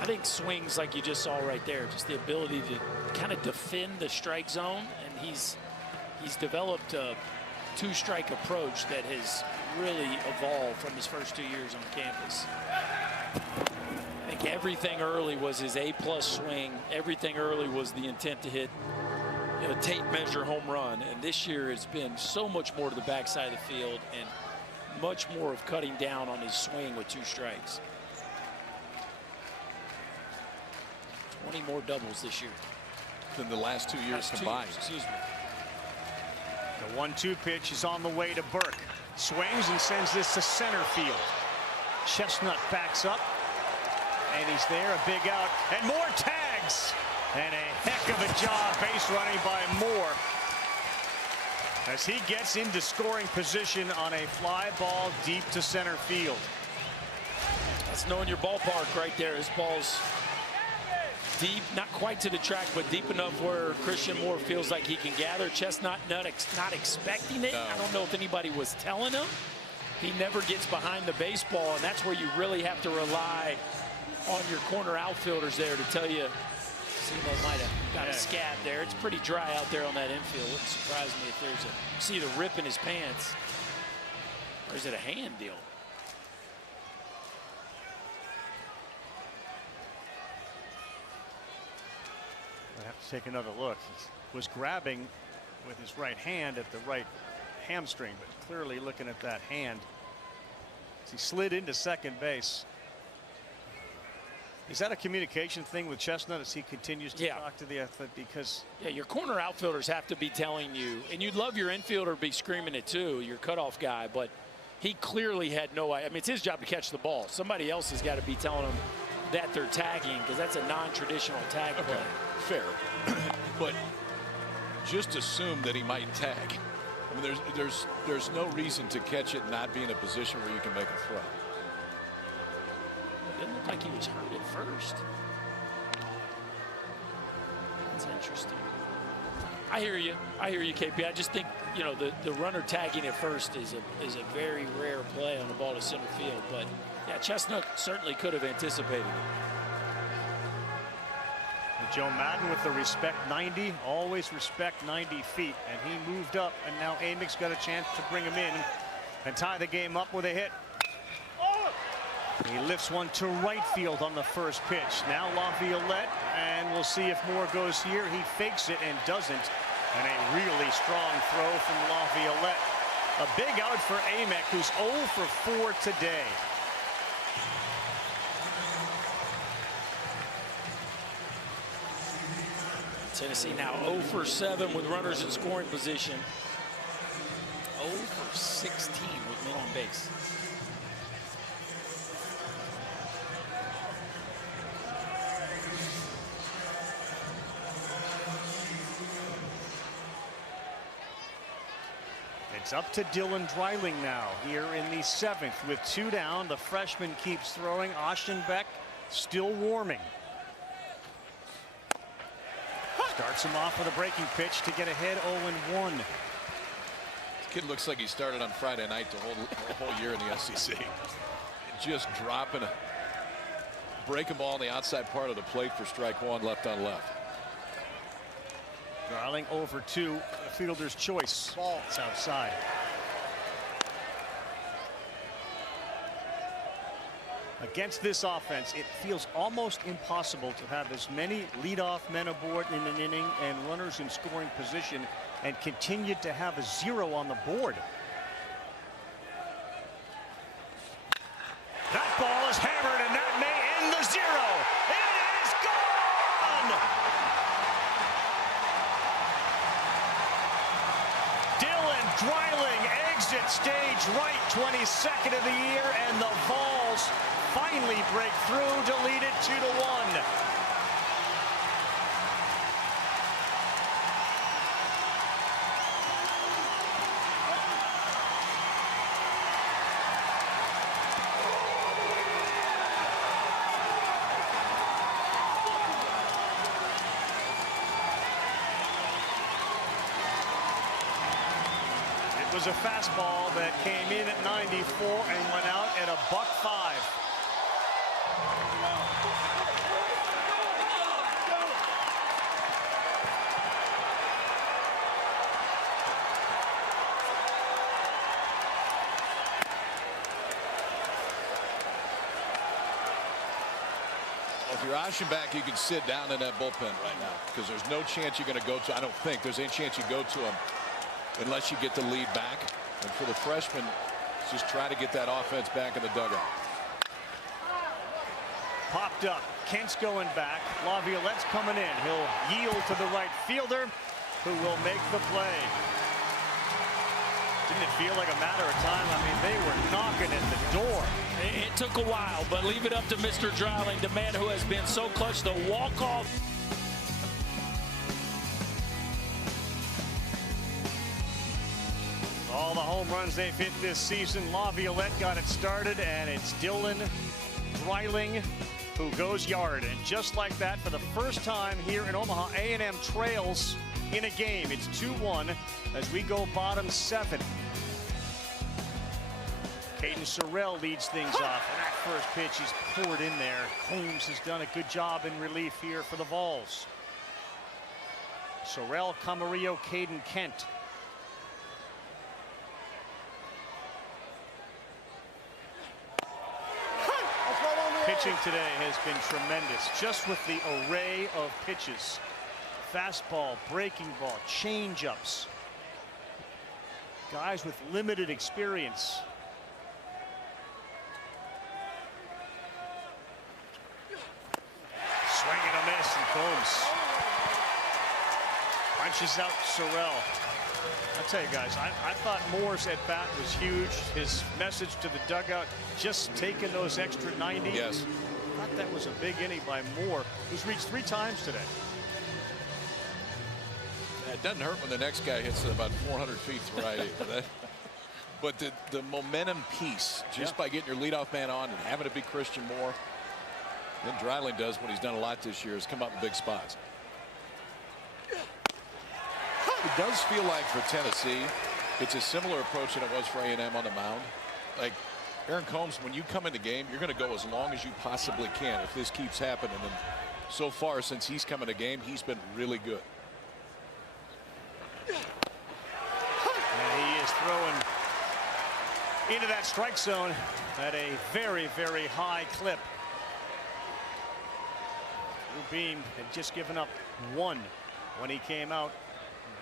I think swings like you just saw right there, just the ability to kind of defend the strike zone, and he's developed a 2-strike approach that has really evolved from his first 2 years on campus. I think everything early was his A-plus swing. Everything early was the intent to hit, tape measure home run. And this year has been so much more to the backside of the field and much more of cutting down on his swing with 2 strikes. 20 more doubles this year than the last 2 years combined. Excuse me. The 1-2 pitch is on the way to Burke. Swings and sends this to center field. Chestnut backs up, and he's there, a big out, and Moore tags. And a heck of a job base running by Moore as he gets into scoring position on a fly ball deep to center field. That's knowing your ballpark right there. His ball's deep, not quite to the track, but deep enough where Christian Moore feels like he can gather. Chestnut not expecting it. No. I don't know if anybody was telling him. He never gets behind the baseball, and that's where you really have to rely on your corner outfielders there to tell you. Simo might have got a scab there. It's pretty dry out there on that infield. Wouldn't surprise me if there's a see the rip in his pants. Or is it a hand deal? I have to take another look. He was grabbing with his right hand at the right hamstring, but clearly looking at that hand as he slid into second base. Is that a communication thing with Chestnut as he continues to talk to the athlete? Because your corner outfielders have to be telling you, and you'd love your infielder to be screaming it too, your cutoff guy, but he clearly had no idea. I mean, it's his job to catch the ball. Somebody else has got to be telling him that they're tagging, because that's a non-traditional tag play. Fair. But just assume that he might tag. I mean, there's no reason to catch it and not be in a position where you can make a throw. It didn't look like he was hurt at first. That's interesting. I hear you, KP. I just think, you know, the runner tagging at first is a very rare play on the ball to center field. But yeah, Chestnut certainly could have anticipated it. And Joe Madden with the respect 90, always respect 90 feet, and he moved up, and now Amick's got a chance to bring him in and tie the game up with a hit. He lifts one to right field on the first pitch. Now Laviolette, and we'll see if more goes here. He fakes it and doesn't. And a really strong throw from Laviolette. A big out for Amick, who's 0 for 4 today. Tennessee now 0 for 7 with runners in scoring position. 0 for 16 with men on base. It's up to Dylan Dreiling now here in the 7th with 2 down. The freshman keeps throwing. Ostenbeck still warming. Starts him off with a breaking pitch to get ahead 0-1. This kid looks like he started on Friday night the whole year in the SEC. Just dropping a breaking ball on the outside part of the plate for strike 1, left on left. Dreiling over 2, the fielder's choice. Ball. It's outside. Against this offense, it feels almost impossible to have as many leadoff men aboard in an inning and runners in scoring position and continue to have a 0 on the board. That ball is hammered, and that may end the 0. It is gone! Dylan Dreiling exits stage right, 22nd of the year, and the Vols finally break through to lead it 2-1. It was a fastball that came in at 94 and went out at $105. If you're Ostenbeck, you can sit down in that bullpen right now because there's no chance you're going to go to. I don't think there's any chance you go to him unless you get the lead back. And for the freshman, just try to get that offense back in the dugout. Popped up. Kent's going back. Laviolette's coming in. He'll yield to the right fielder, who will make the play. Didn't it feel like a matter of time? I mean, they were knocking at the door. It took a while, but leave it up to Mr. Dreiling, the man who has been so clutch. The walk-off. All the home runs they've hit this season. Laviolette got it started, and it's Dylan Dreiling who goes yard. And just like that, for the first time here in Omaha, A&M trails in a game. It's 2-1 as we go bottom 7. Caden Sorrell leads things off, and that first pitch is poured in there. Holmes has done a good job in relief here for the Vols. Sorrell, Camarillo, Caden, Kent. Pitching today has been tremendous, just with the array of pitches. Fastball, breaking ball, change-ups. guys with limited experience. Swing and a miss, and Combs punches out Sorrell. I tell you guys, I thought Moore's at bat was huge. His message to the dugout, just taking those extra 90. Yes. I thought that was a big inning by Moore, who's reached 3 times today. It doesn't hurt when the next guy hits it about 400 feet to right. But the momentum piece, just by getting your leadoff man on and having it be Christian Moore, then Dreiling does what he's done a lot this year, is come up in big spots. It does feel like for Tennessee, it's a similar approach than it was for A&M on the mound. Like Aaron Combs, when you come in the game, you're going to go as long as you possibly can if this keeps happening. And so far, since he's come in the game, he's been really good. And he is throwing into that strike zone at a very, very high clip. Beam had just given up 1 when he came out,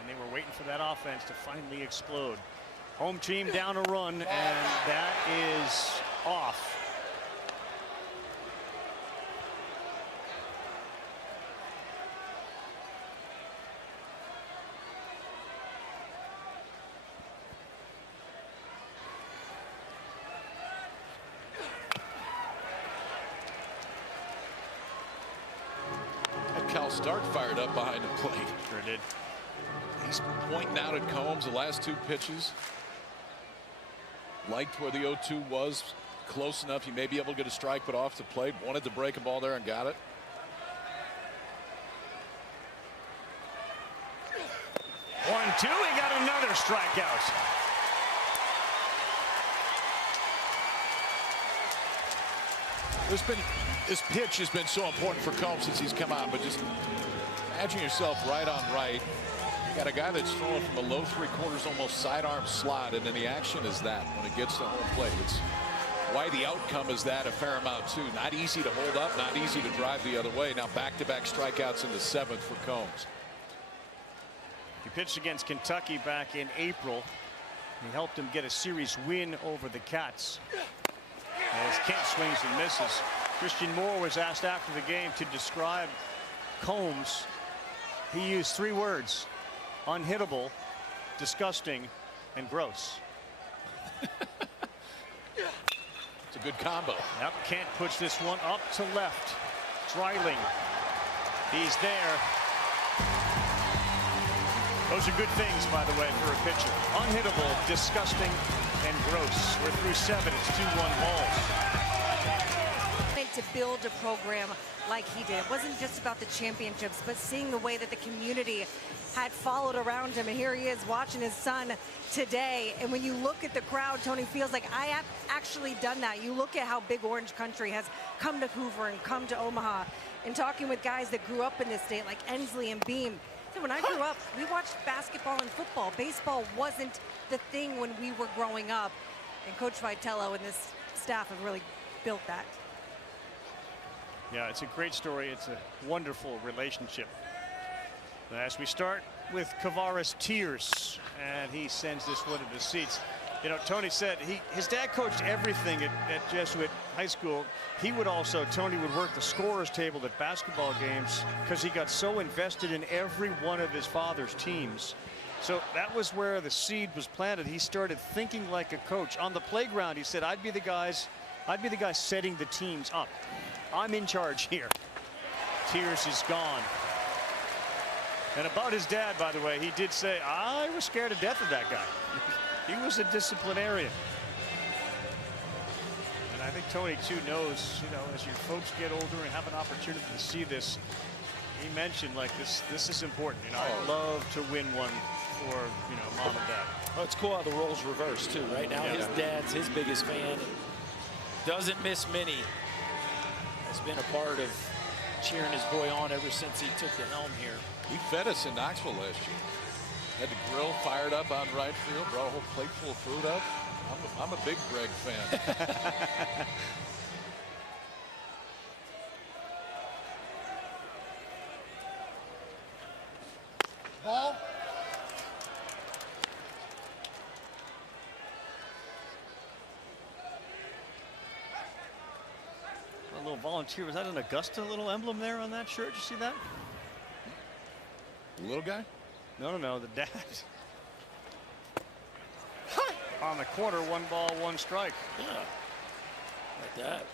and they were waiting for that offense to finally explode. Home team down a run, and that is off. Cal Stark fired up behind the plate. Sure did. He's pointing out at Combs the last 2 pitches. Liked where the 0-2 was. Close enough. He may be able to get a strike, but off the plate. Wanted to break a ball there and got it. 1-2. He got another strikeout. This pitch has been so important for Combs since he's come out, but just imagine yourself right on right. You got a guy that's throwing from a low 3/4, almost sidearm slot, and then the action is that when it gets to home plate. It's why the outcome is that a fair amount too. Not easy to hold up, not easy to drive the other way. Now back-to-back strikeouts in the 7th for Combs. He pitched against Kentucky back in April. He helped him get a series win over the Cats. As Kent swings and misses. Christian Moore was asked after the game to describe Combs. He used 3 words: unhittable, disgusting, and gross. It's a good combo. Yep, Kent puts this one up to left. Dreiling. He's there. Those are good things, by the way, for a pitcher. Unhittable, disgusting, and gross. We're through 7. It's 2-1 balls. To build a program like he did. It wasn't just about the championships, but seeing the way that the community had followed around him. And here he is watching his son today. And when you look at the crowd, Tony feels like I have actually done that. You look at how Big Orange Country has come to Hoover and come to Omaha, and talking with guys that grew up in this state like Ensley and Beam. So when I grew up, we watched basketball and football. Baseball wasn't the thing when we were growing up. And Coach Vitello and this staff have really built that. Yeah, it's a great story. It's a wonderful relationship. As we start with Kavares tears, and he sends this one to the seats. You know, Tony said his dad coached everything at Jesuit High School. He would also, Tony would work the scorer's table at basketball games because he got so invested in every one of his father's teams. So that was where the seed was planted. He started thinking like a coach. On the playground, he said, I'd be the guy setting the teams up. I'm in charge here. Tears is gone. And about his dad, by the way, he did say, I was scared to death of that guy. He was a disciplinarian. And I think Tony, too, knows, you know, as your folks get older and have an opportunity to see this, he mentioned, like, this is important. You know, I'd love to win one for, you know, mom and dad. Oh, it's cool how the roles reverse, too. Right now, his dad's his biggest fan. Doesn't miss many. Has been a part of cheering his boy on ever since he took the helm here. He fed us in Knoxville last year. Had the grill fired up on right field, brought a whole plate full of food up. I'm a big Greg fan. Ball. volunteer. Was that an Augusta little emblem there on that shirt? Did you see that? The little guy? No, the dad. On the corner, 1 ball, 1 strike. Yeah. Like that.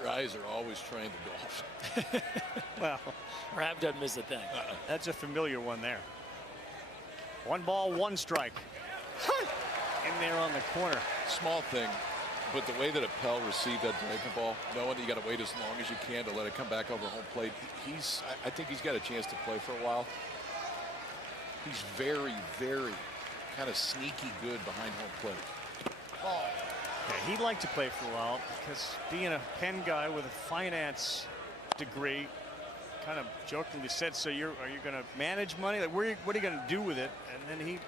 Your eyes are always trained to golf. Well, Rav doesn't miss a thing. that's a familiar one there. 1 ball, 1 strike. In there on the corner. Small thing, but the way that Appel received that breaking ball, knowing you got to wait as long as you can to let it come back over home plate, I think he's got a chance to play for a while. He's very, very kind of sneaky good behind home plate. Yeah, he'd like to play for a while because being a Penn guy with a finance degree, kind of jokingly said, so are you going to manage money? Like, what are you going to do with it? And then he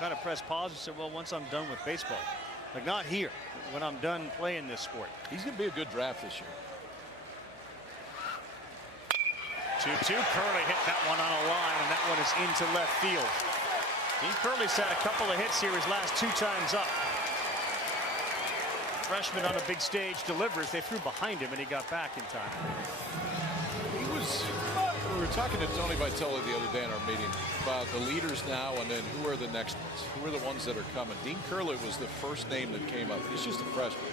kind of pressed pause and said, well, once I'm done with baseball. Like, not here, when I'm done playing this sport. He's going to be a good draft this year. 2-2. Curley hit that one on a line, and that one is into left field. Dean Curley's had a couple of hits here his last 2 times up. Freshman on a big stage delivers. They threw behind him, and he got back in time. We were talking to Tony Vitelli the other day in our meeting about the leaders now and then who are the next ones. Who are the ones that are coming? Dean Curley was the first name that came up. He's just a freshman.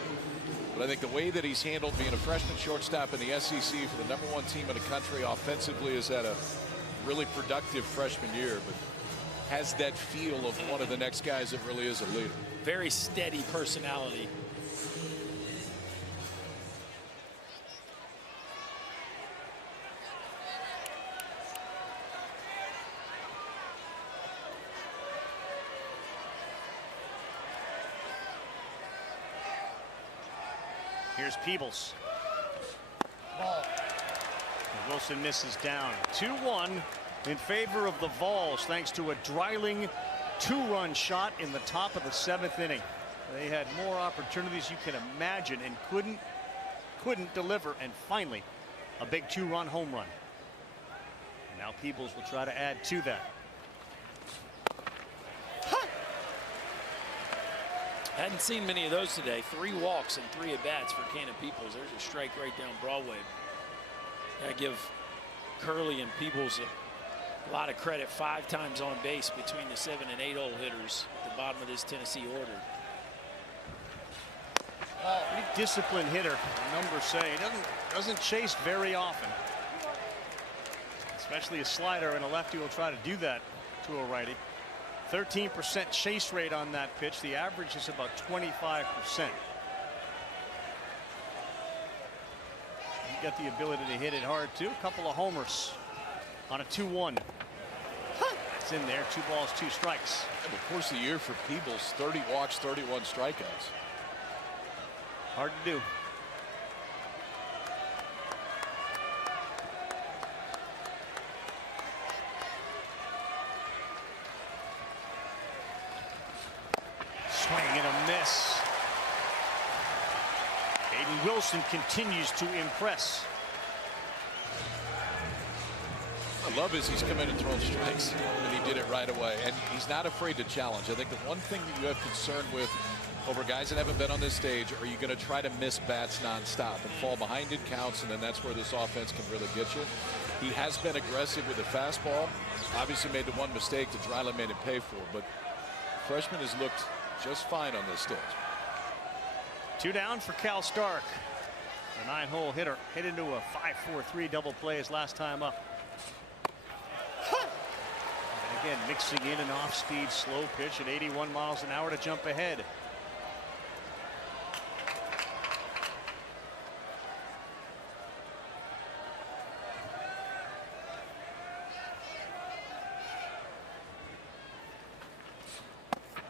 But I think the way that he's handled being a freshman shortstop in the SEC for the #1 team in the country offensively has had a really productive freshman year, but has that feel of one of the next guys that really is a leader. Very steady personality. Here's Peebles. Ball. And Wilson misses down. 2-1 in favor of the Vols thanks to a Dreiling 2-run shot in the top of the 7th inning. They had more opportunities you can imagine and couldn't deliver, and finally a big 2-run home run. And now Peebles will try to add to that. Hadn't seen many of those today. 3 walks and 3 at-bats for Cannon Peebles. There's a strike right down Broadway. I give Curley and Peebles a lot of credit. 5 times on base between the 7 and 8 hole hitters at the bottom of this Tennessee order. Pretty disciplined hitter, the numbers say. He doesn't chase very often. Especially a slider, and a lefty will try to do that to a righty. 13% chase rate on that pitch. The average is about 25%. He got the ability to hit it hard too. A couple of homers on a 2-1. It's in there. 2 balls, 2 strikes. And of course, the year for Peebles, 30 walks, 31 strikeouts. Hard to do. Swing and a miss. Aiden Wilson continues to impress. I love is he's come in and thrown strikes, and he did it right away. And he's not afraid to challenge. I think the one thing that you have concern with over guys that haven't been on this stage, are you going to try to miss bats nonstop and fall behind in counts, and then that's where this offense can really get you. He has been aggressive with the fastball. Obviously made the one mistake that Dreiling made him pay for, but freshman has looked just fine on this stage. 2 down for Cal Stark. A 9-hole hitter hit into a 5-4-3 double play his last time up. And again, mixing in an off-speed slow pitch at 81 miles an hour to jump ahead.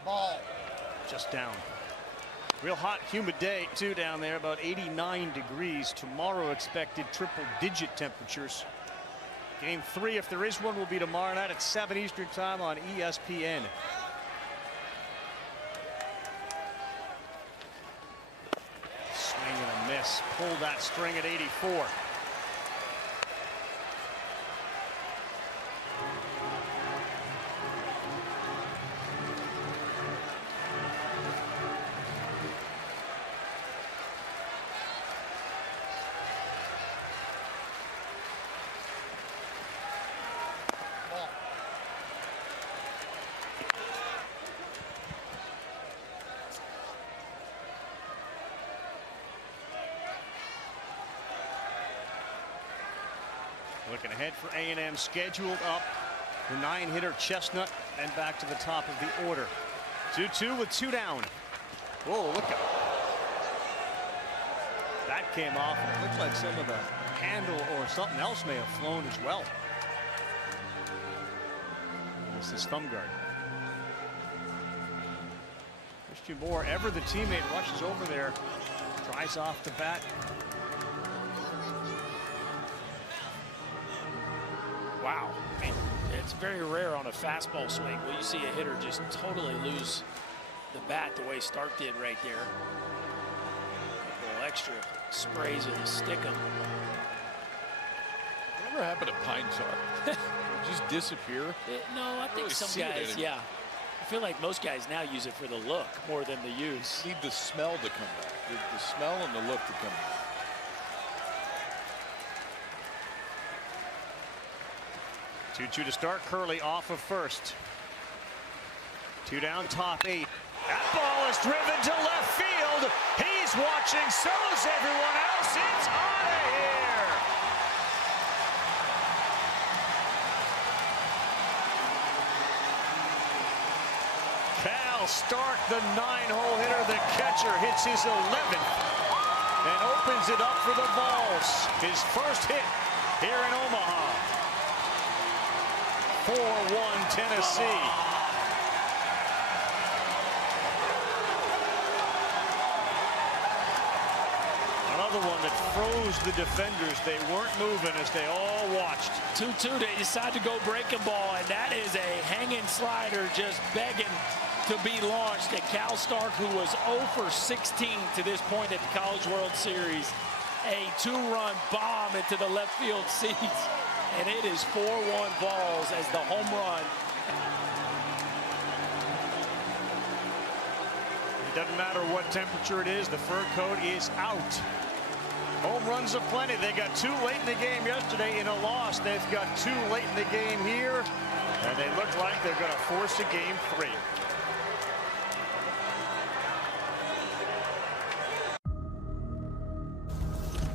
Ball. Just down. Real hot, humid day too down there, about 89 degrees. Tomorrow expected triple-digit temperatures. Game 3, if there is one, will be tomorrow night at 7 Eastern time on ESPN. Swing and a miss. Pull that string at 84. Looking ahead for A&M, scheduled up the 9-hitter Chestnut, and back to the top of the order. 2-2 with 2 down. Whoa, look out. That came off, and it looks like some of the handle or something else may have flown as well. This is thumb guard. Christian Moore, ever the teammate, rushes over there, tries off the bat. Wow. I mean, it's very rare on a fastball swing where you see a hitter just totally lose the bat the way Stark did right there. A little extra sprays of the stickum. Whatever happened to pine tar? Just disappear? No, I think some guys, yeah. I feel like most guys now use it for the look more than the use. Need the smell to come back. The smell and the look to come back. 2-2 to start. Curley off of first. 2 down, top 8. That ball is driven to left field. He's watching, so's everyone else. It's out of here. Cal Stark, the 9-hole hitter, the catcher, hits his 11th and opens it up for the Vols. His first hit here in Omaha. 4-1 Tennessee. Another one that froze the defenders. They weren't moving as they all watched. 2-2, they decide to go breaking ball, and that is a hanging slider just begging to be launched at Cal Stark, who was 0 for 16 to this point at the College World Series. A 2-run bomb into the left field seats. And it is 4-1 Vols as the home run. It doesn't matter what temperature it is, the fur coat is out. Home runs aplenty. They got 2 late in the game yesterday in a loss. They've got 2 late in the game here, and they look like they're going to force a game 3.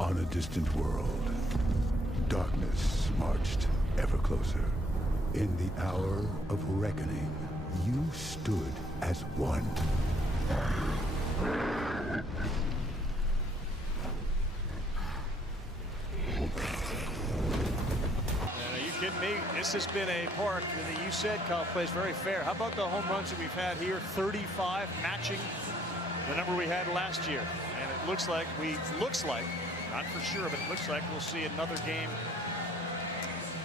On a distant world, darkness marched ever closer. In the hour of reckoning, you stood as one. Are you kidding me? This has been a park that you said, Kyle, plays very fair. How about the home runs that we've had here? 35, matching the number we had last year. And it looks like not for sure, but it looks like we'll see another game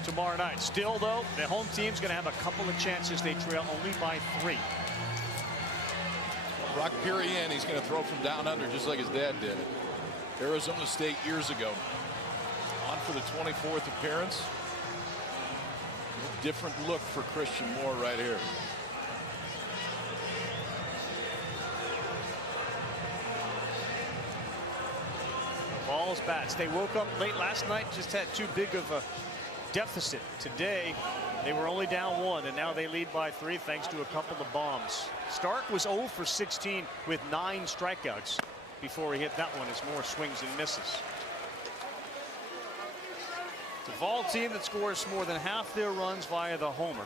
tomorrow night. Still, though, the home team's going to have a couple of chances. They trail only by 3. Brock Perrier, he's going to throw from down under just like his dad did at Arizona State years ago. On for the 24th appearance. A different look for Christian Moore right here. Vols bats. They woke up late last night, just had too big of a deficit. Today, they were only down 1, and now they lead by 3 thanks to a couple of bombs. Stark was 0 for 16 with 9 strikeouts before he hit that one as Moore swings and misses. It's a Vol team that scores more than half their runs via the homer.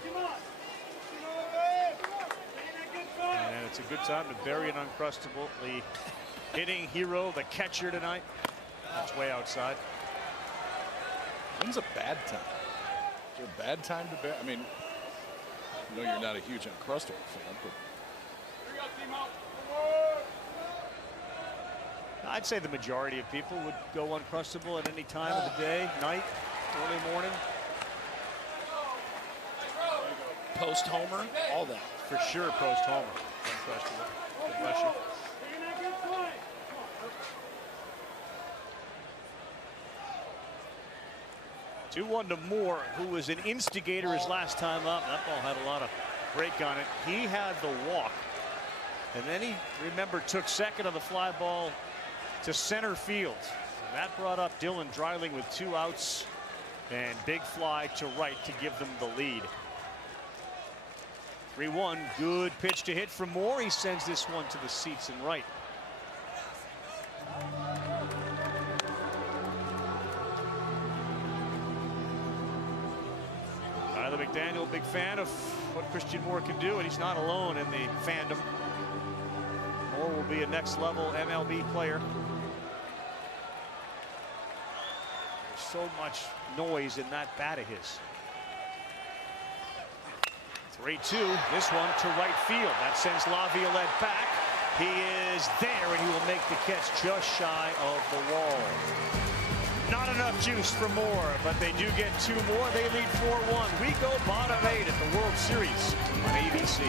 And it's a good time to bury an Uncrustable, the hitting hero, the catcher tonight. That's way outside. When's a bad time? Is there a bad time to bury? I mean, I know you're not a huge Uncrustable fan, but I'd say the majority of people would go Uncrustable at any time of the day, night, early morning. Post-homer, all that. For sure, post-homer. Uncrustable. God bless you. 2-1 to Moore, who was an instigator his last time up. That ball had a lot of break on it. He had the walk. And then he, remember, took second on the fly ball to center field. And that brought up Dylan Dreiling with 2 outs. And big fly to right to give them the lead. 3-1, good pitch to hit from Moore. He sends this one to the seats and right. big fan of what Christian Moore can do, and he's not alone in the fandom. Moore will be a next level MLB player. There's so much noise in that bat of his. 3-2, this one to right field. That sends Laviolette back. He is there, and he will make the catch just shy of the wall. Not enough juice for Moore, but they do get 2 more. They lead 4-1. We go bottom 8 at the World Series on ABC.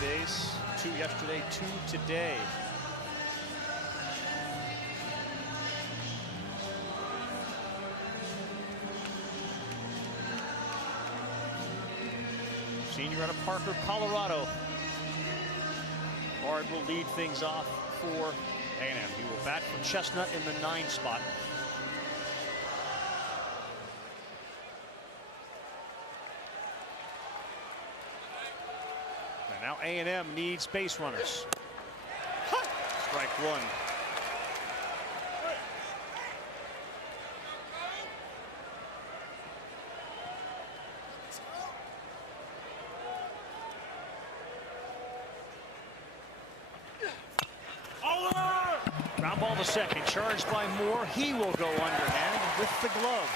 Days, 2 yesterday, 2 today. Senior out of Parker, Colorado. Bard will lead things off for A&M. He will bat for Chestnut in the 9 spot. And now A&M needs base runners. Strike 1. Ground ball to second, charged by Moore. He will go underhand with the glove.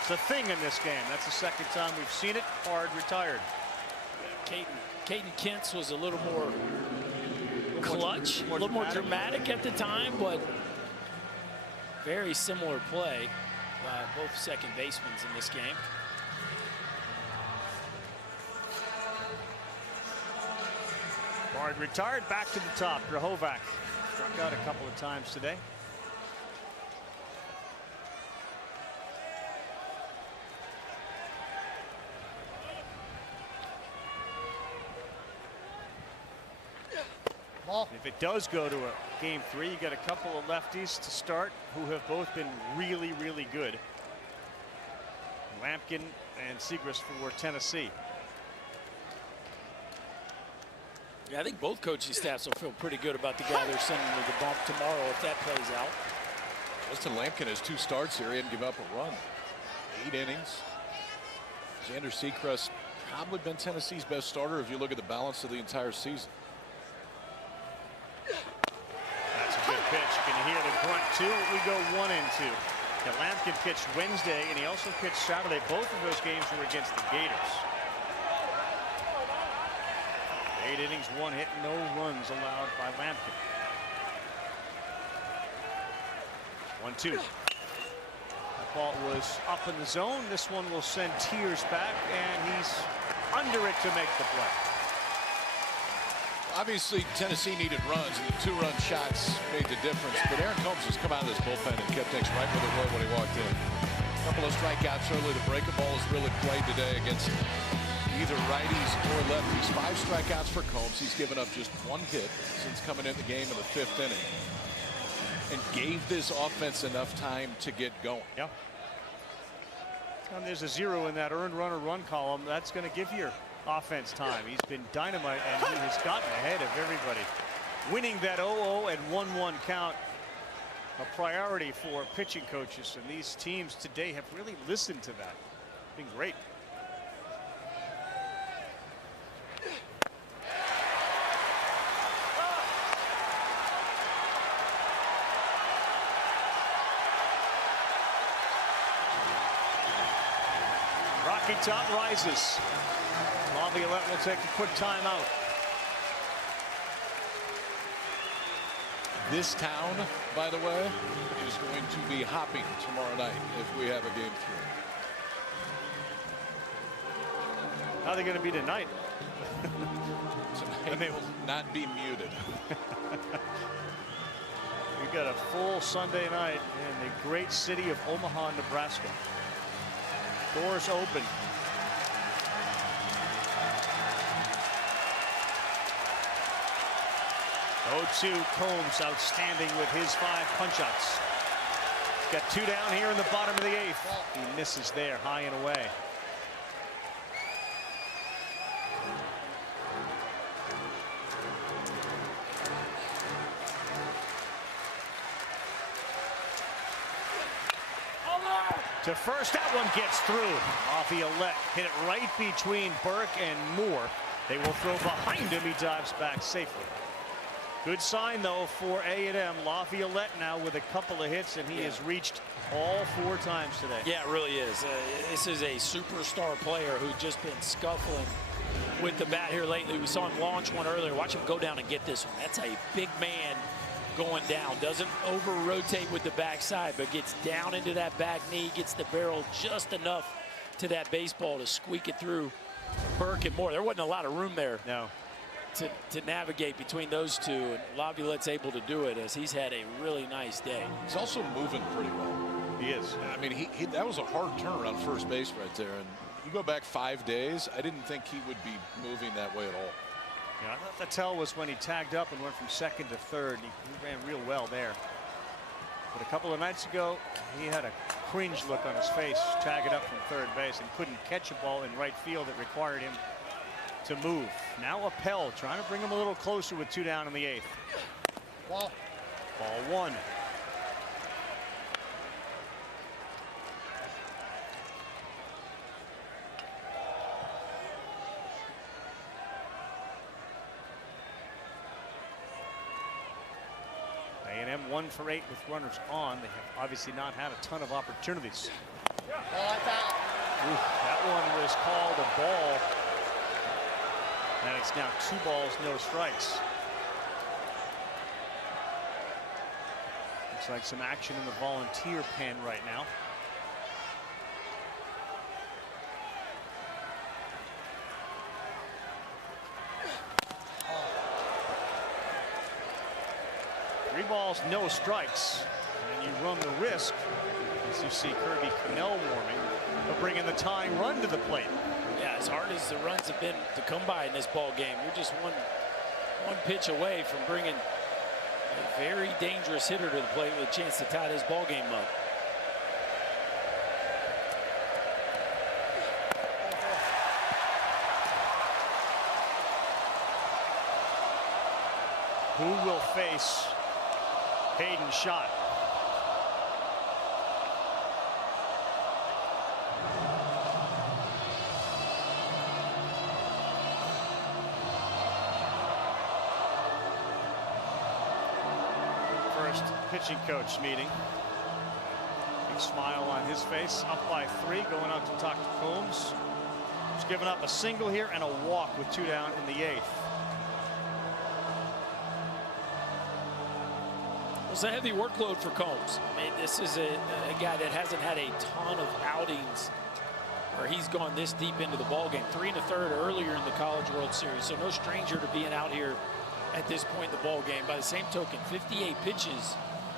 It's a thing in this game. That's the second time we've seen it. Bard retired. Caden Kent's was a little more clutch, a little more dramatic at the time, but very similar play by both second basemen in this game. Bard retired, back to the top. Drahovac struck out a couple of times today. If it does go to a game 3, you got a couple of lefties to start who have both been really, really good. Lampkin and Segrist for Tennessee. Yeah, I think both coaching staffs will feel pretty good about the guy they're sending to the bump tomorrow if that plays out. Justin Lampkin has 2 starts here. He didn't give up a run. 8 innings. Xander Sechrest probably been Tennessee's best starter if you look at the balance of the entire season. That's a good pitch. Can you hear the grunt too? We go 1-2. Now, Lampkin pitched Wednesday, and he also pitched Saturday. Both of those games were against the Gators. 8 innings, 1 hit, no runs allowed by Lampkin. 1-2. That ball was up in the zone. This one will send Tears back, and he's under it to make the play. Obviously, Tennessee needed runs, and the 2-run shots made the difference. But Aaron Combs has come out of this bullpen and kept things right where they were when he walked in. A couple of strikeouts early. The breaking ball has really played today against either righties or lefties. 5 strikeouts for Combs. He's given up just 1 hit since coming in the game in the 5th inning, and gave this offense enough time to get going. Yeah. And there's a 0 in that earned run or run column. That's going to give your offense time. He's been dynamite, and he has gotten ahead of everybody. Winning that 0-0 and 1-1 count, a priority for pitching coaches, and these teams today have really listened to that. Been great. Rocky Top rises. Laviolette will take a quick timeout. This town, by the way, is going to be hopping tomorrow night if we have a game 3. How are they going to be tonight? Tonight they will not be muted. We've got a full Sunday night in the great city of Omaha, Nebraska. Doors open. 0-2, Combs outstanding with his 5 punch-outs. Got 2 down here in the bottom of the 8th. He misses there, high and away. To first, that one gets through. Laviolette hit it right between Burke and Moore. They will throw behind him. He dives back safely. Good sign, though, for A&M. Laviolette now with a couple of hits, and he has reached all 4 times today. Yeah, it really is. This is a superstar player who's just been scuffling with the bat here lately. We saw him launch one earlier. Watch him go down and get this one. That's a big man going down. Doesn't over-rotate with the backside, but gets down into that back knee, gets the barrel just enough to that baseball to squeak it through Burke and Moore. There wasn't a lot of room there. No. To navigate between those two, and Laviolette's able to do it as he's had a really nice day. He's also moving pretty well. He is. I mean, that was a hard turn around first base right there. And you go back 5 days, I didn't think he would be moving that way at all. Yeah, I thought the tell was when he tagged up and went from second to third. He ran real well there. But a couple of nights ago, he had a cringe look on his face, tagging up from third base, and couldn't catch a ball in right field that required him to move. Now Appel trying to bring him a little closer with 2 down in the 8th. Ball 1. A&M 1 for 8 with runners on. They have obviously not had a ton of opportunities. That one was called a ball. And it's now 2 balls, no strikes. Looks like some action in the volunteer pen right now. Three balls, no strikes. And you run the risk, as you see Kirby Cannell warming, of bringing the tying run to the plate. Yeah, as hard as the runs have been to come by in this ball game, you're just one pitch away from bringing a very dangerous hitter to the plate with a chance to tie this ball game up. Who will face Hayden Schott? First pitching coach meeting. Big smile on his face. Up by 3, going out to talk to Combs. He's given up a single here and a walk with 2 down in the 8th. It's a heavy workload for Combs. I mean, this is a guy that hasn't had a ton of outings where he's gone this deep into the ball game. 3 1/3 earlier in the College World Series, so no stranger to being out here at this point in the ball game. By the same token, 58 pitches,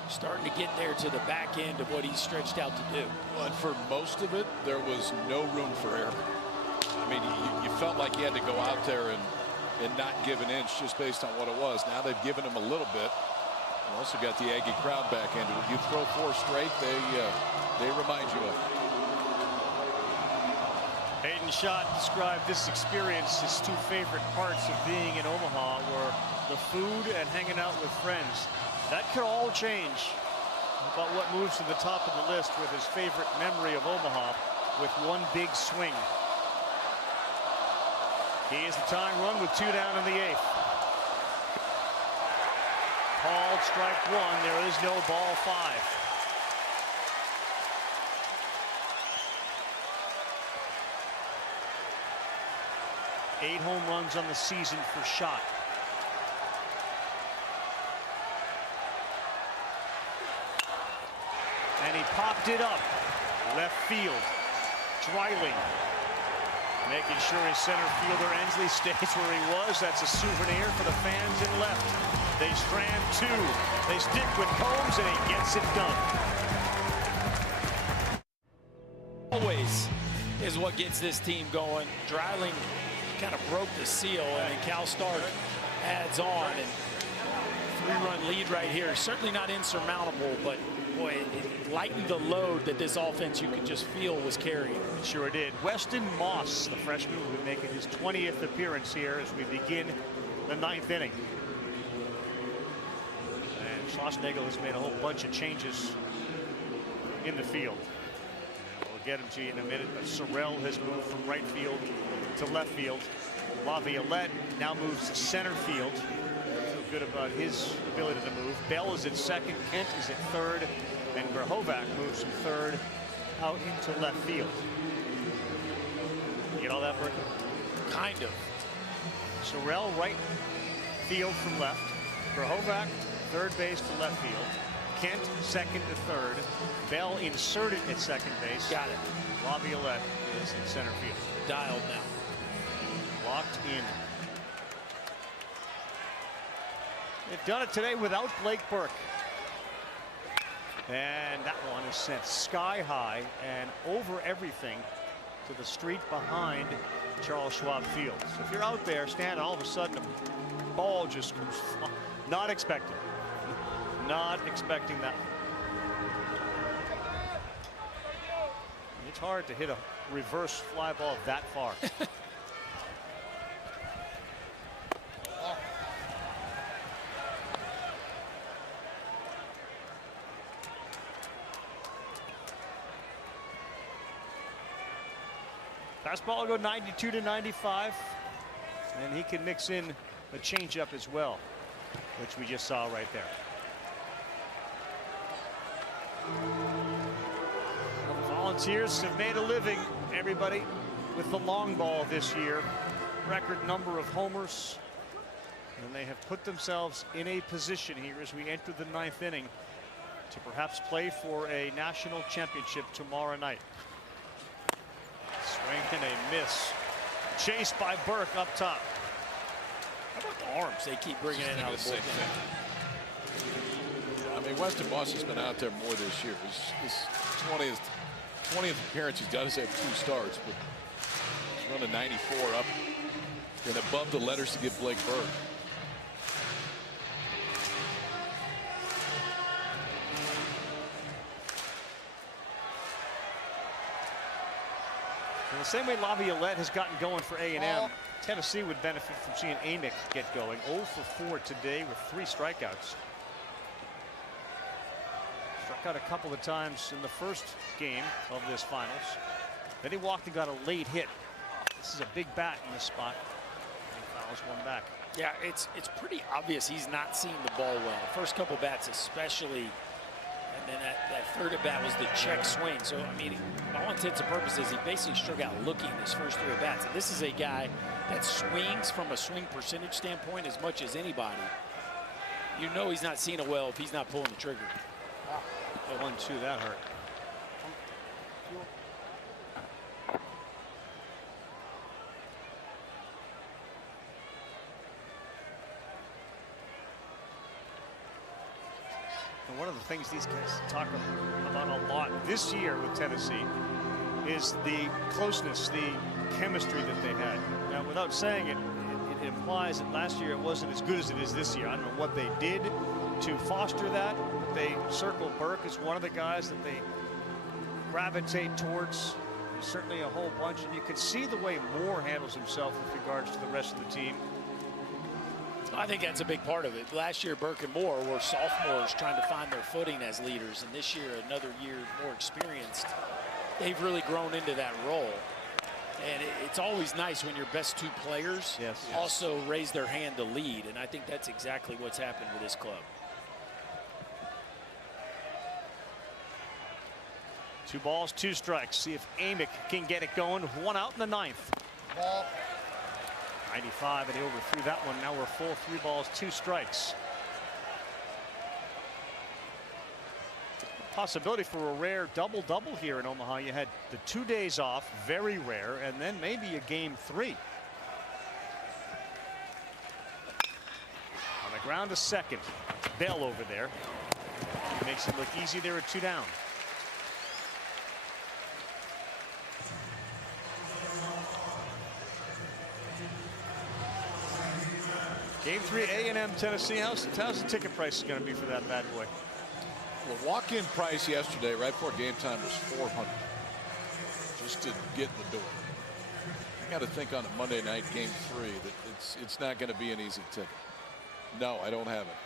starting to get there to the back end of what he's stretched out to do. Well, and for most of it, there was no room for error. I mean, you felt like you had to go out there and not give an inch just based on what it was. Now they've given him a little bit. You also got the Aggie crowd back into it. You throw 4 straight, they remind you of it. Hayden Schott described this experience, his 2 favorite parts of being in Omaha were the food and hanging out with friends. That could all change about what moves to the top of the list with his favorite memory of Omaha with 1 big swing. He is the tying run with 2 down in the 8th. Called strike 1. There is no ball 5. Eight home runs on the season for Schott. And he popped it up left field. Dreiling making sure his center fielder Ensley stays where he was. That's a souvenir for the fans in left. They strand 2. They stick with Combs, and he gets it done. Always is what gets this team going. Dreiling kind of broke the seal, and then Cal Stark adds on, and 3-run lead right here. Certainly not insurmountable, but boy, it lightened the load that this offense you could just feel was carrying. It sure did. Weston Moss, the freshman, will be making his 20th appearance here as we begin the 9th inning. And Schlossnagle has made a whole bunch of changes in the field. We'll get him to you in a minute, but Sorrell has moved from right field to left field. Laviolette now moves to center field. Feel good about his ability to move. Bell is at second, Kent is at third, and Grahovac moves from third out into left field. You get all that, Berkey? Kind of. Sorrell right field from left. Grahovac third base to left field. Kent second to third. Bell inserted at second base. Got it. Laviolette is in center field. Dialed now. Locked in. They've done it today without Blake Burke. And that one is sent sky high and over everything to the street behind Charles Schwab Field. So if you're out there standing, all of a sudden a ball just comes flying. Not expecting. Not expecting that. It's hard to hit a reverse fly ball that far. Fastball will go 92 to 95, and he can mix in a changeup as well, which we just saw right there. The Volunteers have made a living, everybody, with the long ball this year. Record number of homers, and they have put themselves in a position here as we enter the ninth inning to perhaps play for a national championship tomorrow night. Swing and a miss. Chased by Burke up top. How about the arms they keep bringing in out of the bullpen? I mean, Weston Moss has been out there more this year. His 20th appearance, he's got to say 2 starts, but he's running 94 up and above the letters to get Blake Burke. In the same way Laviolette has gotten going for A&M, Tennessee would benefit from seeing Amick get going. 0 for 4 today with 3 strikeouts. Struck out a couple of times in the first game of this finals. Then he walked and got a late hit. This is a big bat in this spot. And he fouls one back. Yeah, it's pretty obvious he's not seeing the ball well. First couple bats especially. And then that third at bat was the check swing. So, I mean, all intents and purposes, he basically struck out looking his first 3 at bats. And this is a guy that swings from a swing percentage standpoint as much as anybody. You know he's not seeing it well if he's not pulling the trigger. 1-2, that hurt. And one of the things these guys talk about a lot this year with Tennessee is the closeness, the chemistry that they had. Now, without saying it, it implies that last year it wasn't as good as it is this year. I don't know what they did to foster that. They circle Burke as one of the guys that they gravitate towards. There's certainly a whole bunch, and you can see the way Moore handles himself with regards to the rest of the team. I think that's a big part of it. Last year, Burke and Moore were sophomores trying to find their footing as leaders, and this year, another year more experienced. They've really grown into that role. And it's always nice when your best 2 players also raise their hand to lead, and I think that's exactly what's happened with this club. 2 balls, 2 strikes. See if Amick can get it going. 1 out in the 9th. Ball. 95, and he overthrew that one. Now we're full 3 balls, 2 strikes. Possibility for a rare double-double here in Omaha. You had the 2 days off, very rare, and then maybe a game 3. On the ground to second. Bell over there. He makes it look easy there at 2 down. Game 3, A&M Tennessee. How's the ticket price going to be for that bad boy? The walk-in price yesterday, right before game time, was $400 just to get in the door. You got to think on a Monday night game 3 that it's not going to be an easy ticket. No, I don't have it.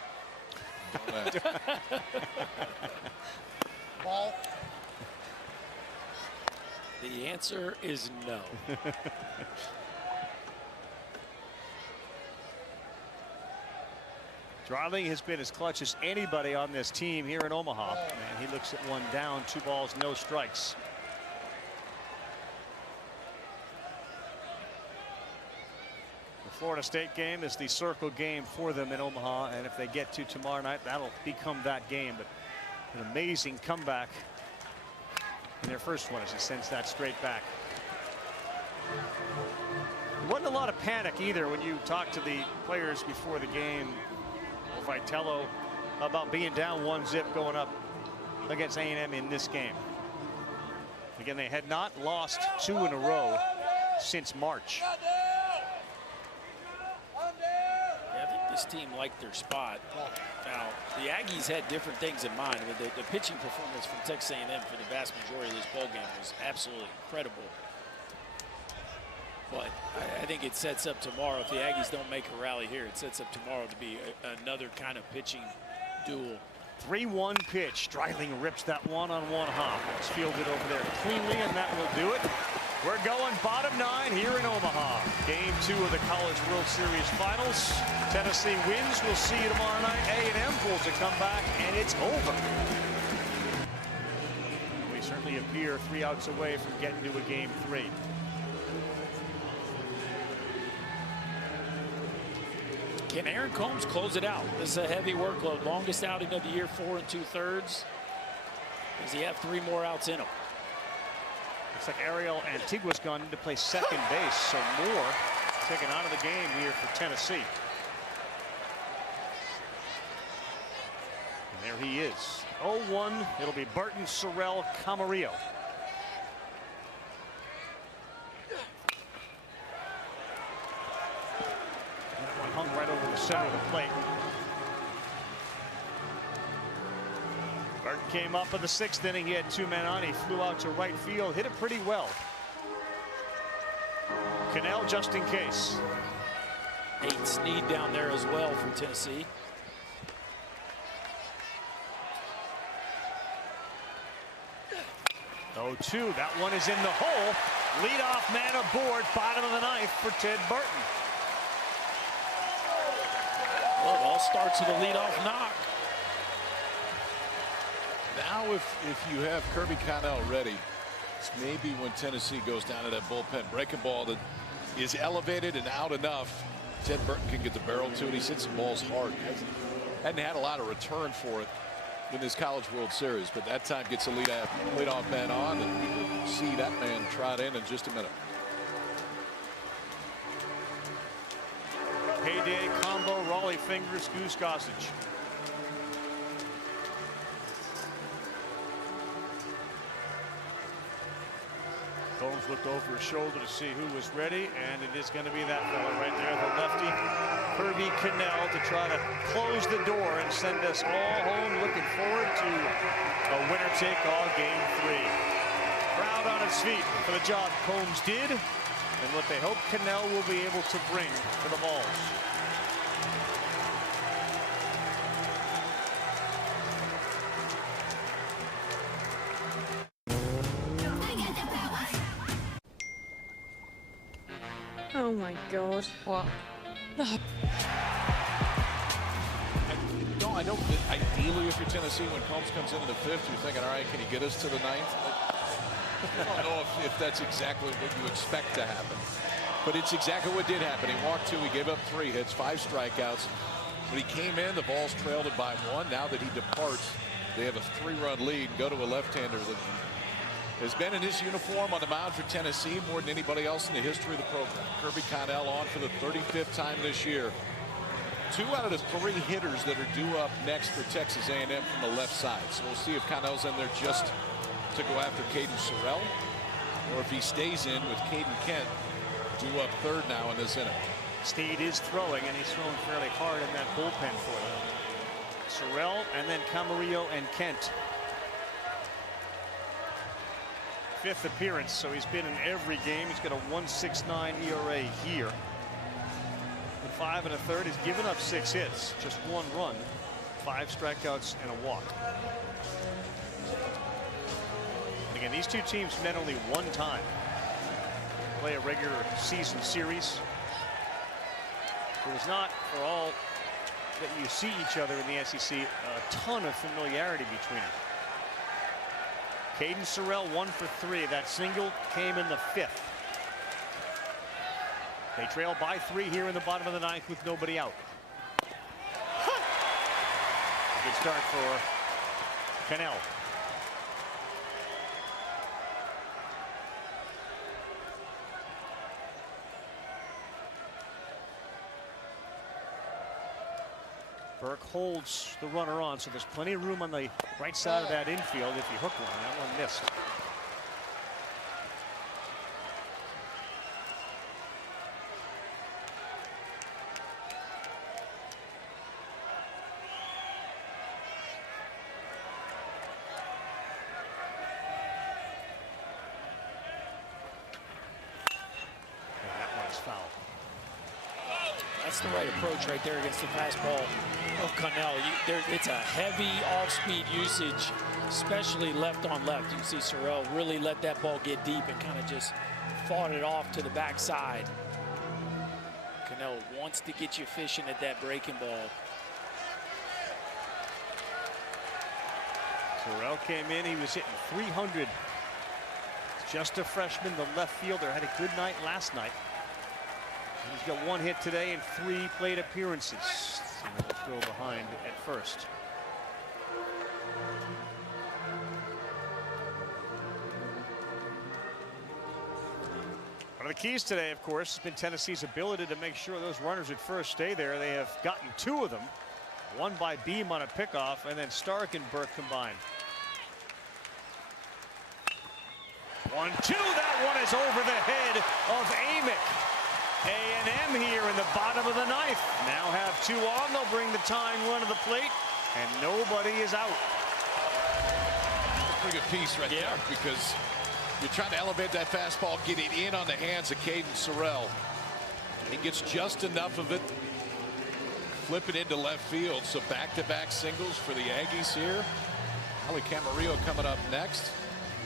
Don't have it. Ball. The answer is no. Dreiling has been as clutch as anybody on this team here in Omaha. And he looks at one down, 2 balls, no strikes. The Florida State game is the circle game for them in Omaha, and if they get to tomorrow night, that'll become that game. But an amazing comeback in their first one as he sends that straight back. There wasn't a lot of panic either when you talk to the players before the game. Vitello about being down 1-0 going up against A&M in this game. Again, they had not lost 2 in a row since March. Yeah, I think this team liked their spot. Now, the Aggies had different things in mind. The pitching performance from Texas A&M for the vast majority of this ball game was absolutely incredible. But I think it sets up tomorrow. If the Aggies don't make a rally here, it sets up tomorrow to be another kind of pitching duel. 3-1 pitch. Dreiling rips that one on one hop. It's fielded over there cleanly, and that will do it. We're going bottom 9 here in Omaha. Game 2 of the College World Series Finals. Tennessee wins. We'll see you tomorrow night. A&M pulls a comeback, and it's over. We certainly appear 3 outs away from getting to a Game 3. Can Aaron Combs close it out? This is a heavy workload. Longest outing of the year, 4 2/3. Does he have 3 more outs in him? Looks like Ariel Antigua's gone in to play second base, so Moore taken out of the game here for Tennessee. And there he is. 0-1. It'll be Burton, Sorrell, Camarillo. Hung right over the center of the plate. Burton came up in the 6th inning. He had 2 men on. He flew out to right field, hit it pretty well. Cannell just in case. Nate Snead down there as well for Tennessee. Oh, 2. That one is in the hole. Leadoff man aboard, bottom of the 9th for Ted Burton. Well, it all starts with a leadoff knock. Now, if you have Kirby Connell ready, it's maybe when Tennessee goes down to that bullpen breaking ball that is elevated and out enough, Ted Burton can get the barrel to it. He's hit some balls hard. Hadn't had a lot of return for it in this College World Series, but that time gets a leadoff man on, and we'll see that man trot in just a minute. Heyday combo, Raleigh fingers, Goose Gossage. Combs looked over his shoulder to see who was ready, and it is going to be that fella right there, the lefty, Kirby Cannell, to try to close the door and send us all home. Looking forward to a winner-take-all Game 3. Crowd on its feet for the job Combs did, and what they hope Cannell will be able to bring to the Vols. Oh my God. What? I don't. Ideally, if you're Tennessee, when Combs comes into the 5th, you're thinking, all right, can he get us to the 9th? I don't know if that's exactly what you expect to happen. But it's exactly what did happen. He walked 2, he gave up 3 hits, 5 strikeouts. When he came in, the Vols trailed it by 1. Now that he departs, they have a 3-run lead and go to a left-hander that has been in his uniform on the mound for Tennessee more than anybody else in the history of the program. Kirby Connell on for the 35th time this year. 2 out of the 3 hitters that are due up next for Texas A&M from the left side. So we'll see if Connell's in there just to go after Caden Sorrell, or if he stays in with Caden Kent due up 3rd now in this inning. Steed is throwing, and he's throwing fairly hard in that bullpen for them. Sorrell and then Camarillo and Kent. 5th appearance, so he's been in every game. He's got a 1.69 ERA here. In 5 1/3, he's given up 6 hits, just 1 run, 5 strikeouts and a walk. Again, these two teams met only one time. Play a regular season series. It was not, for all that you see each other in the SEC, a ton of familiarity between them. Caden Sorrell 1 for 3. That single came in the 5th. They trail by 3 here in the bottom of the 9th with nobody out. Good start for Cannell. Burke holds the runner on, so there's plenty of room on the right side of that infield if you hook one. That one missed. And that one is foul. That's the right approach right there against the fastball of Cannell. It's a heavy off-speed usage, especially left on left. You can see Sorrell really let that ball get deep and kind of just fought it off to the backside. Cannell wants to get you fishing at that breaking ball. Sorrell came in, he was hitting 300. Just a freshman, the left fielder had a good night last night. He's got 1 hit today and 3 plate appearances. Throw behind at first. One of the keys today, of course, has been Tennessee's ability to make sure those runners at first stay there. They have gotten 2 of them. One by Beam on a pickoff, and then Stark and Burke combined. 1-2. That one is over the head of Amick. A&M here in the bottom of the 9th. Now have 2 on. They'll bring the tying run to the plate, and nobody is out. Pretty good piece right there, because you're trying to elevate that fastball, get it in on the hands of Caden Sorrell. He gets just enough of it, flip it into left field. So back-to-back singles for the Aggies here. Ali Camarillo coming up next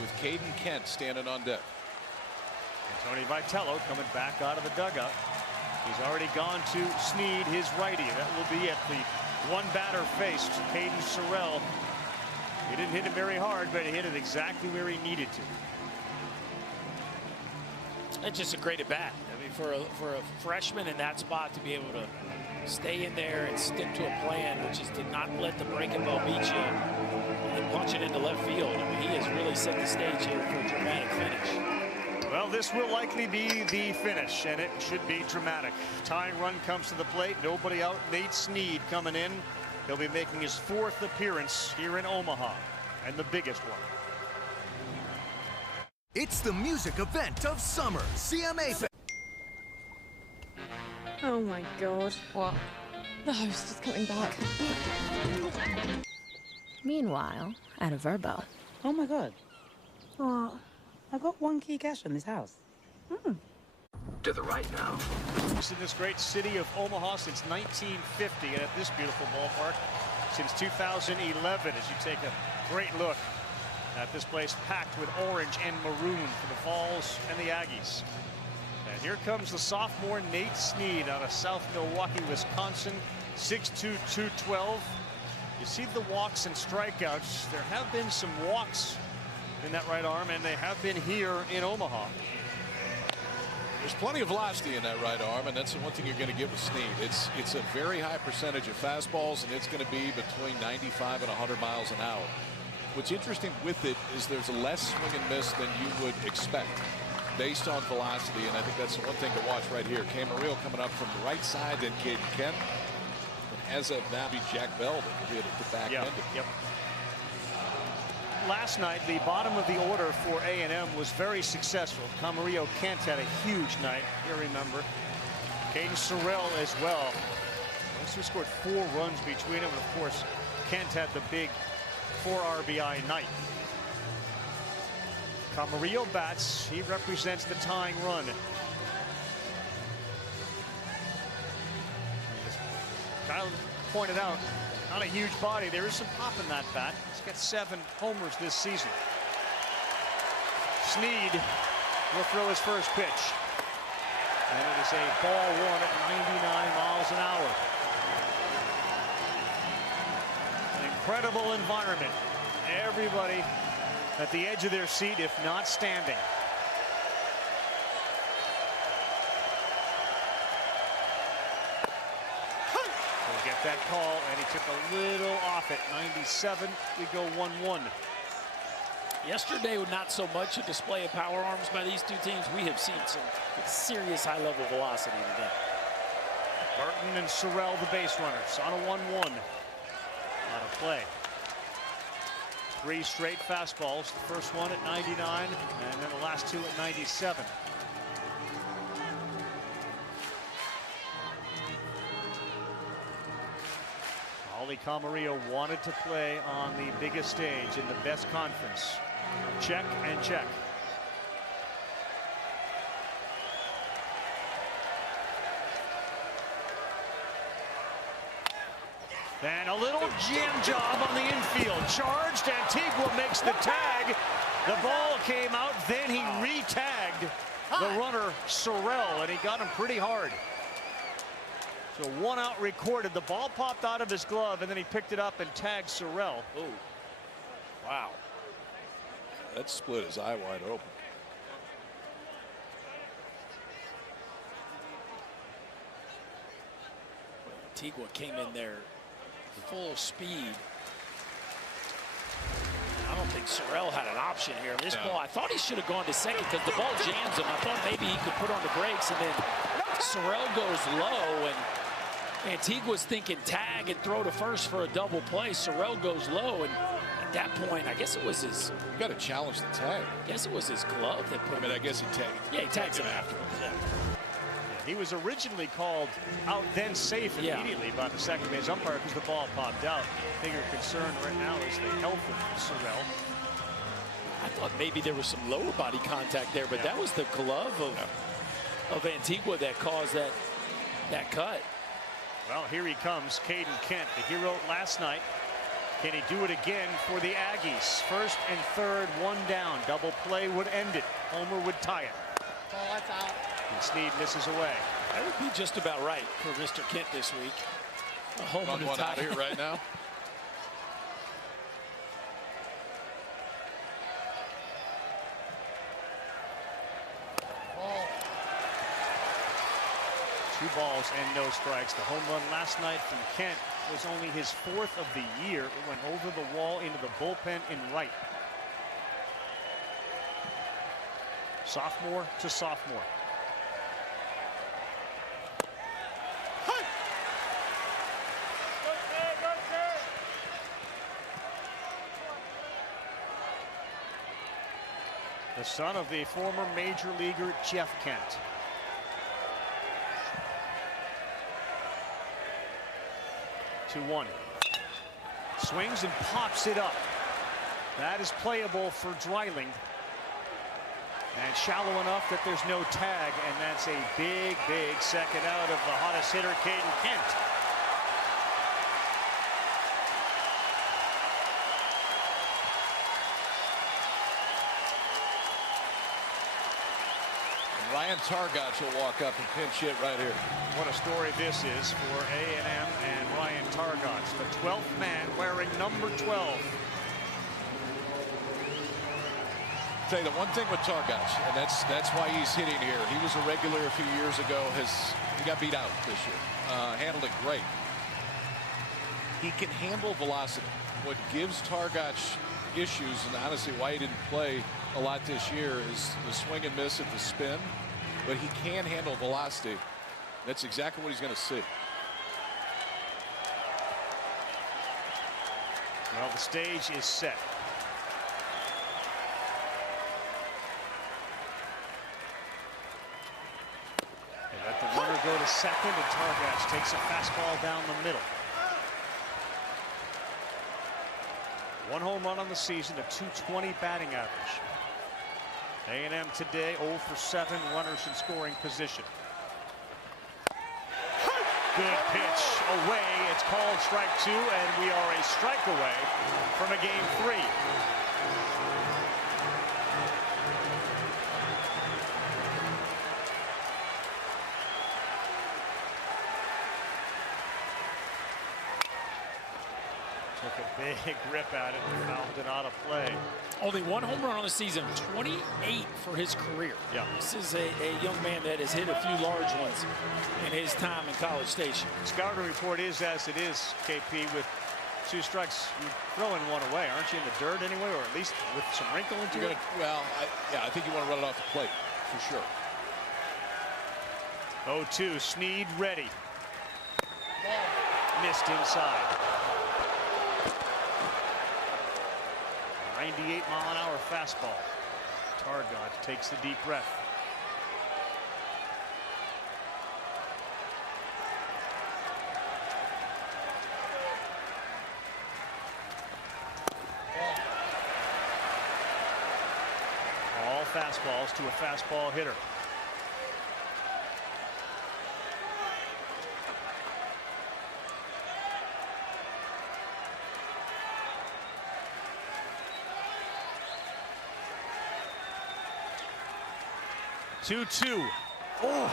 with Caden Kent standing on deck. Tony Vitello coming back out of the dugout. He's already gone to Snead, his righty. That will be at the one batter faced, Caden Sorrell. He didn't hit it very hard, but he hit it exactly where he needed to. That's just a great at bat. I mean, for a freshman in that spot to be able to stay in there and stick to a plan, which is to not let the breaking ball beat you and punch it into left field. I mean, he has really set the stage here for a dramatic finish. Well, this will likely be the finish, and it should be dramatic. Tying run comes to the plate. Nobody out. Nate Snead coming in. He'll be making his 4th appearance here in Omaha, and the biggest one. It's the music event of summer. CMA. Oh my God. What? The host is coming back. Meanwhile, at a Verbo. Oh my God. What? I've got 1 key cash in this house. To the right now. In this great city of Omaha since 1950, and at this beautiful ballpark since 2011, as you take a great look at this place packed with orange and maroon for the Vols and the Aggies. And here comes the sophomore Nate Snead out of South Milwaukee, Wisconsin, 6'2", 212. You see the walks and strikeouts. There have been some walks in that right arm, and they have been here in Omaha. There's plenty of velocity in that right arm, and that's the one thing you're going to get with Snead. It's a very high percentage of fastballs, and it's going to be between 95 and 100 miles an hour. What's interesting with it is there's less swing and miss than you would expect based on velocity, and I think that's the one thing to watch right here. Camarillo coming up from the right side, then Caden Kent. And as of now, be Jack Bell that will hit at the back end. Yep. Last night, the bottom of the order for A&M was very successful. Camarillo Kent had a huge night, you remember. Caden Sorrell as well. Those two scored 4 runs between them, and of course, Kent had the big 4 RBI night. Camarillo bats. He represents the tying run. As Kyle pointed out, not a huge body. There is some pop in that bat. He's got 7 homers this season. Snead will throw his first pitch. And it is a ball one at 99 miles an hour. An incredible environment. Everybody at the edge of their seat, if not standing. We'll get that call, and he took a little off it. 97, we go 1-1. Yesterday, not so much a display of power arms by these two teams. We have seen some serious high-level velocity today. Burton and Sorrell, the base runners, on a 1-1. On a play. 3 straight fastballs. The first one at 99, and then the last 2 at 97. Ollie Camarillo wanted to play on the biggest stage in the best conference. Check and check. And a little jam job on the infield. Charged. Antigua makes the tag. The ball came out. Then he re-tagged the runner Sorrell, and he got him pretty hard. So 1 out recorded. The ball popped out of his glove, and then he picked it up and tagged Sorrell. Oh, wow. That split his eye wide open. Antigua came in there full speed. I don't think Sorrell had an option here. This ball, I thought he should have gone to second because the ball jams him. I thought maybe he could put on the brakes, and then Sorrell goes low, and Antigua's thinking tag and throw to first for a double play. Sorrell goes low, and at that point, I guess it was his. You got to challenge the tag. I guess it was his glove that put him. I guess he tagged. Yeah, he tags him afterwards. Yeah. He was originally called out, then safe immediately by the second base umpire because the ball popped out. Bigger concern right now is the health of Sorrell. I thought maybe there was some lower body contact there, but that was the glove of Antigua that caused that cut. Well, here he comes, Caden Kent, the hero last night. Can he do it again for the Aggies? First and third, 1 down. Double play would end it. Homer would tie it. Oh, that's out. And Snead misses away. That would be just about right for Mr. Kent this week. A homer one out here right now. Ball. 2 balls and no strikes. The home run last night from Kent was only his 4th of the year. It went over the wall into the bullpen in right. Sophomore to sophomore. The son of the former major leaguer Jeff Kent. To 1. Swings and pops it up. That is playable for Dreiling. And shallow enough that there's no tag, and that's a big, big second out of the hottest hitter, Caden Kent. Ryan Targach will walk up and pinch hit right here. What a story this is for A&M and Ryan Targach, the 12th man wearing number 12. I'll tell you the one thing with Targach, and that's why he's hitting here. He was a regular a few years ago. He got beat out this year. Handled it great. He can handle velocity. What gives Targach issues, and honestly why he didn't play a lot this year, is the swing and miss at the spin, but he can handle velocity. That's exactly what he's going to see. Well, the stage is set. They let the runner go to second, and Targach takes a fastball down the middle. 1 home run on the season, a .220 batting average. A&M today 0 for 7, runners in scoring position. Good pitch away. It's called strike 2, and we are a strike away from a game 3. Took a big grip at it and fouled it out of play. Only one home run on the season, 28 for his career. Yeah. This is a young man that has hit a few large ones in his time in College Station. Scouting report is as it is, KP, with 2 strikes. You're throwing one away, aren't you, in the dirt anyway, or at least with some wrinkle into it? Well, I think you want to run it off the plate, for sure. 0-2, Snead ready. Missed inside. 98-mile-an-hour fastball. Targott takes a deep breath. All fastballs to a fastball hitter. Two. Oh,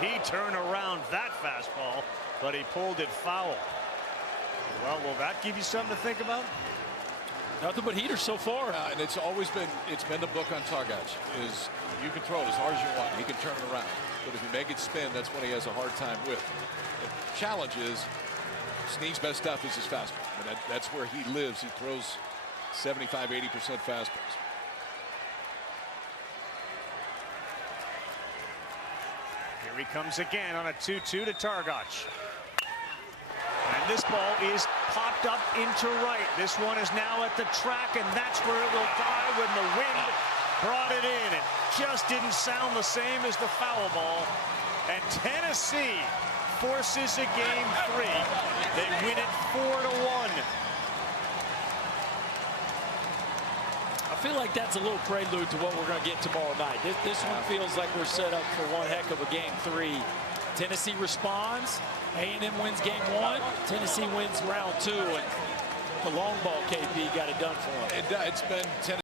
did he turn around that fastball? But he pulled it foul. Well, will that give you something to think about? Nothing but heaters so far. And it's been the book on Targott is you can throw it as hard as you want. He can turn it around. But if you make it spin, that's when he has a hard time with. The challenge is Snead's best stuff is his fastball. And that's where he lives. He throws 75–80% fastballs. Here he comes again on a 2-2 to Targott. And this ball is popped up into right. This one is now at the track, and that's where it will die when the wind brought it in. It just didn't sound the same as the foul ball. And Tennessee forces a game 3. They win it 4-1. I feel like that's a little prelude to what we're going to get tomorrow night. This one feels like we're set up for one heck of a game 3. Tennessee responds. A&M wins game 1. Tennessee wins round 2. And the long ball, KP, got it done for them. It's been Tennessee.